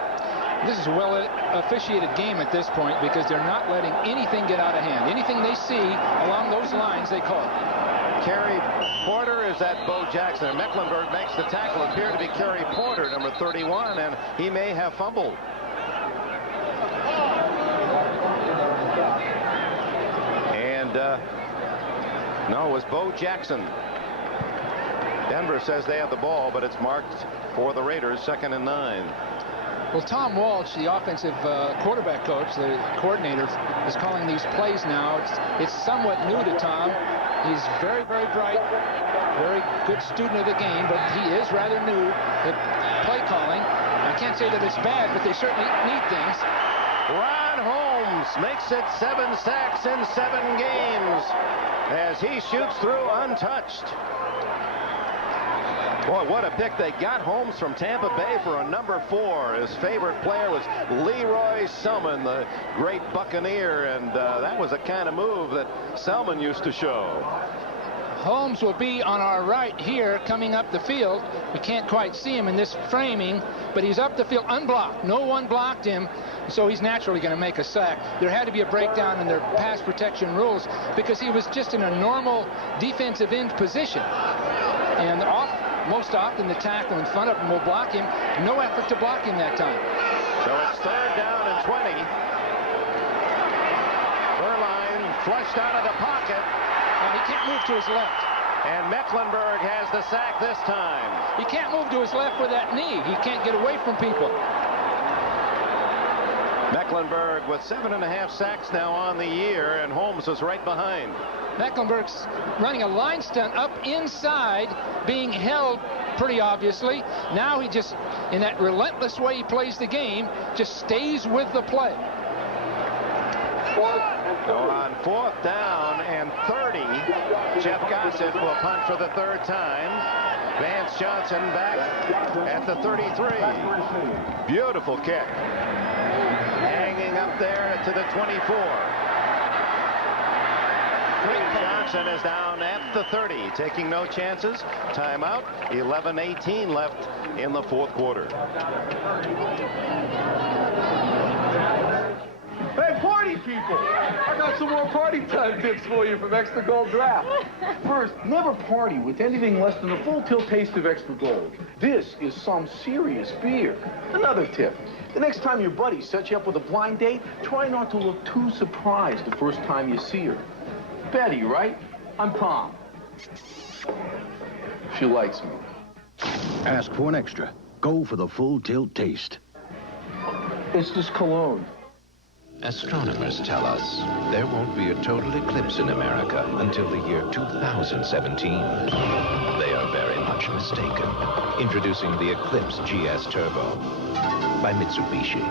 This is a well-officiated game at this point because they're not letting anything get out of hand. Anything they see along those lines, they call. Kerry Porter is at Bo Jackson, and Mecklenburg makes the tackle. Appear to be Kerry Porter, number 31, and he may have fumbled. No, it was Bo Jackson. Denver says they have the ball, but it's marked for the Raiders, 2nd and 9. Well, Tom Walsh, the offensive quarterback coach, the coordinator, is calling these plays now. It's somewhat new to Tom. He's very, very bright, very good student of the game, but he is rather new at play calling. I can't say that it's bad, but they certainly need things. Ron Holmes makes it 7 sacks in 7 games as he shoots through untouched. Boy, what a pick. They got Holmes from Tampa Bay for a number 4. His favorite player was Leroy Selman, the great Buccaneer, and that was the kind of move that Selman used to show. Holmes will be on our right here coming up the field. We can't quite see him in this framing, but he's up the field unblocked. No one blocked him, so he's naturally going to make a sack. There had to be a breakdown in their pass protection rules because he was just in a normal defensive end position. And most often the tackle in front of him will block him. No effort to block him that time. So it's 3rd down and 20. Berline flushed out of the pocket. He can't move to his left. And Mecklenburg has the sack this time. He can't move to his left with that knee. He can't get away from people. Mecklenburg with 7.5 sacks now on the year, and Holmes is right behind. Mecklenburg's running a line stunt up inside, being held pretty obviously. Now he just, in that relentless way he plays the game, just stays with the play. So on 4th down and 30, Jeff Gossett will punt for the 3rd time. Vance Johnson back at the 33. Beautiful kick. Hanging up there to the 24. Johnson is down at the 30, taking no chances. Timeout. 11:18 left in the 4th quarter. Hey, party people! I got some more party time tips for you from Extra Gold Draft. First, never party with anything less than a full tilt taste of Extra Gold. This is some serious beer. Another tip. The next time your buddy sets you up with a blind date, try not to look too surprised the first time you see her. Betty, right? I'm Tom. She likes me. Ask for an extra. Go for the full tilt taste. It's this cologne. Astronomers tell us there won't be a total eclipse in America until the year 2017. They are very much mistaken. Introducing the Eclipse GS Turbo by Mitsubishi.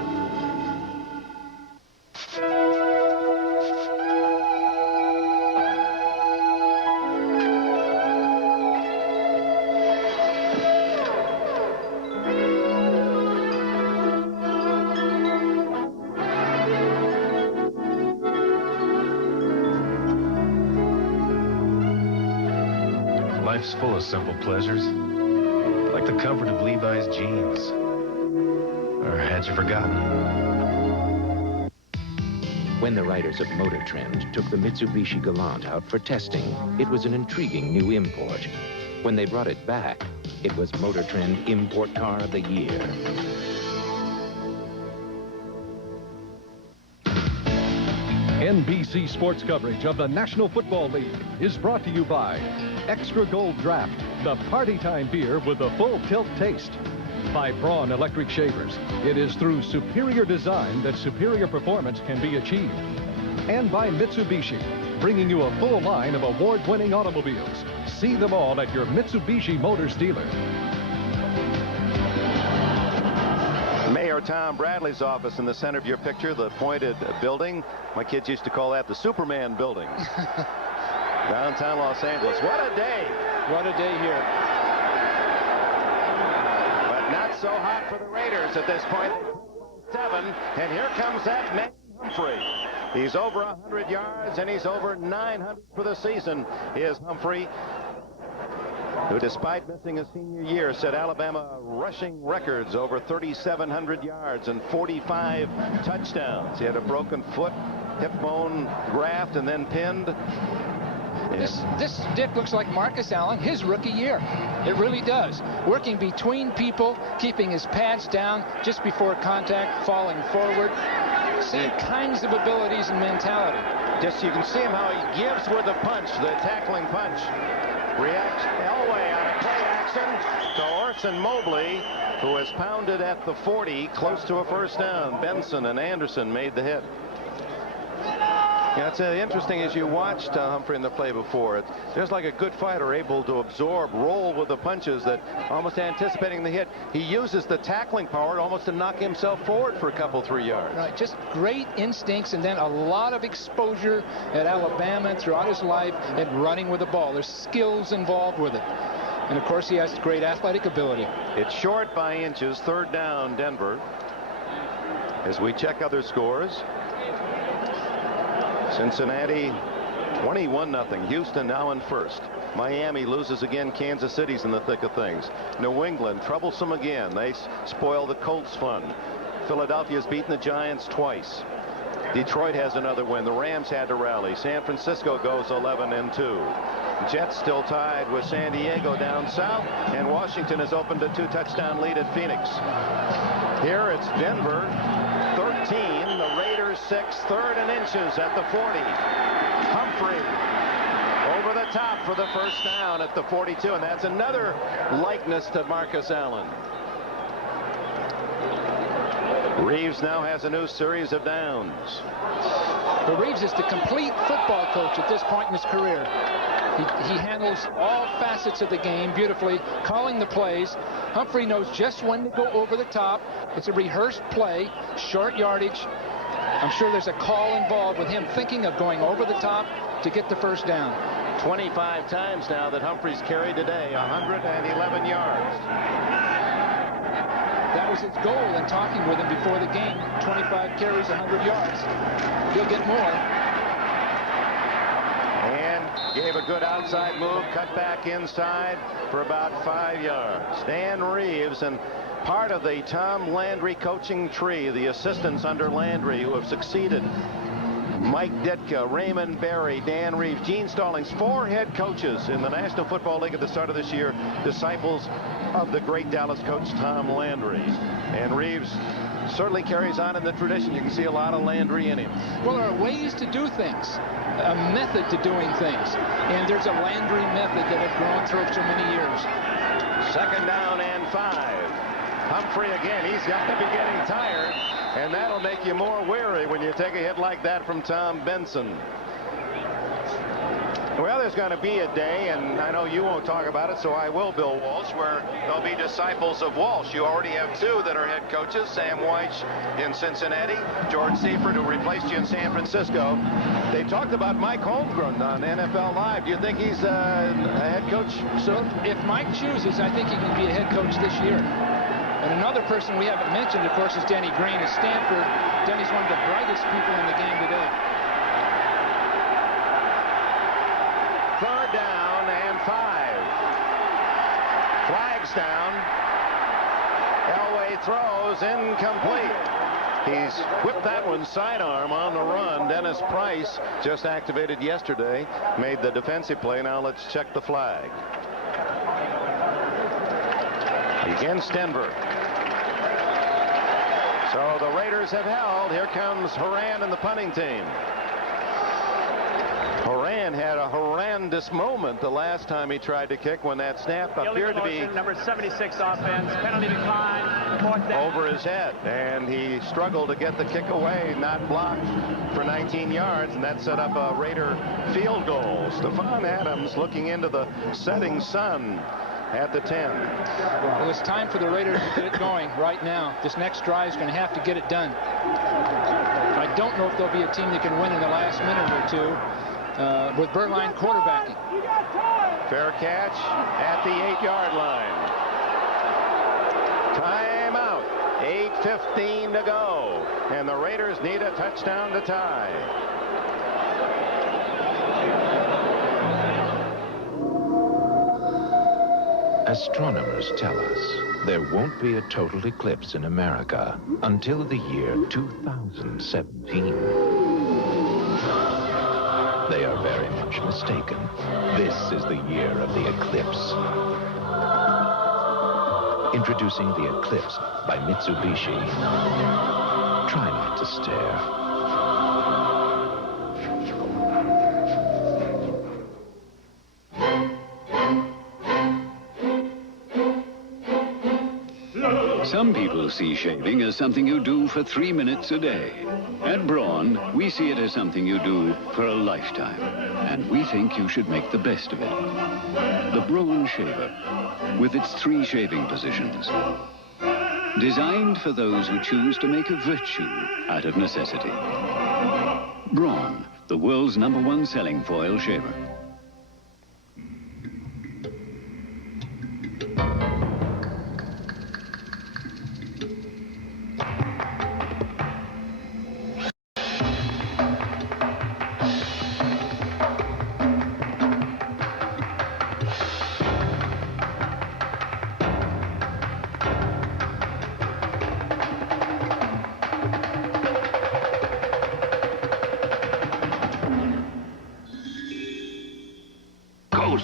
Life's full of simple pleasures, like the comfort of Levi's jeans. Or had you forgotten? When the writers of Motor Trend took the Mitsubishi Galant out for testing, it was an intriguing new import. When they brought it back, it was Motor Trend Import Car of the Year. NBC sports coverage of the National Football League is brought to you by Extra Gold Draft, the party time beer with the full tilt taste. By Braun Electric Shavers. It is through superior design that superior performance can be achieved. And by Mitsubishi, bringing you a full line of award-winning automobiles. See them all at your Mitsubishi Motors dealer. Mayor Tom Bradley's office in the center of your picture, the pointed building. My kids used to call that the Superman building. Downtown Los Angeles. What a day. What a day here. But not so hot for the Raiders at this point. 7, and here comes that man Humphrey. He's over 100 yards, and he's over 900 for the season. Here's Humphrey, who, despite missing a senior year, set Alabama rushing records over 3,700 yards and 45 touchdowns. He had a broken foot, hip bone graft, and then pinned. This Dick looks like Marcus Allen, his rookie year. It really does. Working between people, keeping his pads down just before contact, falling forward. Same kinds of abilities and mentality. Just you can see him how he gives with the punch, the tackling punch. Reacts Elway on a play action to Orson Mobley, who has pounded at the 40, close to a first down. Benson and Anderson made the hit. Yeah, it's interesting as you watched Humphrey in the play before. There's like a good fighter able to absorb, roll with the punches, that almost anticipating the hit. He uses the tackling power almost to knock himself forward for a couple, 3 yards. Right, just great instincts, and then a lot of exposure at Alabama and throughout his life at running with the ball. There's skills involved with it. And of course, he has great athletic ability. It's short by inches, 3rd down, Denver. As we check other scores. Cincinnati 21-0. Houston now in first. Miami loses again. Kansas City's in the thick of things. New England troublesome again. They spoil the Colts fun. Philadelphia's beaten the Giants twice. Detroit has another win. The Rams had to rally. San Francisco goes 11-2. Jets still tied with San Diego down south, and Washington has opened a 2-touchdown lead at Phoenix. Here it's Denver 13, the Raiders 6, 3rd and inches at the 40. Humphrey over the top for the first down at the 42, and that's another likeness to Marcus Allen. Reeves now has a new series of downs. But Reeves is the complete football coach at this point in his career. He handles all facets of the game beautifully, calling the plays. Humphrey knows just when to go over the top. It's a rehearsed play, short yardage. I'm sure there's a call involved with him thinking of going over the top to get the first down. 25 times now that Humphrey's carried today, 111 yards. That was his goal in talking with him before the game. 25 carries, 100 yards. He'll get more. And gave a good outside move, cut back inside for about 5 yards. Dan Reeves, and part of the Tom Landry coaching tree, the assistants under Landry who have succeeded. Mike Ditka, Raymond Berry, Dan Reeves, Gene Stallings, 4 head coaches in the National Football League at the start of this year, disciples of the great Dallas coach Tom Landry. And Reeves certainly carries on in the tradition. You can see a lot of Landry in him. Well, there are ways to do things, a method to doing things, and there's a Landry method that had grown through so many years. 2nd down and 5. Humphrey again. He's got to be getting tired, and that'll make you more weary when you take a hit like that from Tom Benson. Well, there's going to be a day, and I know you won't talk about it, so I will, Bill Walsh, where there'll be disciples of Walsh. You already have 2 that are head coaches, Sam Weich in Cincinnati, George Seifert, who replaced you in San Francisco. They talked about Mike Holmgren on NFL Live. Do you think he's a head coach soon? If Mike chooses, I think he can be a head coach this year. And another person we haven't mentioned, of course, is Denny Green at Stanford. Denny's one of the brightest people in the game today. 3rd down and 5. touchdown. Elway throws, incomplete. He's whipped that one sidearm on the run. Dennis Price, just activated yesterday, made the defensive play. Now let's check the flag. Against Denver. So the Raiders have held. Here comes Horan and the punting team. Horan had a horrendous moment the last time he tried to kick when that snap appeared to be number 76 offense, penalty decline, fourth down. Over his head, and he struggled to get the kick away, not blocked for 19 yards, and that set up a Raider field goal. Stephon Adams looking into the setting sun at the 10. Well, it's time for the Raiders to get it going right now. This next drive is going to have to get it done. I don't know if there'll be a team that can win in the last minute or two with Berline quarterbacking. Fair catch at the 8-yard line. Timeout. 8:15 to go, and the Raiders need a touchdown to tie. Astronomers tell us there won't be a total eclipse in America until the year 2017. They are very much mistaken. This is the year of the eclipse. Introducing the Eclipse by Mitsubishi. Try not to stare. Some people see shaving as something you do for 3 minutes a day. At Braun, we see it as something you do for a lifetime. And we think you should make the best of it. The Braun Shaver, with its 3 shaving positions. Designed for those who choose to make a virtue out of necessity. Braun, the world's #1 selling foil shaver.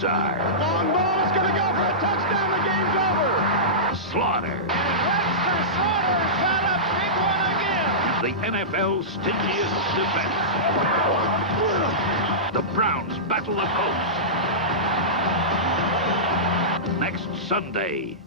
Long ball is going to go for a touchdown. The game's over. Slaughter. Webster Slaughter's got a big one again. The NFL's stingiest defense. The Browns battle the Colts. Next Sunday.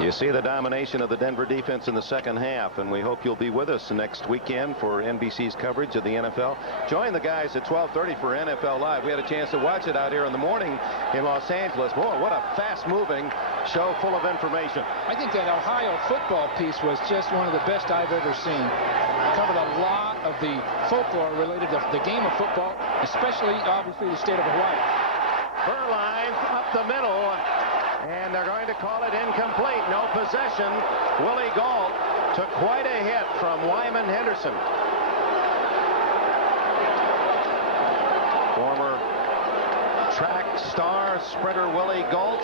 You see the domination of the Denver defense in the second half, and we hope you'll be with us next weekend for NBC's coverage of the NFL. Join the guys at 12:30 for NFL Live. We had a chance to watch it out here in the morning in Los Angeles. Boy, what a fast-moving show full of information. I think that Ohio football piece was just one of the best I've ever seen. Covered a lot of the folklore related to the game of football, especially, obviously, the state of Hawaii. Berline up the middle. And they're going to call it incomplete. No possession. Willie Gault took quite a hit from Wyman Henderson. Former track star sprinter Willie Gault.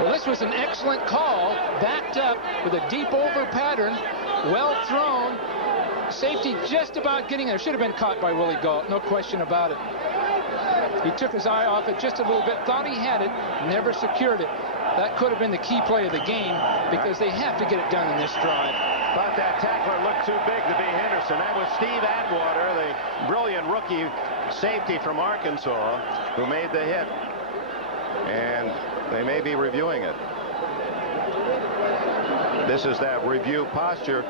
Well, this was an excellent call, backed up with a deep over pattern, well thrown. Safety just about getting there. Should have been caught by Willie Gault, no question about it. He took his eye off it just a little bit, thought he had it, never secured it. That could have been the key play of the game because they have to get it done in this drive. But that tackler looked too big to be Henderson. That was Steve Atwater, the brilliant rookie safety from Arkansas, who made the hit. And they may be reviewing it. This is that review posture.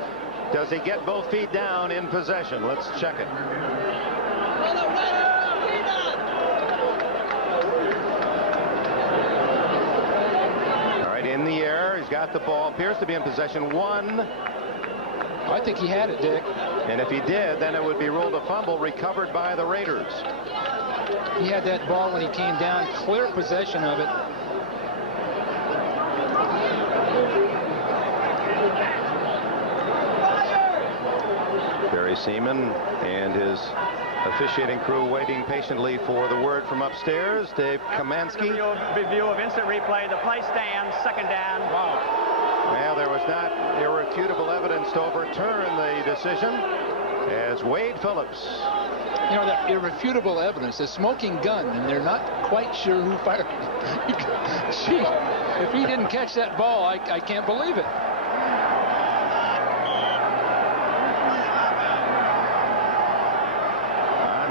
Does he get both feet down in possession? Let's check it. In the air, he's got the ball, appears to be in possession. One. I think he had it, Dick. And if he did, then it would be ruled a fumble, recovered by the Raiders. He had that ball when he came down, clear possession of it. Barry Seaman and his Officiating crew waiting patiently for the word from upstairs. Dave Kamansky. Review of instant replay. The play stands. Second down. Wow. Well, there was not irrefutable evidence to overturn the decision as Wade Phillips. You know, that irrefutable evidence, a smoking gun, and they're not quite sure who fired it. Gee, if he didn't catch that ball, I can't believe it.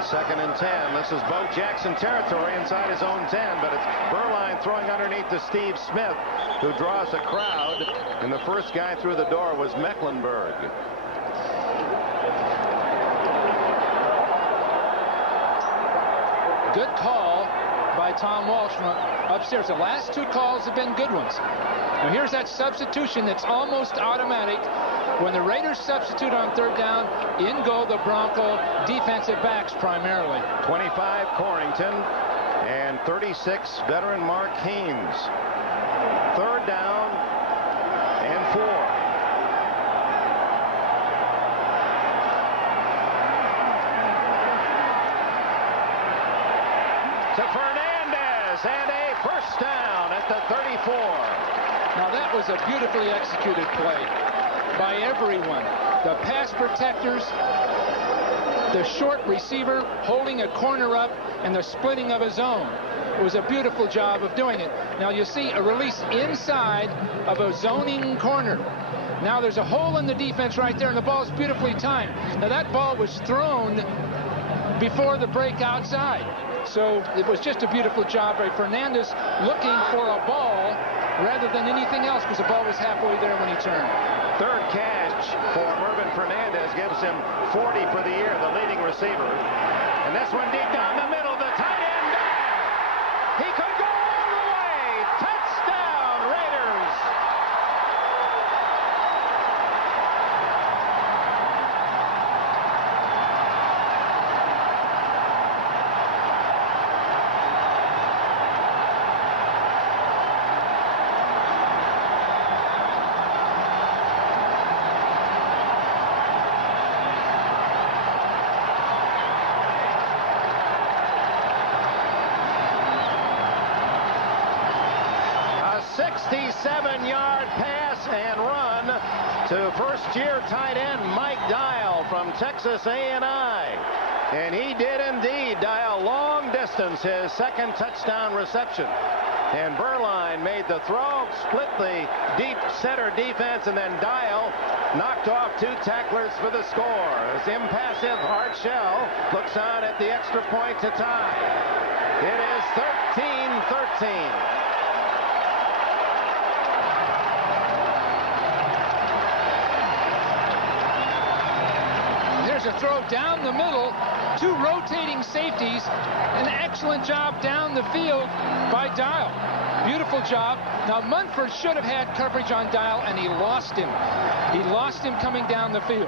Second and 10. This is Bo Jackson territory inside his own 10, but it's Berline throwing underneath to Steve Smith, who draws a crowd, and the first guy through the door was Mecklenburg. Good call by Tom Walsh from upstairs. The last two calls have been good ones. Now here's that substitution that's almost automatic. When the Raiders substitute on third down, in go the Bronco defensive backs primarily. 25 Corrington and 36 veteran Mark Haynes. Third down and 4. To Fernandez and a first down at the 34. Now that was a beautifully executed play by everyone. The pass protectors, the short receiver holding a corner up, and the splitting of a zone. It was a beautiful job of doing it. Now you see a release inside of a zoning corner. Now there's a hole in the defense right there, and the ball's beautifully timed. Now that ball was thrown before the break outside. So it was just a beautiful job by Fernandez looking for a ball rather than anything else, because the ball was halfway there when he turned. Third catch for Mervyn Fernandez gives him 40 for the year, the leading receiver. And this one deep down the middle, the tight end dive. He could go all the way. Touchdown, Raiders. A 67-yard pass and run to first-year tight end Mike Dial from Texas A&I. And he did indeed dial long distance, his second touchdown reception. And Berline made the throw, split the deep center defense, and then Dial knocked off two tacklers for the score. As impassive Art Shell looks on at the extra point to tie. It is 13-13. There's a throw down the middle, two rotating safeties, an excellent job down the field by Dial. Beautiful job. Now Munford should have had coverage on Dial, and he lost him. He lost him coming down the field.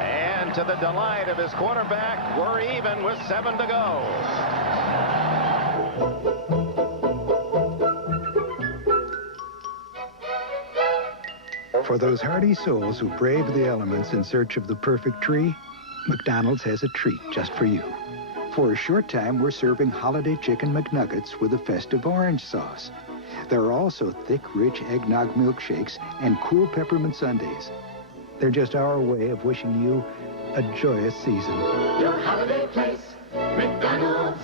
And to the delight of his quarterback, we're even with 7 to go. For those hardy souls who brave the elements in search of the perfect tree, McDonald's has a treat just for you. For a short time, we're serving holiday chicken McNuggets with a festive orange sauce. There are also thick, rich eggnog milkshakes and cool peppermint sundaes. They're just our way of wishing you a joyous season. Your holiday place, McDonald's.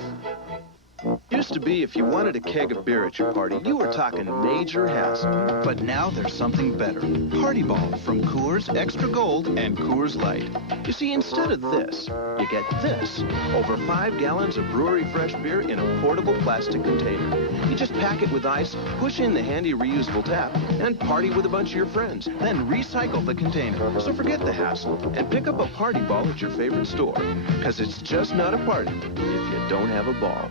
Used to be if you wanted a keg of beer at your party, you were talking major hassle. But now there's something better. Party Ball from Coors Extra Gold and Coors Light. You see, instead of this, you get this. Over 5 gallons of brewery fresh beer in a portable plastic container. You just pack it with ice, push in the handy reusable tap, and party with a bunch of your friends. Then recycle the container. So forget the hassle and pick up a Party Ball at your favorite store. Because it's just not a party if you don't have a ball.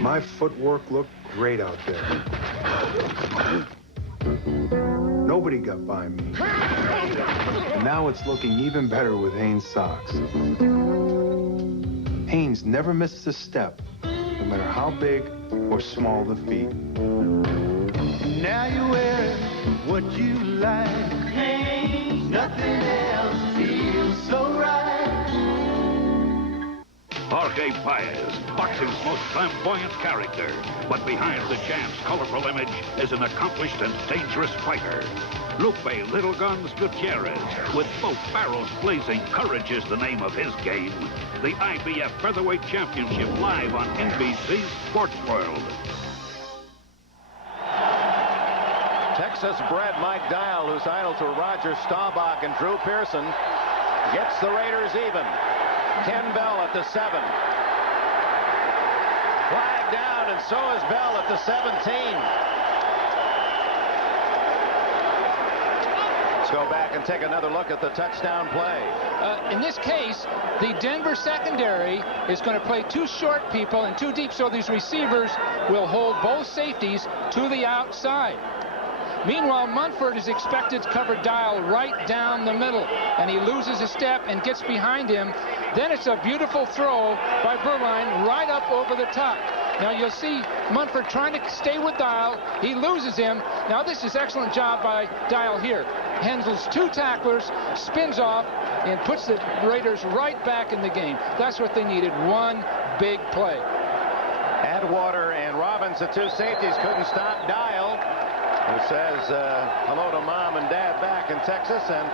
My footwork looked great out there. Nobody got by me. And now it's looking even better with Hanes socks. Hanes never misses a step, no matter how big or small the feet. Now you're wearing what you like. Hey, nothing else feels so right. Jorge Paez, boxing's most flamboyant character. But behind the champ's colorful image is an accomplished and dangerous fighter. Lupe Little Guns Gutierrez, with both barrels blazing, courage is the name of his game. The IBF Featherweight Championship live on NBC's Sports World. Texas-bred Mike Dial, whose idols were Roger Staubach and Drew Pearson, gets the Raiders even. Ken Bell at the 7. Flag down, and so is Bell at the 17. Let's go back and take another look at the touchdown play. In this case, the Denver secondary is going to play 2 short people and 2 deep, so these receivers will hold both safeties to the outside. Meanwhile, Munford is expected to cover Dial right down the middle, and he loses a step and gets behind him. Then it's a beautiful throw by Berline right up over the top. Now you'll see Munford trying to stay with Dial. He loses him. Now this is excellent job by Dial here. Handles 2 tacklers, spins off, and puts the Raiders right back in the game. That's what they needed, 1 big play. Atwater and Robbins, the 2 safeties, couldn't stop Dial, who says hello to Mom and Dad back in Texas, and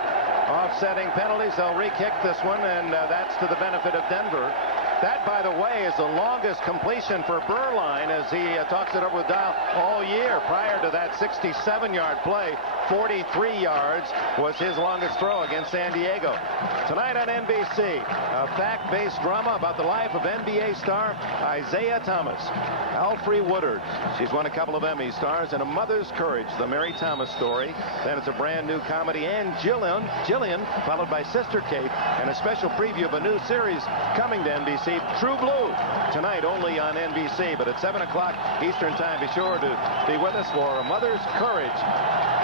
offsetting penalties. They'll re-kick this one, and that's to the benefit of Denver. That, by the way, is the longest completion for Berline as he talks it over with Dial all year. Prior to that 67-yard play, 43 yards was his longest throw against San Diego. Tonight on NBC, a fact-based drama about the life of NBA star Isaiah Thomas. Alfre Woodard, she's won a couple of Emmy stars, and A Mother's Courage, the Mary Thomas story. Then it's a brand new comedy, and Jillian, followed by Sister Kate, and a special preview of a new series coming to NBC, True Blue, tonight only on NBC. But at 7 o'clock Eastern Time, be sure to be with us for A Mother's Courage.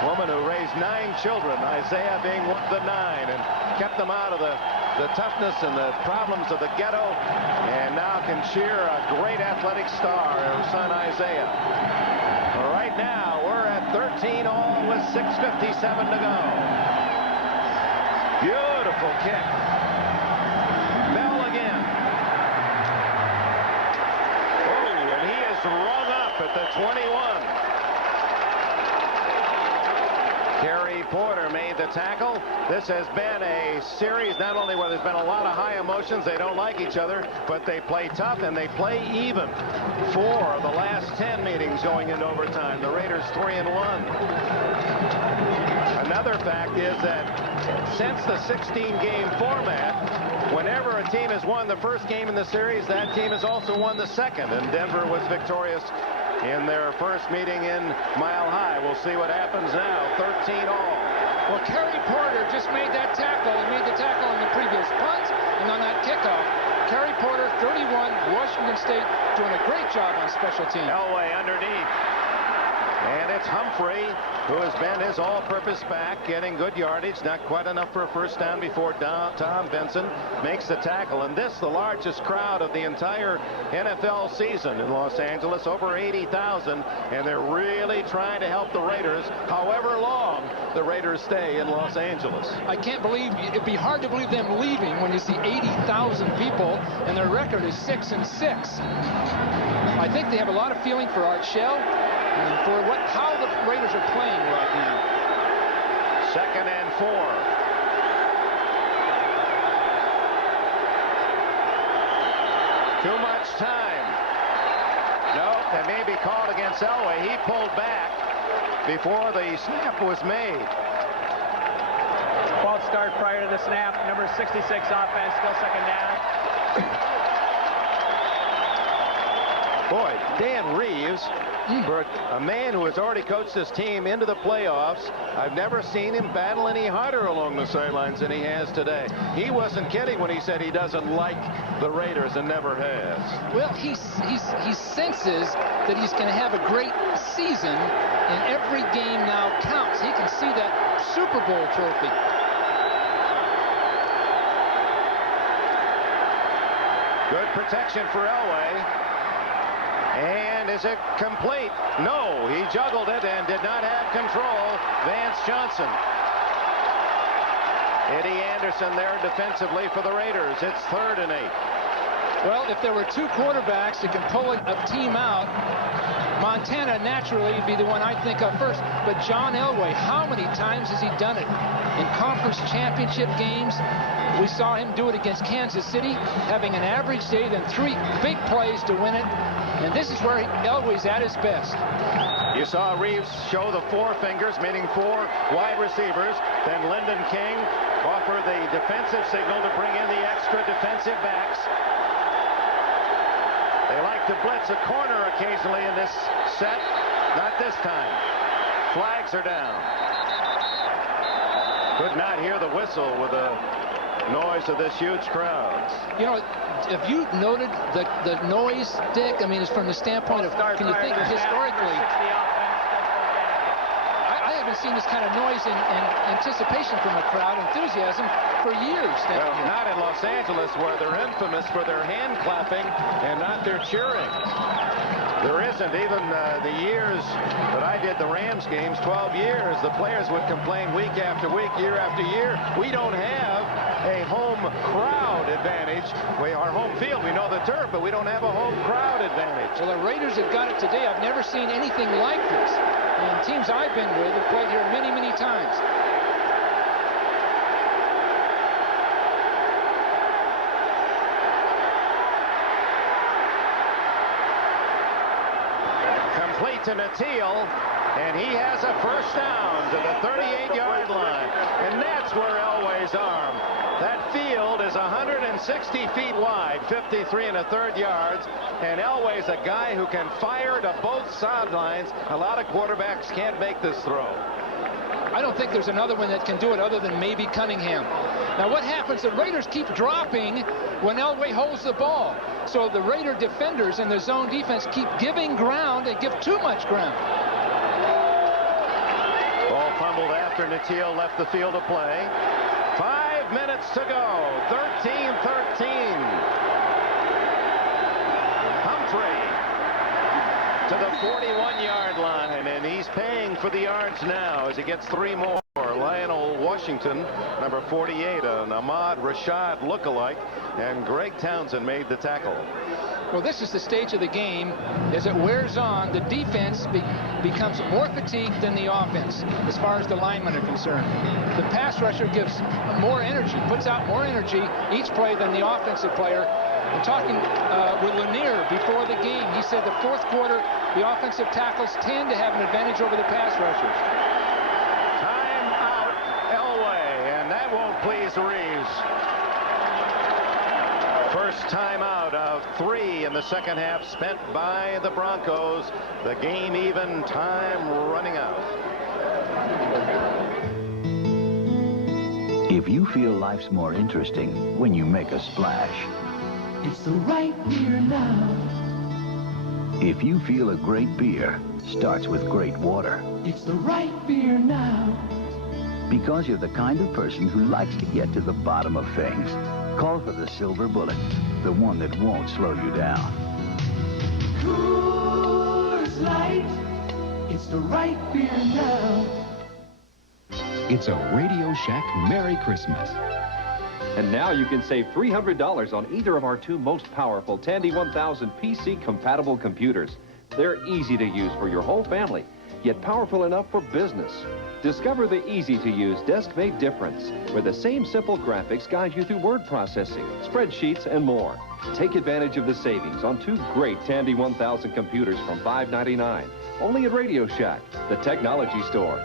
Woman who raised 9 children, Isaiah being one of the 9, and kept them out of the toughness and the problems of the ghetto, and now can cheer a great athletic star, her son Isaiah. Right now, we're at 13 all with 6:57 to go. Beautiful kick. Bell again. Oh, and he is rung up at the 21. Kerry Porter made the tackle. This has been a series not only where there's been a lot of high emotions, they don't like each other, but they play tough and they play even. 4 of the last 10 meetings going into overtime. The Raiders 3-1. Another fact is that since the 16-game format, whenever a team has won the first game in the series, that team has also won the second, and Denver was victorious in their first meeting in Mile High. We'll see what happens now. 13 all. Well, Kerry Porter just made that tackle. He made the tackle on the previous punt and on that kickoff. Kerry Porter, 31, Washington State, doing a great job on special teams. Elway underneath. And it's Humphrey, who has been his all-purpose back, getting good yardage. Not quite enough for a first down before Tom Benson makes the tackle. And this, the largest crowd of the entire NFL season in Los Angeles, over 80,000. And they're really trying to help the Raiders, however long the Raiders stay in Los Angeles. I can't believe, it'd be hard to believe them leaving when you see 80,000 people, and their record is 6-6. I think they have a lot of feeling for Art Shell and for how the Raiders are playing right now. 2nd and 4. Too much time. No, that may be called against Elway. He pulled back before the snap was made. False start prior to the snap. Number 66 offense, still 2nd down. Boy, Dan Reeves, for a man who has already coached this team into the playoffs, I've never seen him battle any harder along the sidelines than he has today. He wasn't kidding when he said he doesn't like the Raiders and never has. Well, he senses that he's going to have a great season, and every game now counts. He can see that Super Bowl trophy. Good protection for Elway. And And is it complete? No, he juggled it and did not have control. Vance Johnson. Eddie Anderson there defensively for the Raiders. It's 3rd and 8. Well, if there were two quarterbacks that can pull a team out, Montana naturally would be the one I'd think of first. But John Elway, how many times has he done it? In conference championship games, we saw him do it against Kansas City, having an average day, then 3 big plays to win it. And this is where Elway's at his best. You saw Reeves show the 4 fingers, meaning 4 wide receivers. Then Lyndon King offer the defensive signal to bring in the extra defensive backs. They like to blitz a corner occasionally in this set. Not this time. Flags are down. Could not hear the whistle with the noise of this huge crowd. You know, have you noted the noise, Dick? I mean, it's from the standpoint of, can you think historically? I haven't seen this kind of noise and anticipation from a crowd, enthusiasm, for years. Well, not in Los Angeles, where they're infamous for their hand clapping and not their cheering. There isn't. Even the years that I did the Rams games, 12 years, the players would complain week after week, year after year. We don't have a home crowd advantage. Our home field, we know the turf, but we don't have a home crowd advantage. Well, the Raiders have got it today. I've never seen anything like this. And teams I've been with have played here many, many times. Complete to Natil, and he has a first down to the 38-yard line. And that's where Elway's arm. That field is 160 feet wide, 53 1/3 yards. And Elway's a guy who can fire to both sidelines. A lot of quarterbacks can't make this throw. I don't think there's another one that can do it other than maybe Cunningham. Now what happens, the Raiders keep dropping when Elway holds the ball. So the Raider defenders in the zone defense keep giving ground and give too much ground. Ball fumbled after Natil left the field of play. 5 minutes to go. 13-13. Humphrey to the 41-yard line, and he's paying for the yards now as he gets 3 more. Lionel Washington, number 48, an Ahmad Rashad lookalike, and Greg Townsend made the tackle. Well, this is the stage of the game. As it wears on, the defense becomes more fatigued than the offense as far as the linemen are concerned. The pass rusher gives more energy, puts out more energy each play than the offensive player. And talking with Lanier before the game, he said the 4th quarter, the offensive tackles tend to have an advantage over the pass rushers. Time out, Elway, and that won't please Reeves. First timeout of 3 in the second half spent by the Broncos. The game even, time running out. If you feel life's more interesting when you make a splash. It's the right beer now. If you feel a great beer starts with great water. It's the right beer now. Because you're the kind of person who likes to get to the bottom of things. Call for the Silver Bullet, the one that won't slow you down. Coors Light. It's the right beer now. It's a Radio Shack Merry Christmas. And now you can save $300 on either of our 2 most powerful Tandy 1000 PC-compatible computers. They're easy to use for your whole family, yet powerful enough for business. Discover the easy-to-use desk-made difference, where the same simple graphics guide you through word processing, spreadsheets, and more. Take advantage of the savings on 2 great Tandy 1000 computers from $5.99, only at Radio Shack, the technology store.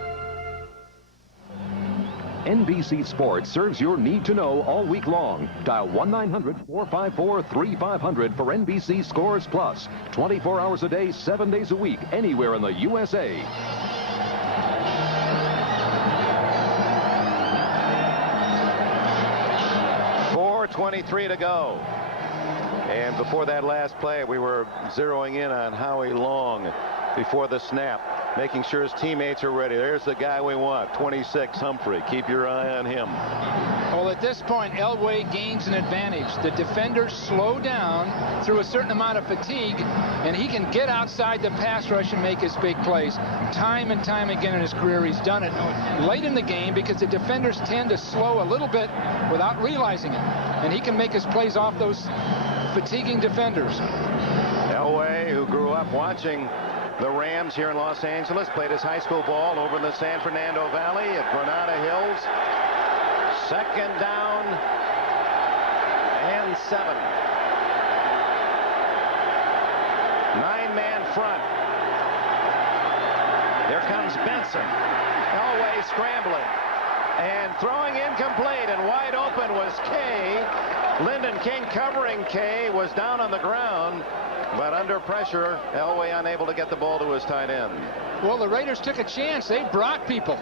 NBC Sports serves your need to know all week long. Dial 1-900-454-3500 for NBC Scores Plus. 24 hours a day, 7 days a week, anywhere in the USA. 4:23 to go. And before that last play, we were zeroing in on Howie Long before the snap. making sure his teammates are ready. There's the guy we want, 26, Humphrey. Keep your eye on him. Well, at this point, Elway gains an advantage. The defenders slow down through a certain amount of fatigue, and he can get outside the pass rush and make his big plays. Time and time again in his career, he's done it late in the game because the defenders tend to slow a little bit without realizing it, and he can make his plays off those fatiguing defenders. Elway, who grew up watching the Rams here in Los Angeles, played his high school ball over in the San Fernando Valley at Granada Hills. Second down and 7. 9-man front. Here comes Benson. Elway scrambling and throwing incomplete, and wide open was Kay. Lyndon King covering Kay, was down on the ground, but under pressure, Elway unable to get the ball to his tight end. Well, the Raiders took a chance. They brought people.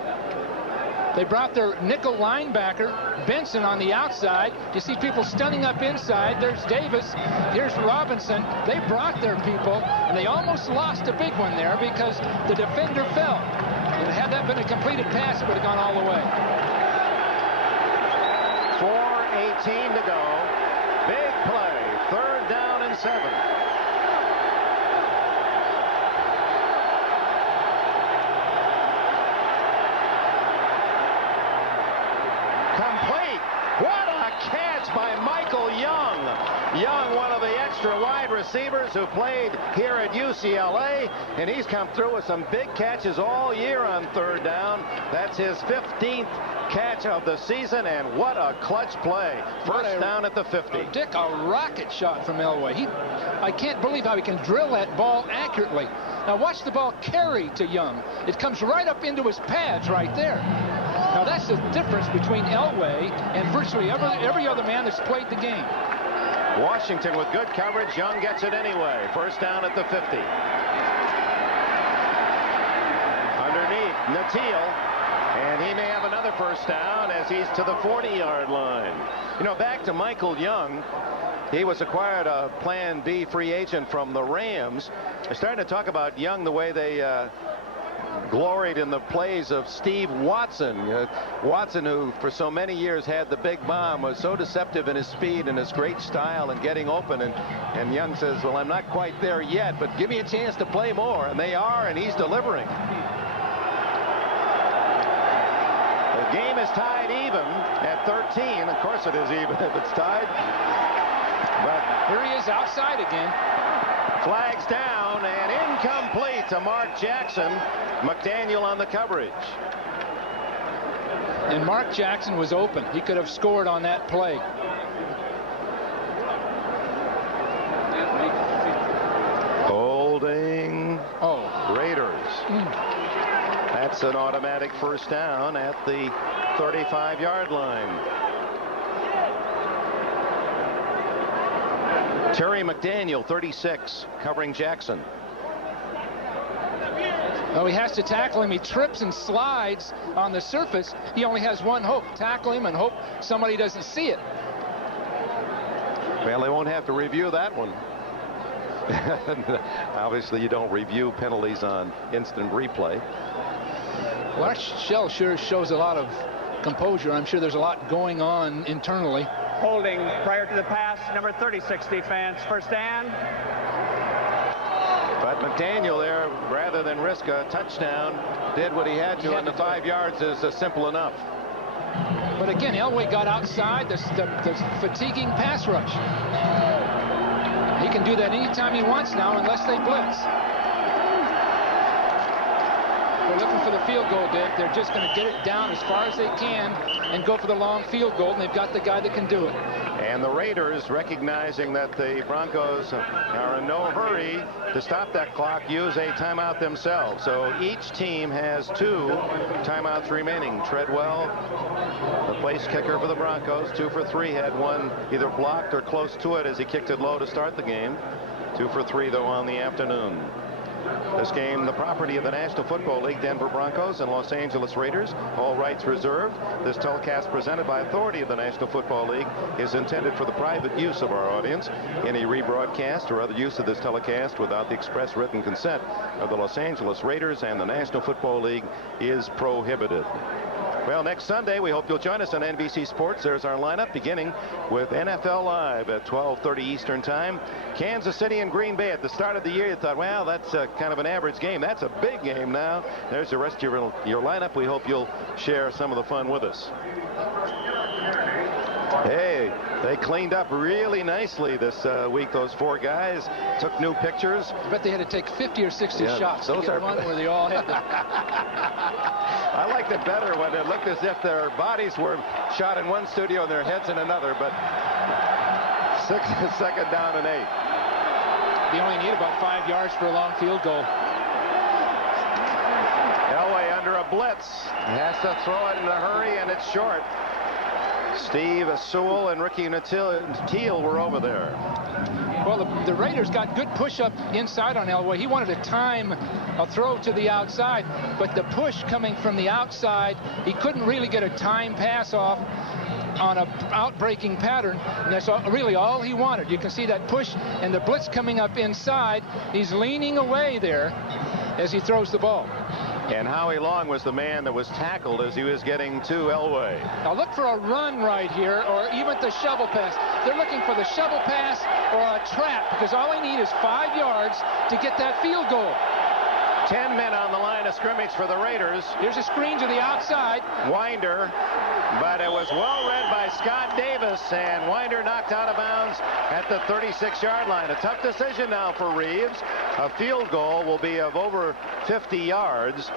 They brought their nickel linebacker, Benson, on the outside. You see people stunning up inside. There's Davis. Here's Robinson. They brought their people, and they almost lost a big one there because the defender fell. And had that been a completed pass, it would have gone all the way. 4:18 to go. Big play. 3rd down and 7. Complete. What a catch by Michael Young. Young, one of the extra wide receivers who played here at UCLA, and he's come through with some big catches all year on 3rd down. That's his 15th catch of the season, and what a clutch play. First down at the 50. Dick, a rocket shot from Elway. I can't believe how he can drill that ball accurately. Now watch the ball carry to Young. It comes right up into his pads right there. Now that's the difference between Elway and virtually every other man that's played the game. Washington with good coverage. Young gets it anyway. First down at the 50. Underneath, Natil. And he may have another first down as he's to the 40-yard line. You know, back to Michael Young. He was acquired a Plan B free agent from the Rams. They're starting to talk about Young the way they gloried in the plays of Steve Watson. Watson, who for so many years had the big bomb, was so deceptive in his speed and his great style and getting open. And Young says, well, I'm not quite there yet, but give me a chance to play more. And they are, and he's delivering. The game is tied even at 13. Of course it is even if it's tied. But here he is outside again. Flags down and incomplete to Mark Jackson. McDaniel on the coverage. And Mark Jackson was open. He could have scored on that play. Holding. Oh. Raiders. That's an automatic first down at the 35-yard line. Terry McDaniel, 36, covering Jackson. Oh, he has to tackle him. He trips and slides on the surface. He only has one hope. Tackle him and hope somebody doesn't see it. Well, they won't have to review that one. Obviously, you don't review penalties on instant replay. Lars Shell sure shows a lot of composure. I'm sure there's a lot going on internally. Holding prior to the pass, number 36 defense. First down. But McDaniel there, rather than risk a touchdown, did what he had to, and the 5 yards is simple enough. But again, Elway got outside the fatiguing pass rush. He can do that anytime he wants now unless they blitz. They're looking for the field goal, Dick. They're just going to get it down as far as they can and go for the long field goal, and they've got the guy that can do it. And the Raiders, recognizing that the Broncos are in no hurry to stop that clock, use a timeout themselves. So each team has 2 timeouts remaining. Treadwell, the place kicker for the Broncos, 2 for 3, had one either blocked or close to it as he kicked it low to start the game. 2 for 3, though, on the afternoon. This game, the property of the National Football League, Denver Broncos and Los Angeles Raiders. All rights reserved. This telecast presented by authority of the National Football League is intended for the private use of our audience. Any rebroadcast or other use of this telecast without the express written consent of the Los Angeles Raiders and the National Football League is prohibited. Well, next Sunday, we hope you'll join us on NBC Sports. There's our lineup, beginning with NFL Live at 12:30 Eastern Time. Kansas City and Green Bay. At the start of the year, you thought, well, that's kind of an average game. That's a big game now. There's the rest of your lineup. We hope you'll share some of the fun with us. Hey, they cleaned up really nicely this week. Those four guys took new pictures. I bet they had to take 50 or 60 shots to get one where they all had I liked it better when it looked as if their bodies were shot in one studio and their heads in another, but second down and 8. They only need about 5 yards for a long field goal. Elway under a blitz. He has to throw it in a hurry, and it's short. Steve Sewell and Ricky Teal were over there. Well, the Raiders got good push-up inside on Elway. He wanted to time a throw to the outside, but the push coming from the outside, he couldn't really get a time pass off on a out-breaking pattern, and that's really all he wanted. You can see that push and the blitz coming up inside. He's leaning away there as he throws the ball. And Howie Long was the man that was tackled as he was getting to Elway. Now look for a run right here, or even the shovel pass. They're looking for the shovel pass or a trap, because all they need is 5 yards to get that field goal. 10 men on the line of scrimmage for the Raiders. Here's a screen to the outside. Winder, but it was well read by Scott Davis, and Winder knocked out of bounds at the 36-yard line. A tough decision now for Reeves. A field goal will be of over 50 yards,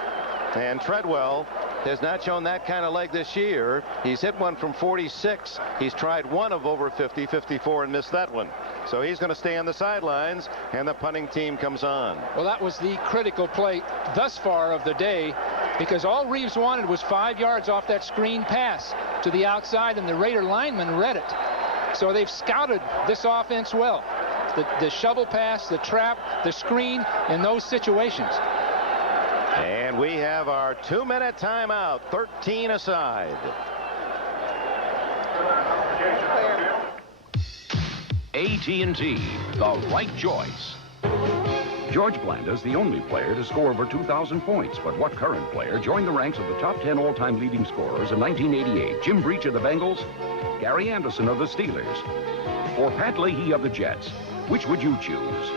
and Treadwell has not shown that kind of leg this year. He's hit one from 46. He's tried one of over 50, 54, and missed that one. So he's going to stay on the sidelines, and the punting team comes on. Well, that was the critical play thus far of the day, because all Reeves wanted was 5 yards off that screen pass to the outside, and the Raider lineman read it. So they've scouted this offense well. The shovel pass, the trap, the screen, in those situations. And we have our 2-minute timeout, 13 aside. AT&T, the right choice. George Blanda's the only player to score over 2,000 points, but what current player joined the ranks of the top 10 all-time leading scorers in 1988? Jim Breach of the Bengals, Gary Anderson of the Steelers, or Pat Leahy of the Jets? Which would you choose?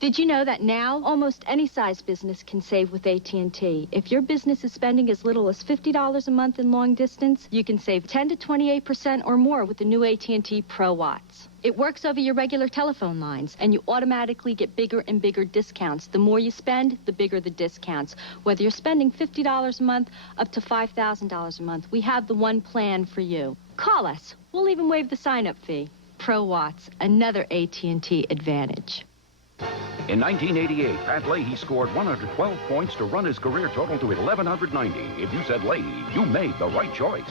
Did you know that now almost any size business can save with AT&T? If your business is spending as little as $50 a month in long distance, you can save 10 to 28% or more with the new AT&T Pro Watts. It works over your regular telephone lines, and you automatically get bigger and bigger discounts. The more you spend, the bigger the discounts. Whether you're spending $50 a month up to $5,000 a month, we have the one plan for you. Call us. We'll even waive the sign-up fee. Pro Watts, another AT&T advantage. In 1988, Pat Leahy scored 112 points to run his career total to 1,190. If you said Leahy, you made the right choice.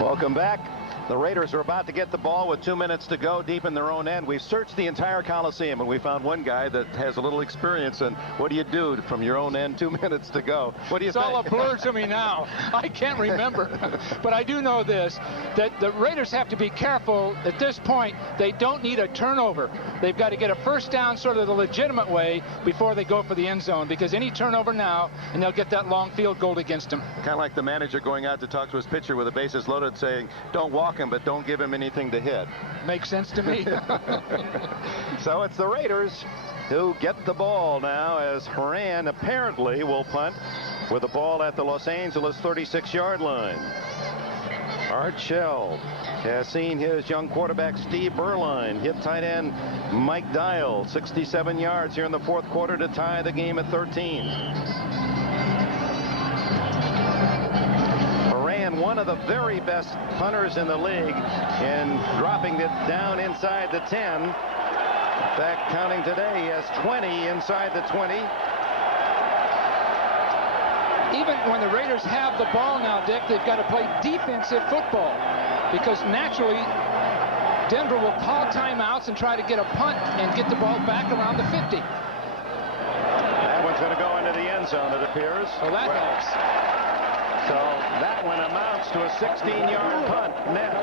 Welcome back. The Raiders are about to get the ball with 2 minutes to go deep in their own end. We've searched the entire Coliseum, and we found one guy that has a little experience. And what do you do from your own end, 2 minutes to go? What do you think? It's all a blur to me now. I can't remember. But I do know this, that the Raiders have to be careful at this point. They don't need a turnover. They've got to get a first down sort of the legitimate way before they go for the end zone, because any turnover now, and they'll get that long field goal against them. Kind of like the manager going out to talk to his pitcher with the bases loaded, saying, don't walk him, but don't give him anything to hit. Makes sense to me. So it's the Raiders who get the ball now, as Horan apparently will punt with the ball at the Los Angeles 36-yard line. Art Shell has seen his young quarterback Steve Berline hit tight end Mike Dial 67 yards here in the fourth quarter to tie the game at 13. One of the very best punters in the league, and dropping it down inside the 10. In fact, counting today, he has 20 inside the 20. Even when the Raiders have the ball now, Dick, they've got to play defensive football, because naturally Denver will call timeouts and try to get a punt and get the ball back around the 50. That one's going to go into the end zone, it appears. Well, that helps. So that one amounts to a 16-yard punt net.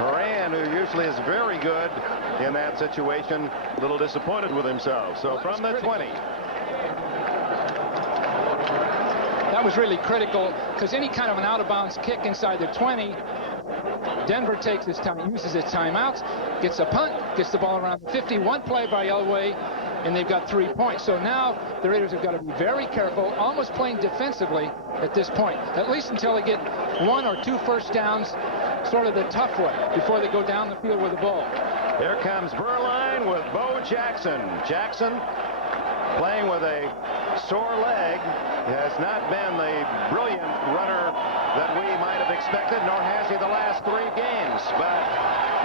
Moran, who usually is very good in that situation, a little disappointed with himself. So from the 20. That was really critical, because any kind of an out-of-bounds kick inside the 20, Denver takes his time, uses its timeouts, gets a punt, gets the ball around the 50. One play by Elway, and they've got 3 points. So now the Raiders have got to be very careful, almost playing defensively at this point, at least until they get 1 or 2 first downs, sort of the tough way, before they go down the field with the ball. Here comes Burline with Bo Jackson. Jackson, playing with a sore leg, has not been the brilliant runner that we might have expected, nor has he the last 3 games. But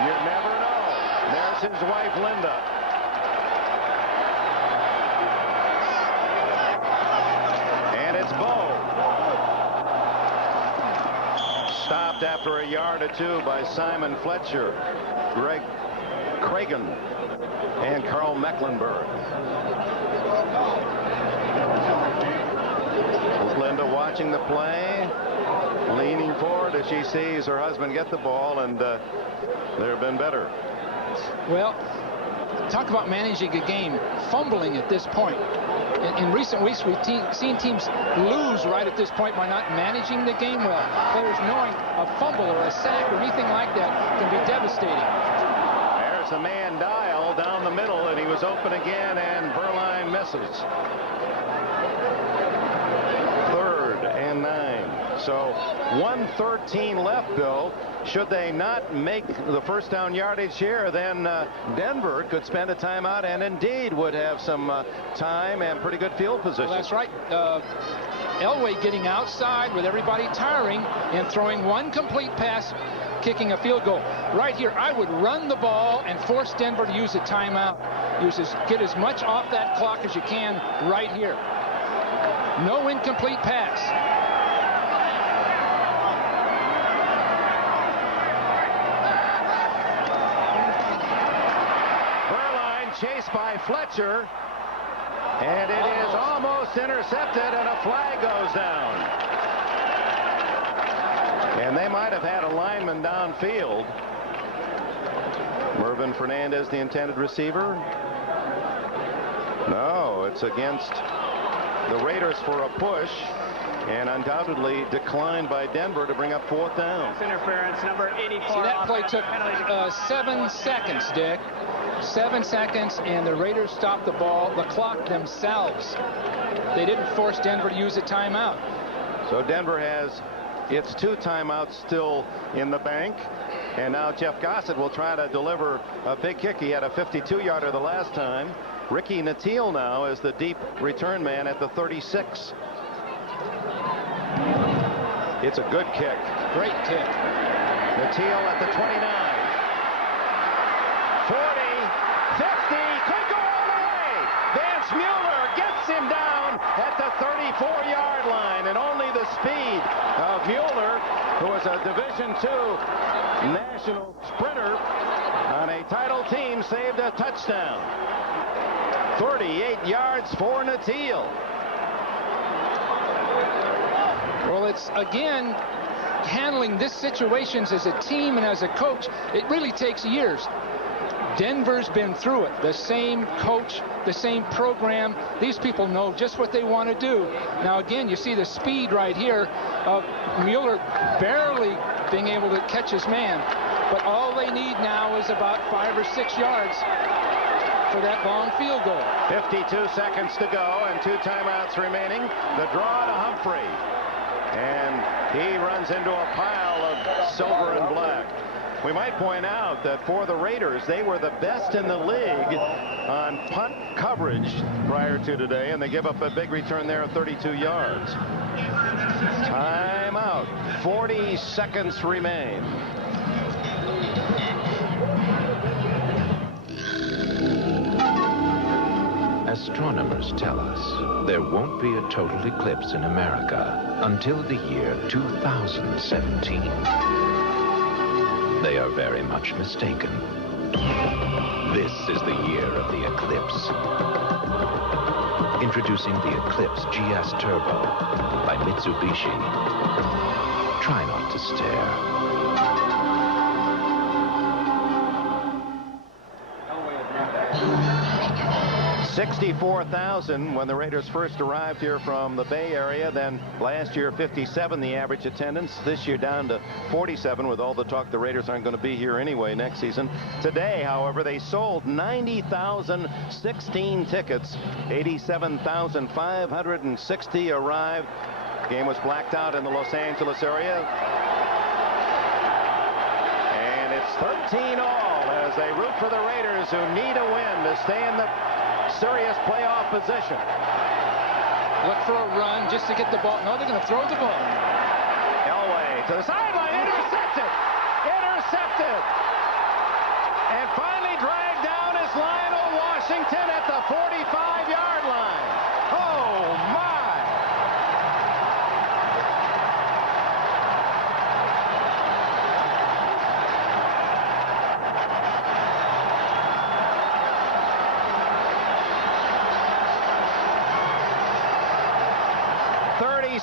you never know. There's his wife, Linda. And it's Bo. Stopped after a yard or 2 by Simon Fletcher, Greg Cragen, and Carl Mecklenburg. Linda watching the play, leaning forward as she sees her husband get the ball, and they've been better. Well, talk about managing a game, fumbling at this point. In recent weeks, we've seen teams lose right at this point by not managing the game well. Players knowing a fumble or a sack or anything like that can be devastating. There's a man dial down the middle, and he was open again, and Burline misses. 3rd and 9. So 1:13 left, Bill. Should they not make the first down yardage here, then Denver could spend a timeout and indeed would have some time and pretty good field position. Well, that's right. Elway getting outside with everybody tiring and throwing 1 complete pass, kicking a field goal. Right here, I would run the ball and force Denver to use a timeout. Get as much off that clock as you can right here. No incomplete pass. Burline chased by Fletcher, and it is almost intercepted, and a flag goes down. And they might have had a lineman downfield. Mervin Fernandez, the intended receiver. No, it's against the Raiders for a push, and undoubtedly declined by Denver to bring up 4th down. Interference, number 84. See, that play took 7 seconds, Dick. 7 seconds, and the Raiders stopped the ball, the clock themselves. They didn't force Denver to use a timeout. So Denver has its 2 timeouts still in the bank, and now Jeff Gossett will try to deliver a big kick. He had a 52-yarder the last time. Ricky Natil now is the deep return man at the 36. It's a good kick. Great kick. Natil at the 29. 40, 50, could go all the way. Vance Mueller gets him down at the 34-yard line, and only the speed of Mueller, who is a Division II national sprinter on a title team, saved a touchdown. 38 yards for Natil. Well, it's, again, handling this situations as a team and as a coach, it really takes years. Denver's been through it. The same coach, the same program. These people know just what they want to do. Now, again, you see the speed right here of Mueller barely being able to catch his man. But all they need now is about 5 or 6 yards for that long field goal. 52 seconds to go and 2 timeouts remaining. The draw to Humphrey. And he runs into a pile of silver and black. We might point out that for the Raiders, they were the best in the league on punt coverage prior to today, and they give up a big return there of 32 yards. Timeout. 40 seconds remain. Astronomers tell us there won't be a total eclipse in America until the year 2017. They are very much mistaken. This is the year of the Eclipse. Introducing the Eclipse GS Turbo by Mitsubishi. Try not to stare. 64,000 when the Raiders first arrived here from the Bay Area. Then last year, 57 the average attendance. This year down to 47 with all the talk the Raiders aren't going to be here anyway next season. Today, however, they sold 90,016 tickets. 87,560 arrived. Game was blacked out in the Los Angeles area. And it's 13 all as they root for the Raiders, who need a win to stay in the serious playoff position. Look for a run just to get the ball. No, they're going to throw the ball. Elway to the sideline. Intercepted. Intercepted. And finally dragged down is Lionel Washington at the 45-yard line. Oh, my.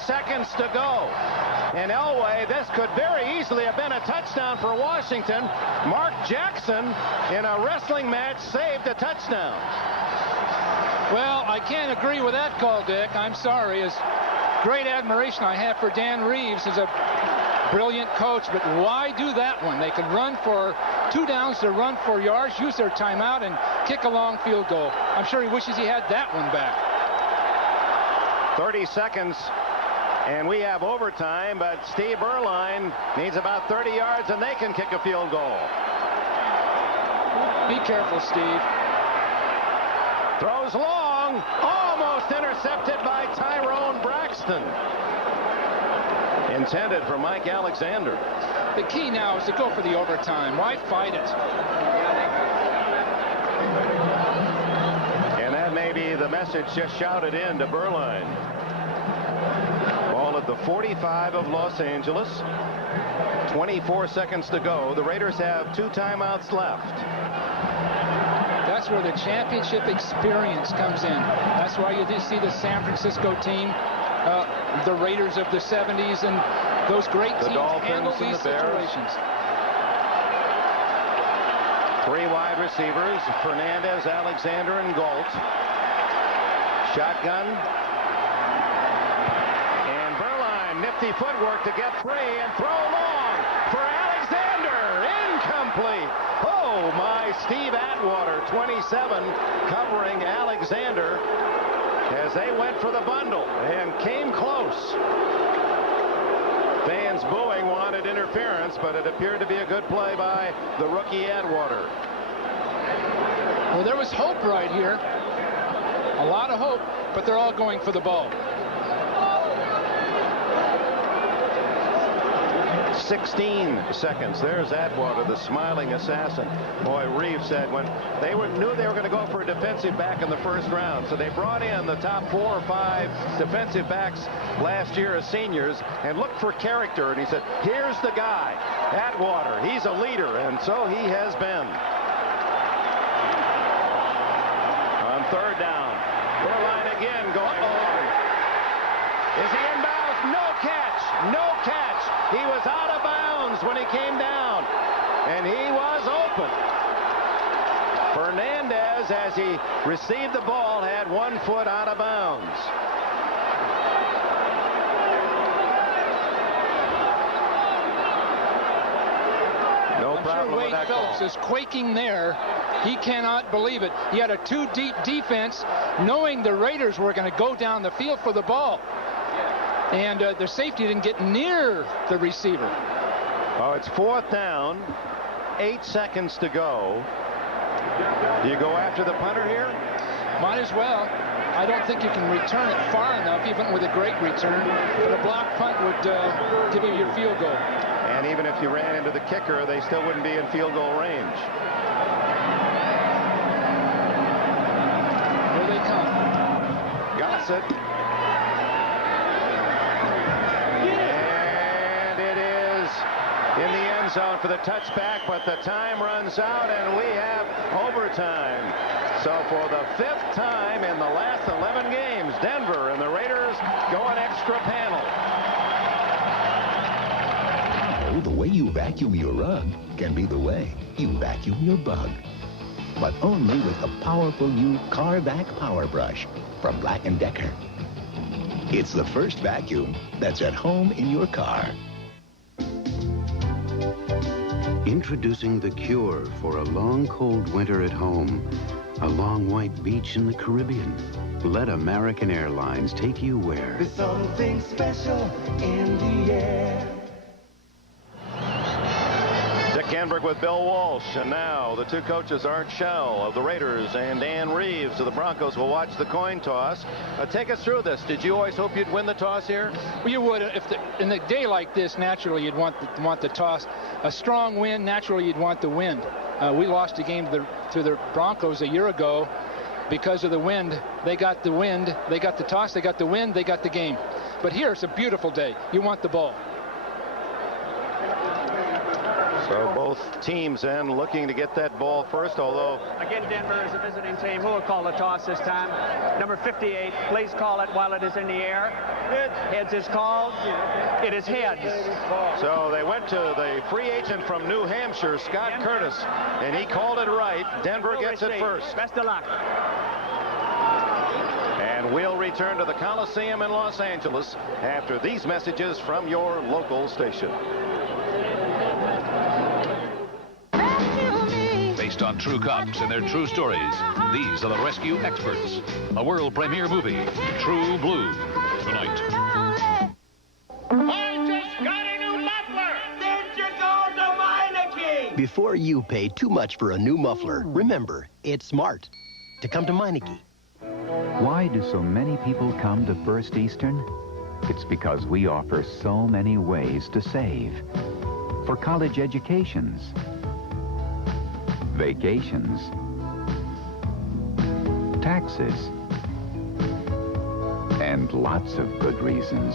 Seconds to go. And Elway, this could very easily have been a touchdown for Washington. Mark Jackson, in a wrestling match, saved a touchdown. Well, I can't agree with that call, Dick. I'm sorry. As great admiration I have for Dan Reeves as a brilliant coach, but why do that one? They could run for 2 downs to run for yards, use their timeout, and kick a long field goal. I'm sure he wishes he had that one back. 30 seconds. And we have overtime, but Steve Erline needs about 30 yards, and they can kick a field goal. Be careful, Steve. Throws long, almost intercepted by Tyrone Braxton. Intended for Mike Alexander. The key now is to go for the overtime. Why fight it? And that may be the message just shouted in to Berline. Ball at the 45 of Los Angeles. 24 seconds to go. The Raiders have 2 timeouts left. That's where the championship experience comes in. That's why you did see the San Francisco team, the Raiders of the 70s, and those great teams handle these situations. 3 wide receivers, Fernandez, Alexander, and Galt. Shotgun. Nifty footwork to get free and throw long for Alexander. Incomplete. Oh, my. Steve Atwater, 27, covering Alexander as they went for the bundle and came close. Fans booing wanted interference, but it appeared to be a good play by the rookie Atwater. Well, there was hope right here. A lot of hope, but they're all going for the ball. 16 seconds. There's Atwater, the smiling assassin. Boy, Reeves said when they knew they were going to go for a defensive back in the first round, so they brought in the top 4 or 5 defensive backs last year as seniors and looked for character. And he said, here's the guy, Atwater. He's a leader, and so he has been. On 3rd down, Berline again going long. Is he inbounds? No catch. No catch. He was out of bounds when he came down, and he was open. Fernandez, as he received the ball, had 1 foot out of bounds. No problem with that call. Wade Phillips is quaking there. He cannot believe it. He had a 2-deep defense, knowing the Raiders were going to go down the field for the ball. And the safety didn't get near the receiver. Oh, it's 4th down, 8 seconds to go. Do you go after the punter here? Might as well. I don't think you can return it far enough, even with a great return. But a block punt would give you your field goal. And even if you ran into the kicker, they still wouldn't be in field goal range. Here they come. Gossett. In the end end zone for the touchback, but the time runs out, and we have overtime. So for the 5th time in the last 11 games, Denver and the Raiders go an extra panel. Oh, the way you vacuum your rug can be the way you vacuum your bug. But only with the powerful new Car Vac Power Brush from Black & Decker. It's the first vacuum that's at home in your car. Introducing the cure for a long, cold winter at home. A long white beach in the Caribbean. Let American Airlines take you where? There's something special in the air. Dick Enberg with Bill Walsh, and now the two coaches, Art Shell of the Raiders and Dan Reeves of the Broncos, will watch the coin toss. Take us through this. Did you always hope you'd win the toss here? Well, you would. In a day like this, naturally you'd want the toss. A strong wind, naturally you'd want the wind. We lost a game to the Broncos a year ago because of the wind. They got the wind, they got the toss, they got the wind, they got the game. But here it's a beautiful day. You want the ball. So both teams then looking to get that ball first, although... Again, Denver is a visiting team. Who will call the toss this time? Number 58, please call it while it is in the air. Heads is called. It is heads. So they went to the free agent from New Hampshire, Scott Curtis, and he called it right. Denver gets it first. Best of luck. And we'll return to the Coliseum in Los Angeles after these messages from your local station. Based on true cops and their true stories, these are the Rescue Experts. A world premiere movie, True Blue, tonight. I just got a new muffler! Did you go to Meineke? Before you pay too much for a new muffler, remember, it's smart to come to Meineke. Why do so many people come to First Eastern? It's because we offer so many ways to save. For college educations, vacations, taxes, and lots of good reasons.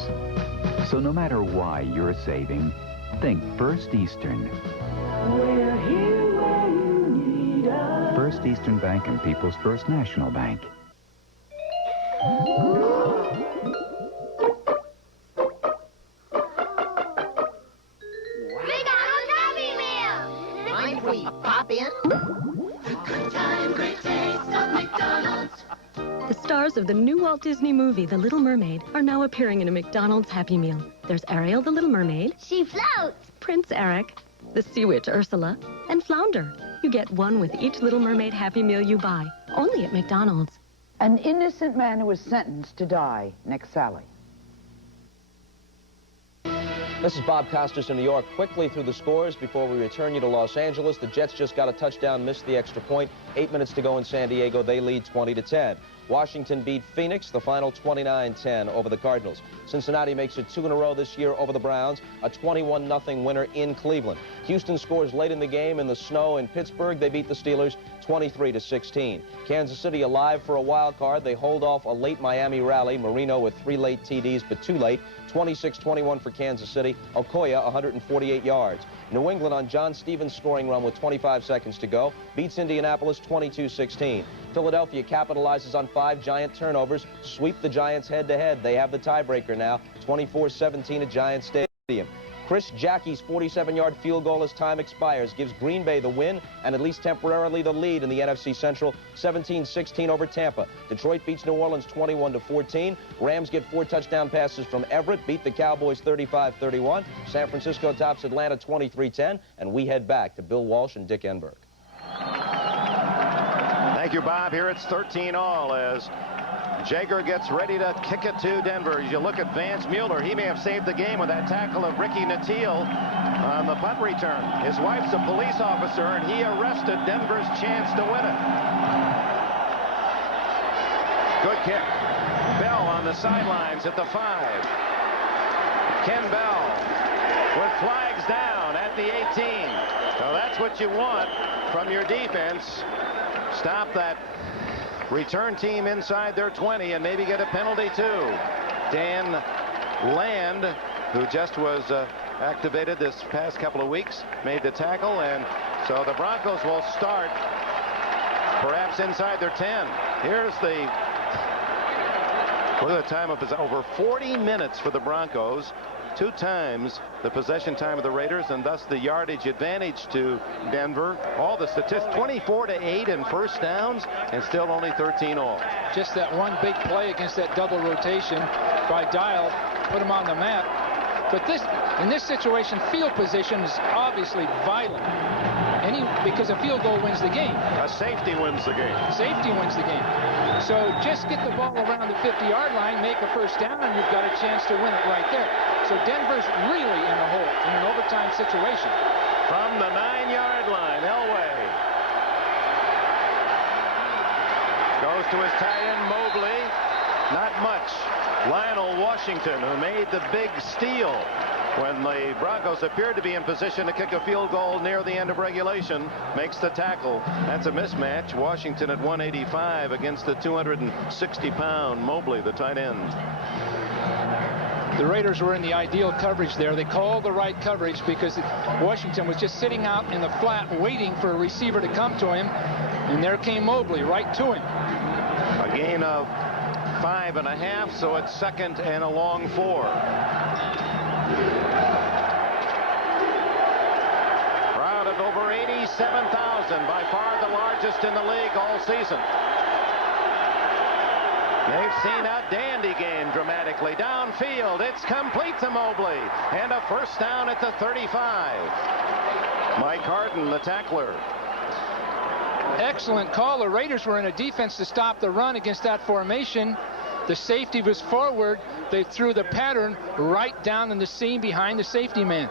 So no matter why you're saving, think First Eastern. We're here where you need us. First Eastern Bank and People's First National Bank. Pop in. Good time, great taste of McDonald's. The stars of the new Walt Disney movie, The Little Mermaid, are now appearing in a McDonald's Happy Meal. There's Ariel the Little Mermaid. She floats. Prince Eric, the Sea Witch Ursula, and Flounder. You get one with each Little Mermaid Happy Meal you buy, only at McDonald's. An innocent man who was sentenced to die. Next, Sally. This is Bob Costas in New York. Quickly through the scores before we return you to Los Angeles. The Jets just got a touchdown, missed the extra point. 8 minutes to go in San Diego. They lead 20-10. Washington beat Phoenix, the final 29-10 over the Cardinals. Cincinnati makes it 2 in a row this year over the Browns, a 21-0 winner in Cleveland. Houston scores late in the game in the snow in Pittsburgh. They beat the Steelers 23-16. Kansas City alive for a wild card. They hold off a late Miami rally. Marino with 3 late TDs, but too late. 26-21 for Kansas City. Okoye, 148 yards. New England on John Stevens' scoring run with 25 seconds to go. Beats Indianapolis 22-16. Philadelphia capitalizes on 5 Giant turnovers. Sweep the Giants head-to-head. They have the tiebreaker now. 24-17 at Giant Stadium. Chris Jackie's 47-yard field goal as time expires gives Green Bay the win and at least temporarily the lead in the NFC Central, 17-16 over Tampa. Detroit beats New Orleans 21-14. Rams get 4 touchdown passes from Everett, beat the Cowboys 35-31. San Francisco tops Atlanta 23-10, and we head back to Bill Walsh and Dick Enberg. Thank you, Bob. Here it's 13-all as Jaeger gets ready to kick it to Denver. As you look at Vance Mueller, he may have saved the game with that tackle of Ricky Nattiel on the punt return. His wife's a police officer, and he arrested Denver's chance to win it. Good kick. Bell on the sidelines at the 5. Ken Bell with flags down at the 18. So that's what you want from your defense. Stop that return team inside their 20 and maybe get a penalty too. Dan Land, who just was activated this past couple of weeks, made the tackle, and so the Broncos will start perhaps inside their 10. Here's the look at the time of over 40 minutes for the Broncos. 2 times the possession time of the Raiders, and thus the yardage advantage to Denver. All the statistics, 24-8 in first downs, and still only 13 all. Just that one big play against that double rotation by Dial put him on the map. But in this situation, field position is obviously vital. Because a field goal wins the game. A safety wins the game. Safety wins the game. So just get the ball around the 50-yard line, make a first down, and you've got a chance to win it right there. So Denver's really in a hole in an overtime situation. From the 9-yard line, Elway goes to his tight end, Mobley. Not much. Lionel Washington, who made the big steal when the Broncos appeared to be in position to kick a field goal near the end of regulation, makes the tackle. That's a mismatch. Washington at 185 against the 260-pound Mobley, the tight end. The Raiders were in the ideal coverage there. They called the right coverage because Washington was just sitting out in the flat waiting for a receiver to come to him, and there came Mobley right to him. A gain of 5.5, so it's 2nd and a long 4. Crowd of over 87,000, by far the largest in the league all season. They've seen a dandy game dramatically. Downfield, it's complete to Mobley, and a first down at the 35. Mike Harden, the tackler. Excellent call. The Raiders were in a defense to stop the run against that formation. The safety was forward. They threw the pattern right down in the seam behind the safety man.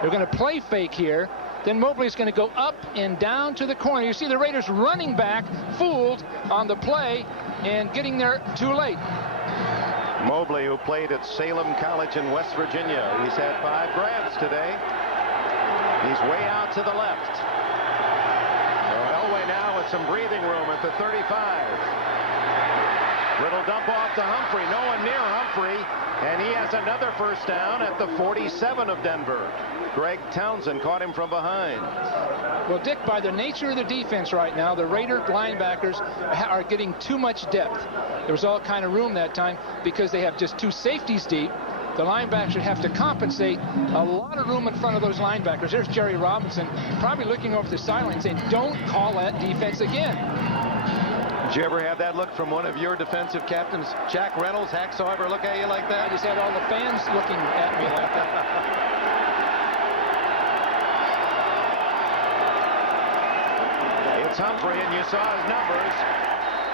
They're going to play fake here. Then Mobley's going to go up and down to the corner. You see the Raiders running back, fooled on the play and getting there too late. Mobley, who played at Salem College in West Virginia. He's had 5 grabs today. He's way out to the left. So Elway now with some breathing room at the 35. Little dump off to Humphrey. No one near Humphrey. And he has another first down at the 47 of Denver. Greg Townsend caught him from behind. Well, Dick, by the nature of the defense right now, the Raider linebackers are getting too much depth. There was all kind of room that time because they have just 2 safeties deep. The linebackers have to compensate. A lot of room in front of those linebackers. There's Jerry Robinson probably looking over the sideline saying, don't call that defense again. Did you ever have that look from one of your defensive captains? Jack Reynolds, Hacksaw, ever look at you like that? I just had all the fans looking at me like that. It's Humphrey, and you saw his numbers.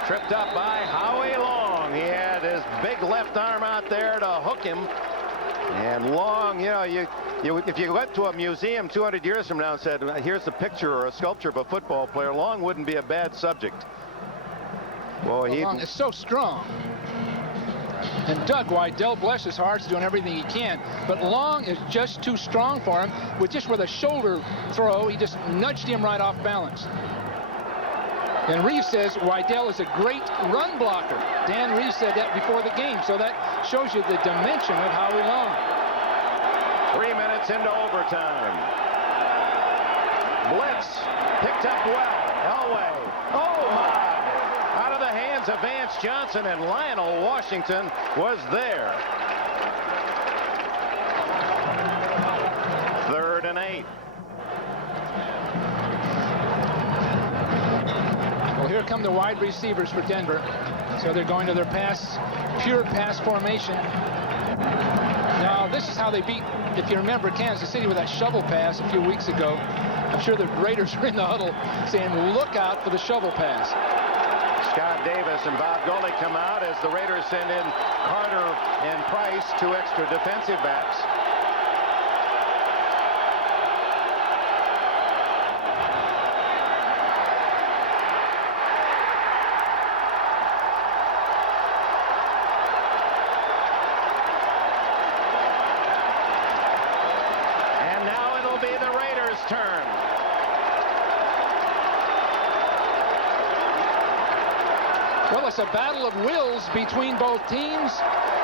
Tripped up by Howie Long. He had his big left arm out there to hook him. And Long, you know, if you went to a museum 200 years from now and said, here's a picture or a sculpture of a football player, Long wouldn't be a bad subject. Well, Long is so strong. And Doug Weidel, bless his heart, is doing everything he can. But Long is just too strong for him. With a shoulder throw, he just nudged him right off balance. And Reeves says Weidel is a great run blocker. Dan Reeves said that before the game. So that shows you the dimension of Howie Long. 3 minutes into overtime. Blitz picked up well. Elway. Oh, my. Out of the hands of Vance Johnson, and Lionel Washington was there. 3rd and 8. Well, here come the wide receivers for Denver. So they're going to their pure pass formation. Now, this is how they beat, if you remember, Kansas City with that shovel pass a few weeks ago. I'm sure the Raiders are in the huddle saying, look out for the shovel pass. Scott Davis and Bob Gully come out as the Raiders send in Carter and Price, 2 extra defensive backs. And now it'll be the Raiders' turn. Well, it's a battle of wills between both teams,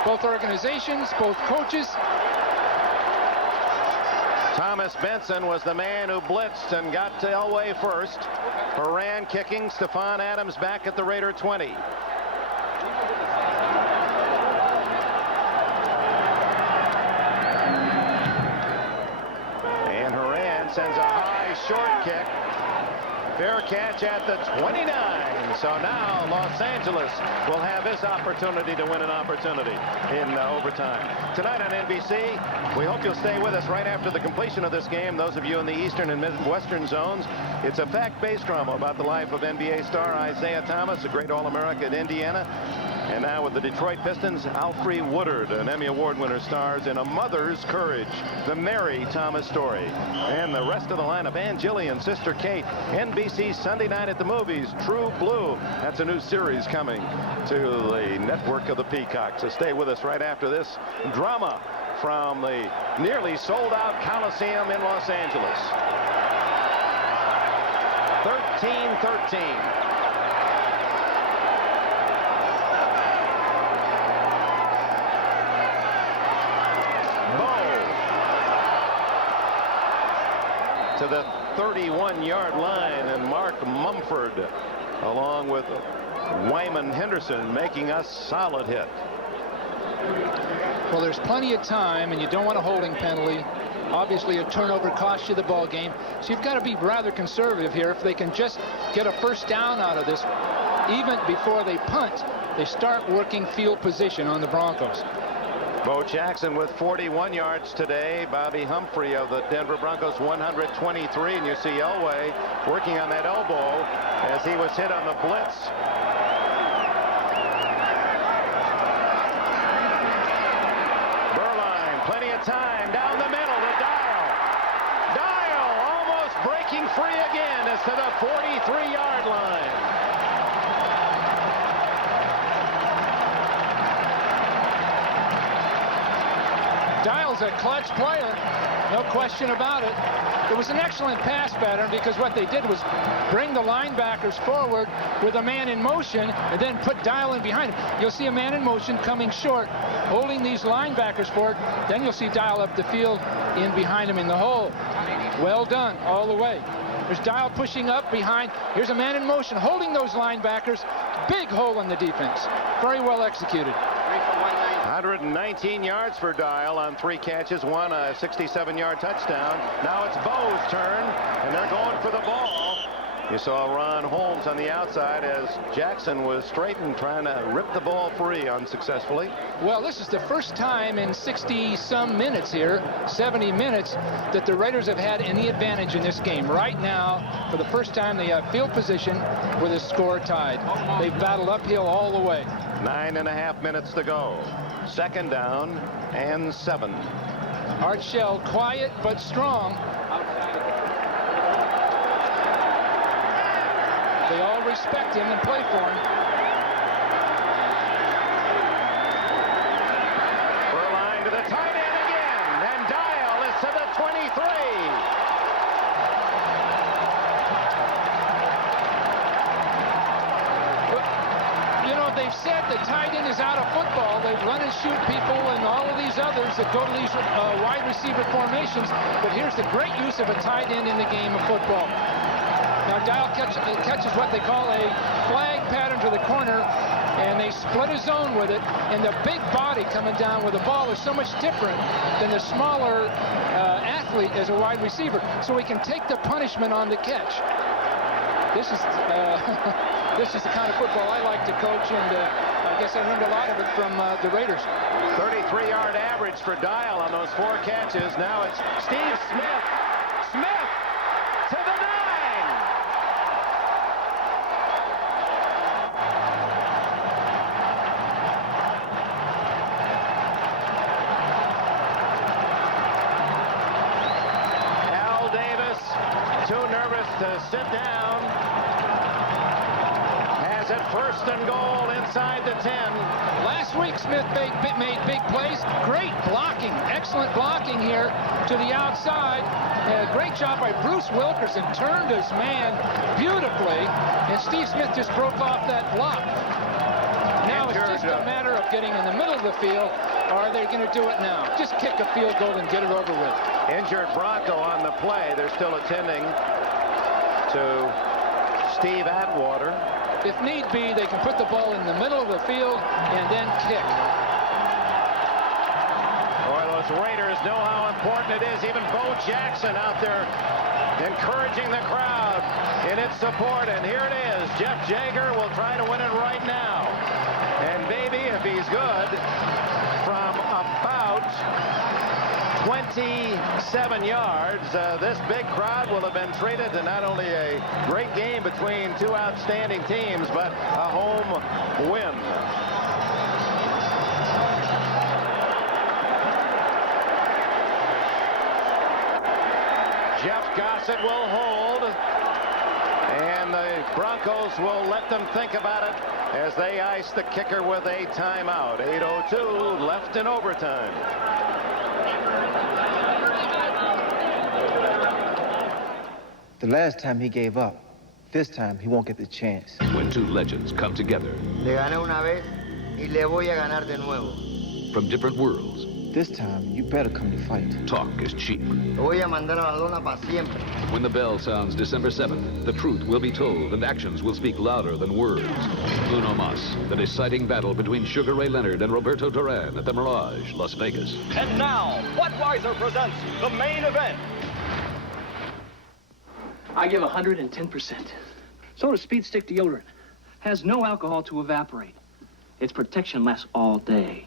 both organizations, both coaches. Thomas Benson was the man who blitzed and got to Elway first. Horan kicking. Stephon Adams back at the Raider 20. And Horan sends a high short kick. Fair catch at the 29. So now Los Angeles will have his opportunity to win an opportunity in overtime. Tonight on NBC, we hope you'll stay with us right after the completion of this game. Those of you in the eastern and midwestern zones, it's a fact-based drama about the life of NBA star Isaiah Thomas, a great All-America at Indiana. And now with the Detroit Pistons, Alfre Woodard, an Emmy Award winner, stars in A Mother's Courage, the Mary Thomas story. And the rest of the lineup, Ann Gillian, Sister Kate, NBC Sunday Night at the Movies, True Blue. That's a new series coming to the network of the Peacock. So stay with us right after this drama from the nearly sold-out Coliseum in Los Angeles. 13-13. To the 31-yard line, and Mark Mumford along with Wyman Henderson making a solid hit. Well, there's plenty of time, and you don't want a holding penalty. Obviously, a turnover costs you the ball game, so you've got to be rather conservative here. If they can just get a first down out of this, even before they punt, they start working field position on the Broncos. Bo Jackson with 41 yards today. Bobby Humphrey of the Denver Broncos 123. And you see Elway working on that elbow as he was hit on the blitz. Berline, plenty of time down the middle to Dial. Dial almost breaking free again. It's to the 43-yard line. Dial's a clutch player, no question about it. It was an excellent pass pattern because what they did was bring the linebackers forward with a man in motion and then put Dial in behind him. You'll see a man in motion coming short, holding these linebackers forward. Then you'll see Dial up the field in behind him in the hole. Well done all the way. There's Dial pushing up behind. Here's a man in motion holding those linebackers. Big hole in the defense. Very well executed. 119 yards for Dial on 3 catches, one a 67-yard touchdown. Now it's Bo's turn, and they're going for the ball. You saw Ron Holmes on the outside as Jackson was straightened, trying to rip the ball free unsuccessfully. Well, this is the first time in 60-some minutes here, 70 minutes, that the Raiders have had any advantage in this game. Right now, for the first time, they have field position with a score tied. They've battled uphill all the way. 9.5 minutes to go. Second down and 7. Art Shell, quiet but strong. They all respect him and play for him. Berline to the tight end again, and Dial is to the 23. They've said the tight end is out of football. They've run and shoot people and all of these others that go to these wide receiver formations. But here's the great use of a tight end in the game of football. Now Dial catches what they call a flag pattern to the corner, and they split a zone with it. And the big body coming down with the ball is so much different than the smaller athlete as a wide receiver. So he can take the punishment on the catch. This is this is the kind of football I like to coach, and I guess I learned a lot of it from the Raiders. 33-yard average for Dial on those 4 catches. Now it's Steve Smith. Smith to the 9. Al Davis, too nervous to sit down. At first and goal inside the 10. Last week, Smith made big plays. Great blocking. Excellent blocking here to the outside. Great job by Bruce Wilkerson. Turned his man beautifully. And Steve Smith just broke off that block. Now it's just a matter of getting in the middle of the field. Or are they going to do it now? Just kick a field goal and get it over with. Injured Bronco on the play. They're still attending to Steve Atwater. If need be, they can put the ball in the middle of the field and then kick. Boy, those Raiders know how important it is. Even Bo Jackson out there encouraging the crowd in its support. And here it is. Jeff Jaeger will try to win it right now. And maybe if he's good, from about 27 yards, this big crowd will have been treated to not only a great game between two outstanding teams, but a home win. Jeff Gossett will hold, and the Broncos will let them think about it as they ice the kicker with a timeout. 8:02 left in overtime. The last time he gave up. This time he won't get the chance. When two legends come together. Le gané una vez y le voy a ganar de nuevo. From different worlds. This time you better come to fight. Talk is cheap. Lo voy a mandar a la lona para siempre. When the bell sounds December 7th, the truth will be told and actions will speak louder than words. Uno Mas, the deciding battle between Sugar Ray Leonard and Roberto Duran at the Mirage, Las Vegas. And now, Budweiser presents the main event. I give 110%. So does Speed Stick deodorant. Has no alcohol to evaporate. Its protection lasts all day.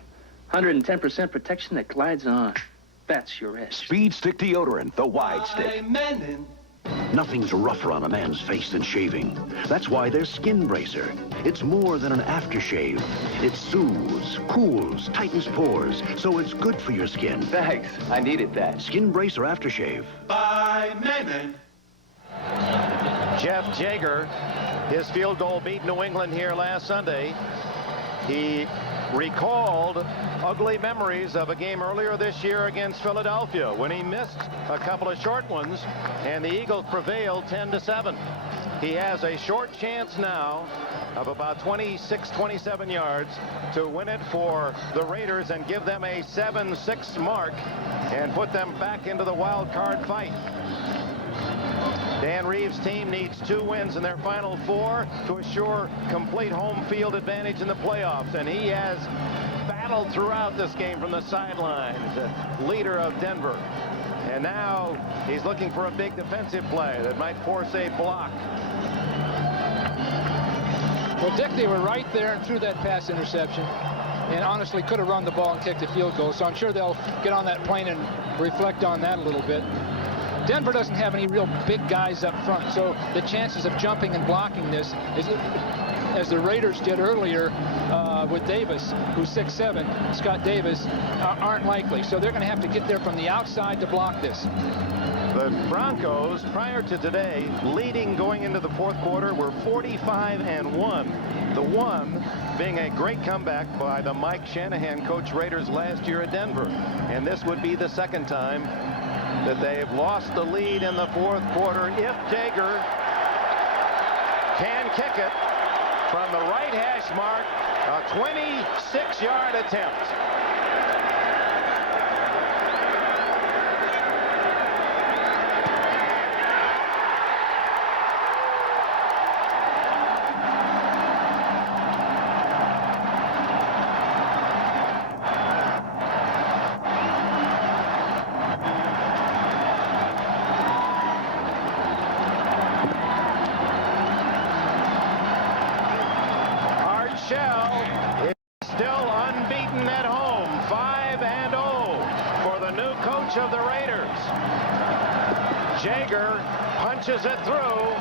110% protection that glides on. That's your edge. Speed Stick deodorant, the wide stick. Nothing's rougher on a man's face than shaving. That's why there's Skin Bracer. It's more than an aftershave. It soothes, cools, tightens pores, so it's good for your skin. Thanks. I needed that. Skin Bracer aftershave. By Menon. Jeff Jaeger, his field goal beat New England here last Sunday. He recalled ugly memories of a game earlier this year against Philadelphia when he missed a couple of short ones and the Eagles prevailed 10-7. He has a short chance now of about 26, 27 yards to win it for the Raiders and give them a 7-6 mark and put them back into the wild card fight. Dan Reeves' team needs 2 wins in their final 4 to assure complete home field advantage in the playoffs, and he has battled throughout this game from the sidelines, the leader of Denver. And now he's looking for a big defensive play that might force a block. Well, Dick, they were right there and threw that pass interception, and honestly could have run the ball and kicked a field goal, so I'm sure they'll get on that plane and reflect on that a little bit. Denver doesn't have any real big guys up front, so the chances of jumping and blocking this, is, as the Raiders did earlier with Davis, who's 6'7", Scott Davis, aren't likely. So they're going to have to get there from the outside to block this. The Broncos, prior to today, leading going into the fourth quarter, were 45-1. The one being a great comeback by the Mike Shanahan coach Raiders last year at Denver. And this would be the second time that they've lost the lead in the fourth quarter. If Jaeger can kick it from the right hash mark, a 26-yard attempt. Of the Raiders. Jaeger punches it through,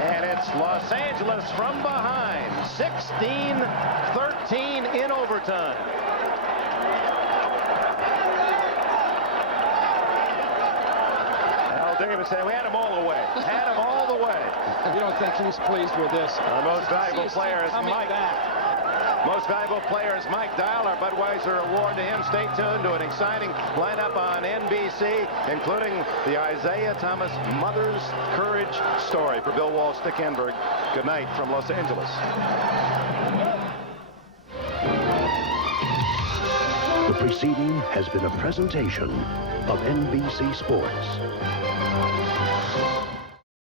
and it's Los Angeles from behind, 16-13 in overtime. Al Davis said, we had him all the way. Had him all the way. You don't think he's pleased with this? Our most valuable player is Mike. Most valuable player is Mike Dial. Our Budweiser award to him. Stay tuned to an exciting lineup on NBC, including the Isaiah Thomas Mother's Courage story. For Bill Walsh, Dick Enberg, good night from Los Angeles. The preceding has been a presentation of NBC Sports.